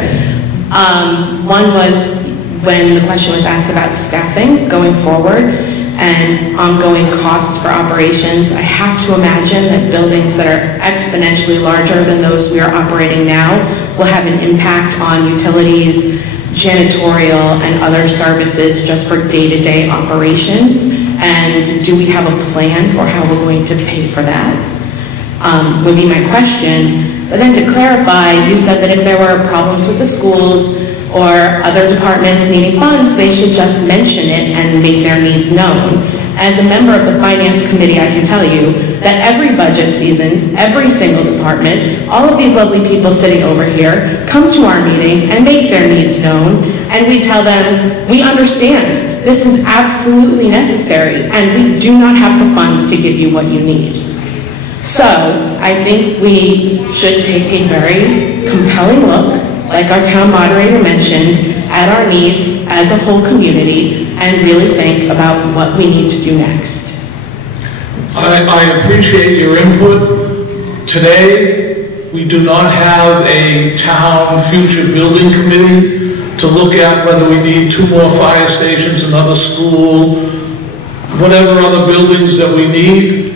One was when the question was asked about staffing going forward and ongoing costs for operations. I have to imagine that buildings that are exponentially larger than those we are operating now will have an impact on utilities, janitorial, and other services just for day-to-day operations. And do we have a plan for how we're going to pay for that? Would be my question. But then to clarify, you said that if there were problems with the schools or other departments needing funds, they should just mention it and make their needs known. As a member of the Finance Committee, I can tell you that every budget season, every single department, all of these lovely people sitting over here come to our meetings and make their needs known, and we tell them, we understand, this is absolutely necessary, and we do not have the funds to give you what you need. So, I think we should take a very compelling look, like our town moderator mentioned, at our needs as a whole community and really think about what we need to do next. I appreciate your input. Today, we do not have a town future building committee to look at whether we need 2 more fire stations, another school, whatever other buildings that we need.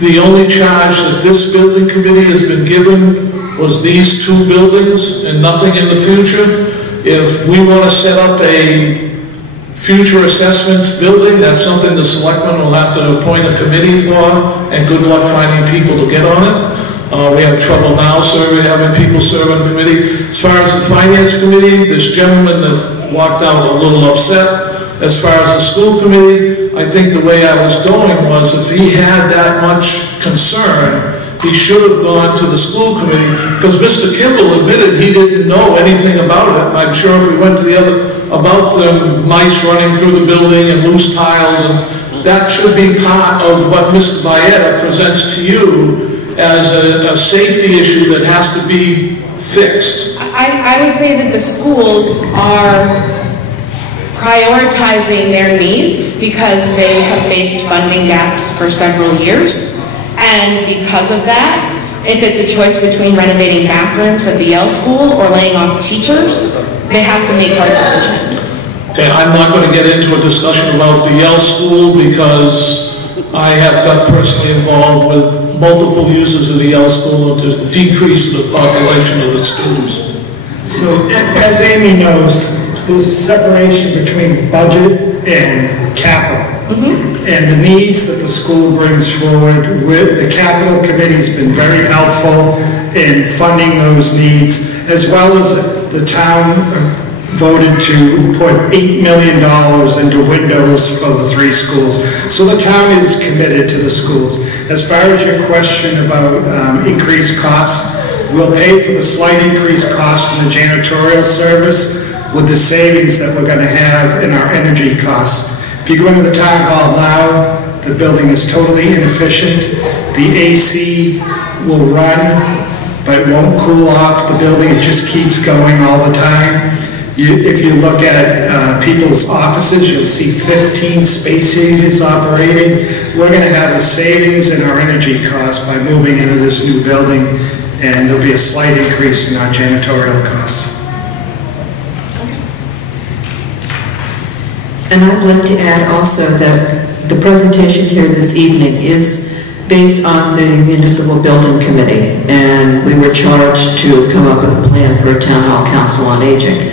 The only charge that this building committee has been given was these 2 buildings and nothing in the future. If we want to set up a future assessments building, that's something the selectmen will have to appoint a committee for, and good luck finding people to get on it. We have trouble now having people serve on the committee. As far as the finance committee, this gentleman that walked out a little upset. As far as the school committee, I think the way I was going was if he had that much concern, he should have gone to the school committee, because Mr. Kimball admitted he didn't know anything about it. I'm sure if we went to the other, about the mice running through the building and loose tiles, and that should be part of what Mr. Baeta presents to you as a safety issue that has to be fixed. I would say that the schools are prioritizing their needs because they have faced funding gaps for several years. And because of that, if it's a choice between renovating bathrooms at the Yale School or laying off teachers, they have to make hard decisions. Okay, I'm not going to get into a discussion about the Yale School because I have got personally involved with multiple uses of the Yale School to decrease the population of the students. So, as Amy knows, there's a separation between budget and capital. And the needs that the school brings forward, with the capital committee's been very helpful in funding those needs, as well as the town voted to put $8 million into windows for the 3 schools. So the town is committed to the schools. As far as your question about increased costs, we'll pay for the slight increased cost in the janitorial service with the savings that we're going to have in our energy costs. If you go into the town hall now, the building is totally inefficient. The AC will run, but it won't cool off the building. It just keeps going all the time. If you look at people's offices, you'll see 15 space heaters operating. We're going to have a savings in our energy costs by moving into this new building, and there'll be a slight increase in our janitorial costs. And I'd like to add also that the presentation here this evening is based on the Municipal Building Committee, and we were charged to come up with a plan for a Town Hall Council on Aging.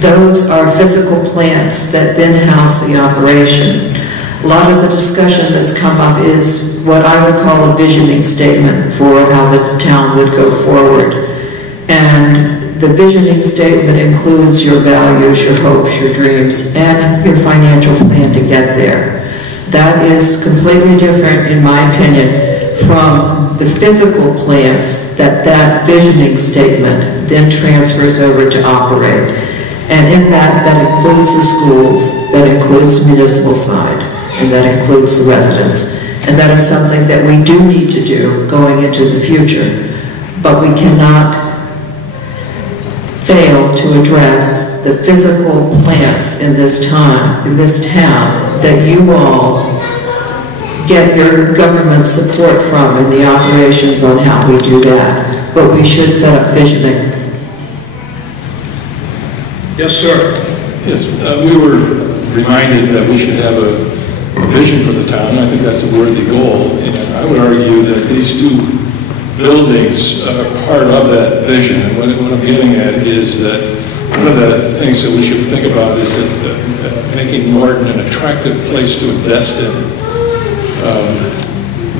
Those are physical plants that then house the operation. A lot of the discussion that's come up is what I would call a visioning statement for how the town would go forward. And the visioning statement includes your values, your hopes, your dreams, and your financial plan to get there. That is completely different, in my opinion, from the physical plans that visioning statement then transfers over to operate. And in that includes the schools, that includes the municipal side, and that includes the residents. And that is something that we do need to do going into the future. But we cannot fail to address the physical plants in this town, that you all get your government support from in the operations on how we do that. But we should set up visioning. Yes, sir. Yes, we were reminded that we should have a vision for the town. I think that's a worthy goal, and I would argue that these two buildings are part of that vision. And what I'm getting at is that one of the things that we should think about is that making Norton an attractive place to invest in.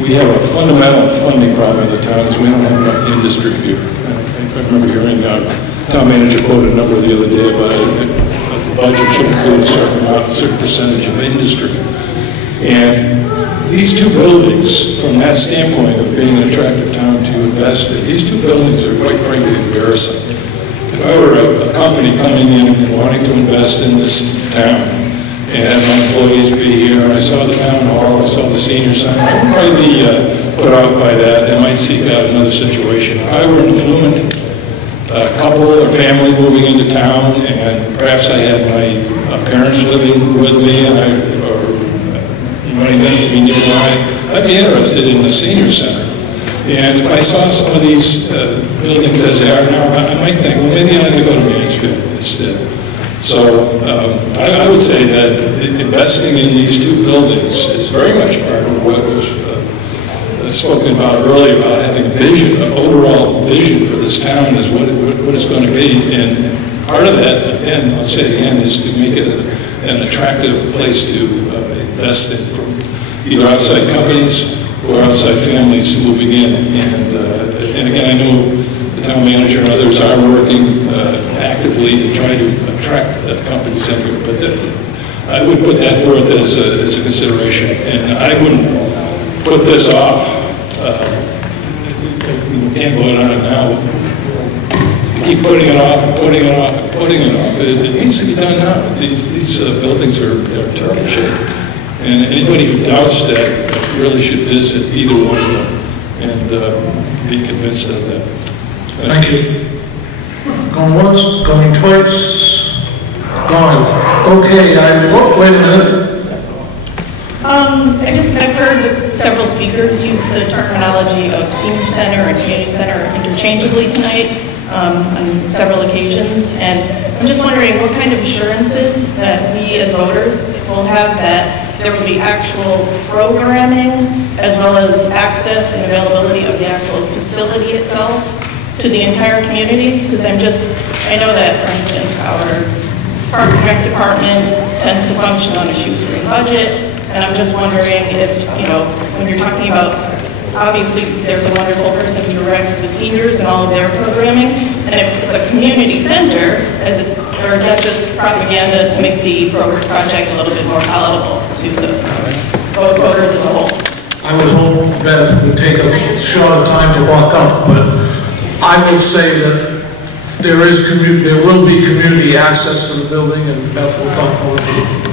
We have a fundamental funding problem in the town is we don't have enough industry here. I remember hearing town manager quote a number the other day about the budget should include a certain percentage of industry. And these two buildings, from that standpoint of being an attractive town to invest in, these two buildings are quite frankly embarrassing. If I were a company coming in and wanting to invest in this town, and have my employees be here, and I saw the town hall, I saw the senior center, I would probably be put off by that and might seek out another situation. If I were an affluent couple or family moving into town, and perhaps I had my parents living with me, and or running them to be nearby, I'd be interested in the senior center. And if I saw some of these buildings as they are now, I might think, well, maybe I ought to go to Mansfield instead. So I would say that investing in these two buildings is very much part of what was spoken about earlier, about having a vision, an overall vision for this town is what it's going to be. And part of that, again, I'll say again, is to make it an attractive place to invest in from either outside companies or outside families moving in. And again, I know the town manager and others are working actively to try to attract companies in here, but I would put that forth as a consideration, and I wouldn't put this off. We can't vote on it now. We keep putting it off and putting it off and putting it off. It needs to be done now. These buildings are in terrible shape, and anybody who doubts that really should visit either one of them and be convinced of that. Thank you. Going once, going twice, gone. Okay, wait a minute. I've heard several speakers use the terminology of senior center and community center interchangeably tonight on several occasions, and I'm just wondering what kind of assurances that we as voters will have that there will be actual programming as well as access and availability of the actual facility itself to the entire community, because I know that, for instance, our park and rec department tends to function on a shoestring budget, and I'm just wondering if, when you're talking about, obviously, there's a wonderful person who directs the seniors and all of their programming, and if it's a community center, or is that just propaganda to make the project a little bit more palatable to the voters as a whole? I would hope that it would take a shorter time to walk up, but I would say that there will be community access to the building, and Beth will talk more about it.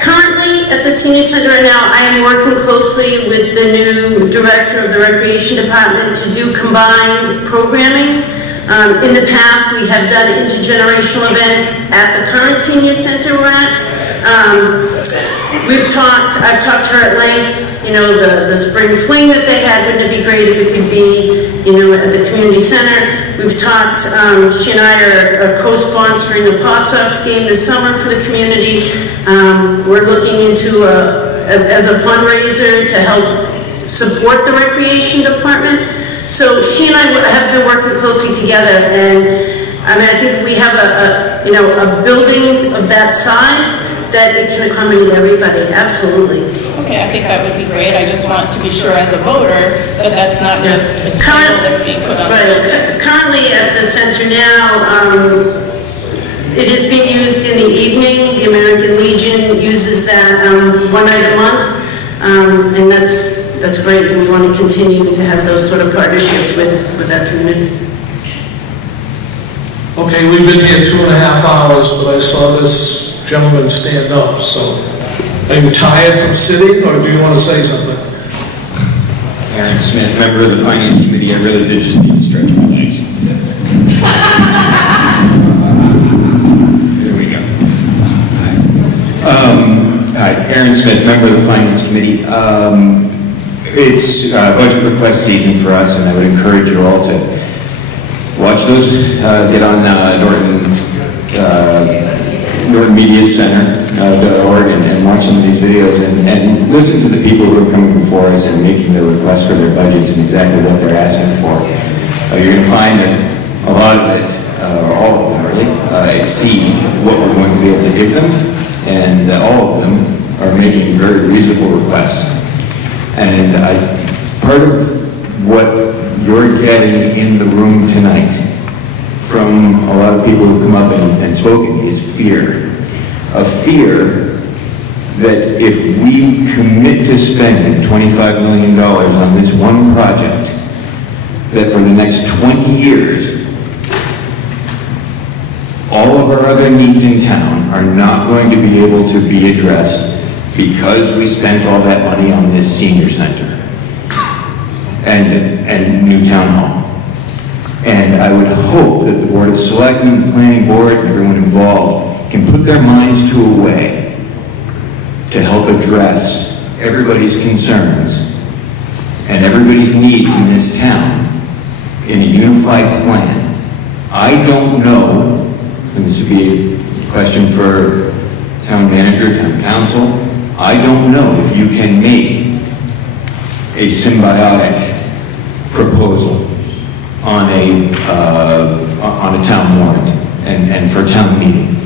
Currently, at the senior center right now, I am working closely with the new director of the recreation department to do combined programming. In the past, we have done intergenerational events at the current senior center we're at. I've talked to her at length, the spring fling that they had, wouldn't it be great if it could be, at the community center. We've talked, she and I are co-sponsoring the Paw Sox game this summer for the community. We're looking into, as a fundraiser to help support the recreation department. So she and I have been working closely together, and I think if we have a building of that size, that it can accommodate everybody, absolutely. Okay, I think that would be great. I just want to be sure as a voter that that's not just a title that's being put on. Right. Currently at the center now, it is being used in the evening. The American Legion uses that one night a month, and that's great. We want to continue to have those sort of partnerships with our community. Okay, we've been here 2.5 hours, but I saw this gentleman stand up, so are you tired from sitting, or do you want to say something? Aaron Smith, member of the Finance Committee. I really did just need to stretch my legs. There we go. Hi, Aaron Smith, member of the Finance Committee. It's budget request season for us, and I would encourage you all to watch those. Get on Norton Media Center.org and watch some of these videos and listen to the people who are coming before us and making their requests for their budgets and exactly what they're asking for. You're going to find that a lot of it, or all of them really, exceed what we're going to be able to give them, and all of them are making very reasonable requests. And part of what you're getting in the room tonight from a lot of people who've come up and spoken is fear. A fear that if we commit to spending $25 million on this one project, that for the next 20 years, all of our other needs in town are not going to be able to be addressed because we spent all that money on this senior center and new town hall. And I would hope that the Board of Selectmen, the Planning Board, and everyone involved can put their minds to a way to help address everybody's concerns and everybody's needs in this town in a unified plan. I don't know, and this would be a question for town manager, town council, I don't know if you can make a symbiotic proposal on a town warrant and for town meeting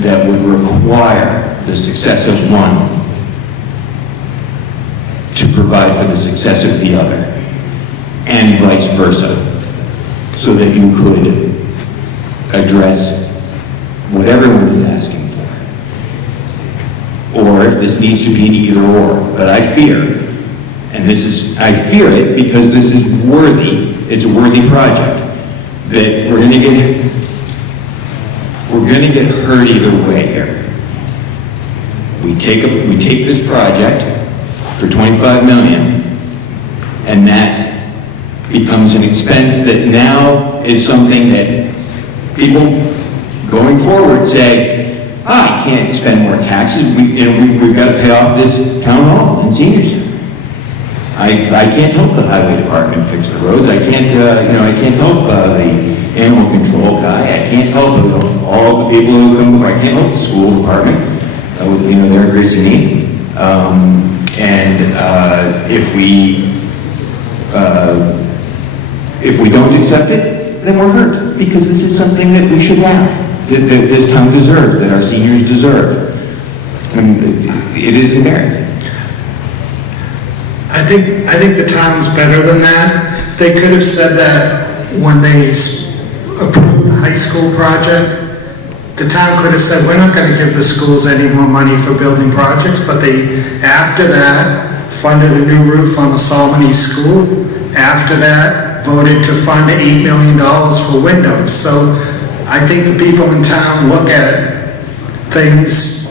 that would require the success of one to provide for the success of the other, and vice versa, so that you could address what everyone is asking for. Or if this needs to be an either or. But I fear, and I fear it because this is worthy, it's a worthy project, that we're going to get hurt either way here. We take this project for $25 million, and that becomes an expense that now is something that people going forward say, I can't spend more taxes. We've got to pay off this town hall and senior center. I can't help the highway department fix the roads. I can't, I can't help the animal control guy. I can't help all the people who come before. I can't help the school department with their increasing needs. If we don't accept it, then we're hurt, because this is something that we should have, that this town deserves, that our seniors deserve. It is embarrassing. I think the town's better than that. They could have said that when they approved the high school project. The town could have said, we're not going to give the schools any more money for building projects, but they, after that, funded a new roof on the Solomon School. After that, voted to fund $8 million for windows. So I think the people in town look at things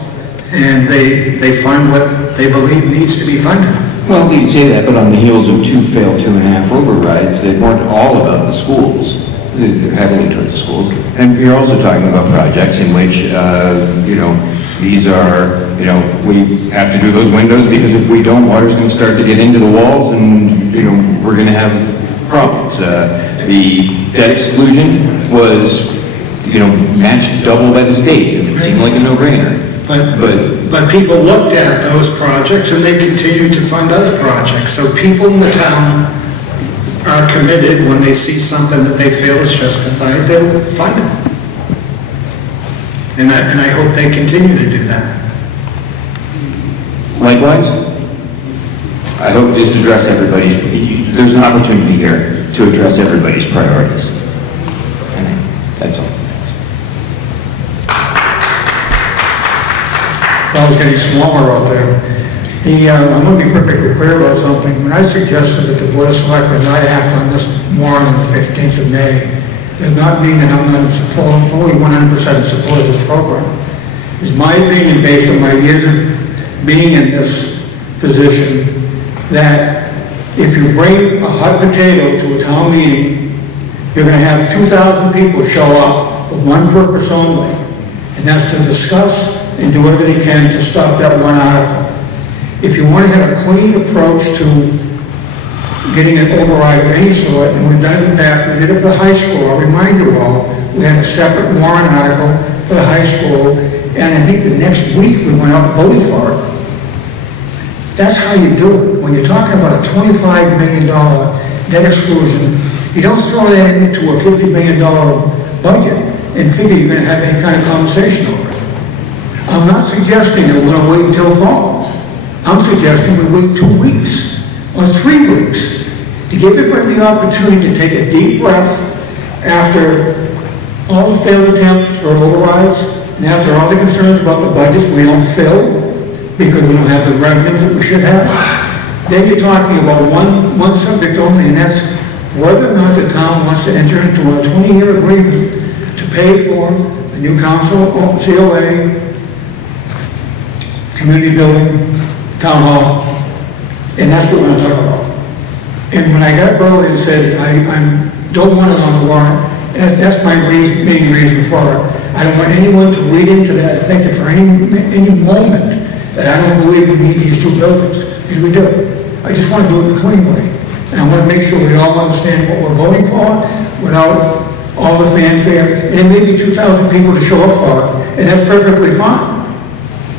and they fund what they believe needs to be funded. Well, you say that, but on the heels of two failed 2.5 overrides, they weren't all about the schools. They're heavily towards the schools. And you're also talking about projects in which, these are, we have to do those windows because if we don't, water's going to start to get into the walls and, we're going to have problems. The debt exclusion was, matched double by the state, and it seemed like a no-brainer. But people looked at those projects and they continue to fund other projects. So people in the town are committed. When they see something that they feel is justified, they'll fund it. And I hope they continue to do that. Likewise, I hope just address everybody's, there's an opportunity here to address everybody's priorities. And that's all. It's getting smaller out there. I'm going to be perfectly clear about something. When I suggested that the Board of Selectmen not act on this warrant on the 15th of May, does not mean that I'm not fully 100% in support of this program. It's my opinion, based on my years of being in this position, that If you bring a hot potato to a town meeting, you're going to have 2,000 people show up for one purpose only, and that's to discuss and do whatever they can to stop that one article. If you want to have a clean approach to getting an override of any sort, and we've done it in the past, we did it for the high school. I'll remind you all, we had a separate warrant article for the high school, and I think the next week we went out and voted for it. That's how you do it. When you're talking about a $25 million debt exclusion, you don't throw that into a $50 million budget and figure you're going to have any kind of conversation over it. I'm not suggesting that we're going to wait until fall. I'm suggesting we wait 2 weeks or 3 weeks to give everybody the opportunity to take a deep breath after all the failed attempts for overrides and after all the concerns about the budgets we don't fill because we don't have the revenues that we should have. Then you're talking about one subject only, and that's whether or not the town wants to enter into a 20-year agreement to pay for the new council, COA, community building, town hall, and that's what we're going to talk about. And when I got up early and said I don't want it on the warrant, that's my main reason for it. I don't want anyone to read into that and think that for any moment that I don't believe we need these 2 buildings, because we do. I just want to do it the clean way. And I want to make sure we all understand what we're voting for without all the fanfare. And it may be 2,000 people to show up for it, and that's perfectly fine.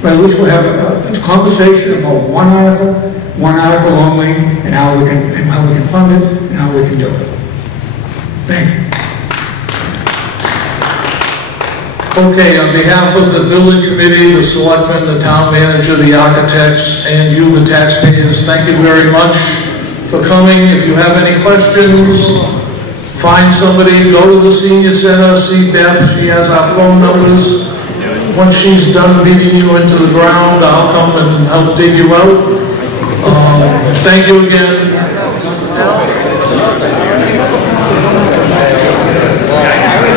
But at least we'll have a conversation about one article only, and how we can fund it, and how we can do it. Thank you. Okay, on behalf of the building committee, the selectmen, the town manager, the architects, and you, the taxpayers, thank you very much for coming. If you have any questions, find somebody, go to the senior center, see Beth, she has our phone numbers. Once she's done beating you into the ground, I'll come and help dig you out. Thank you again.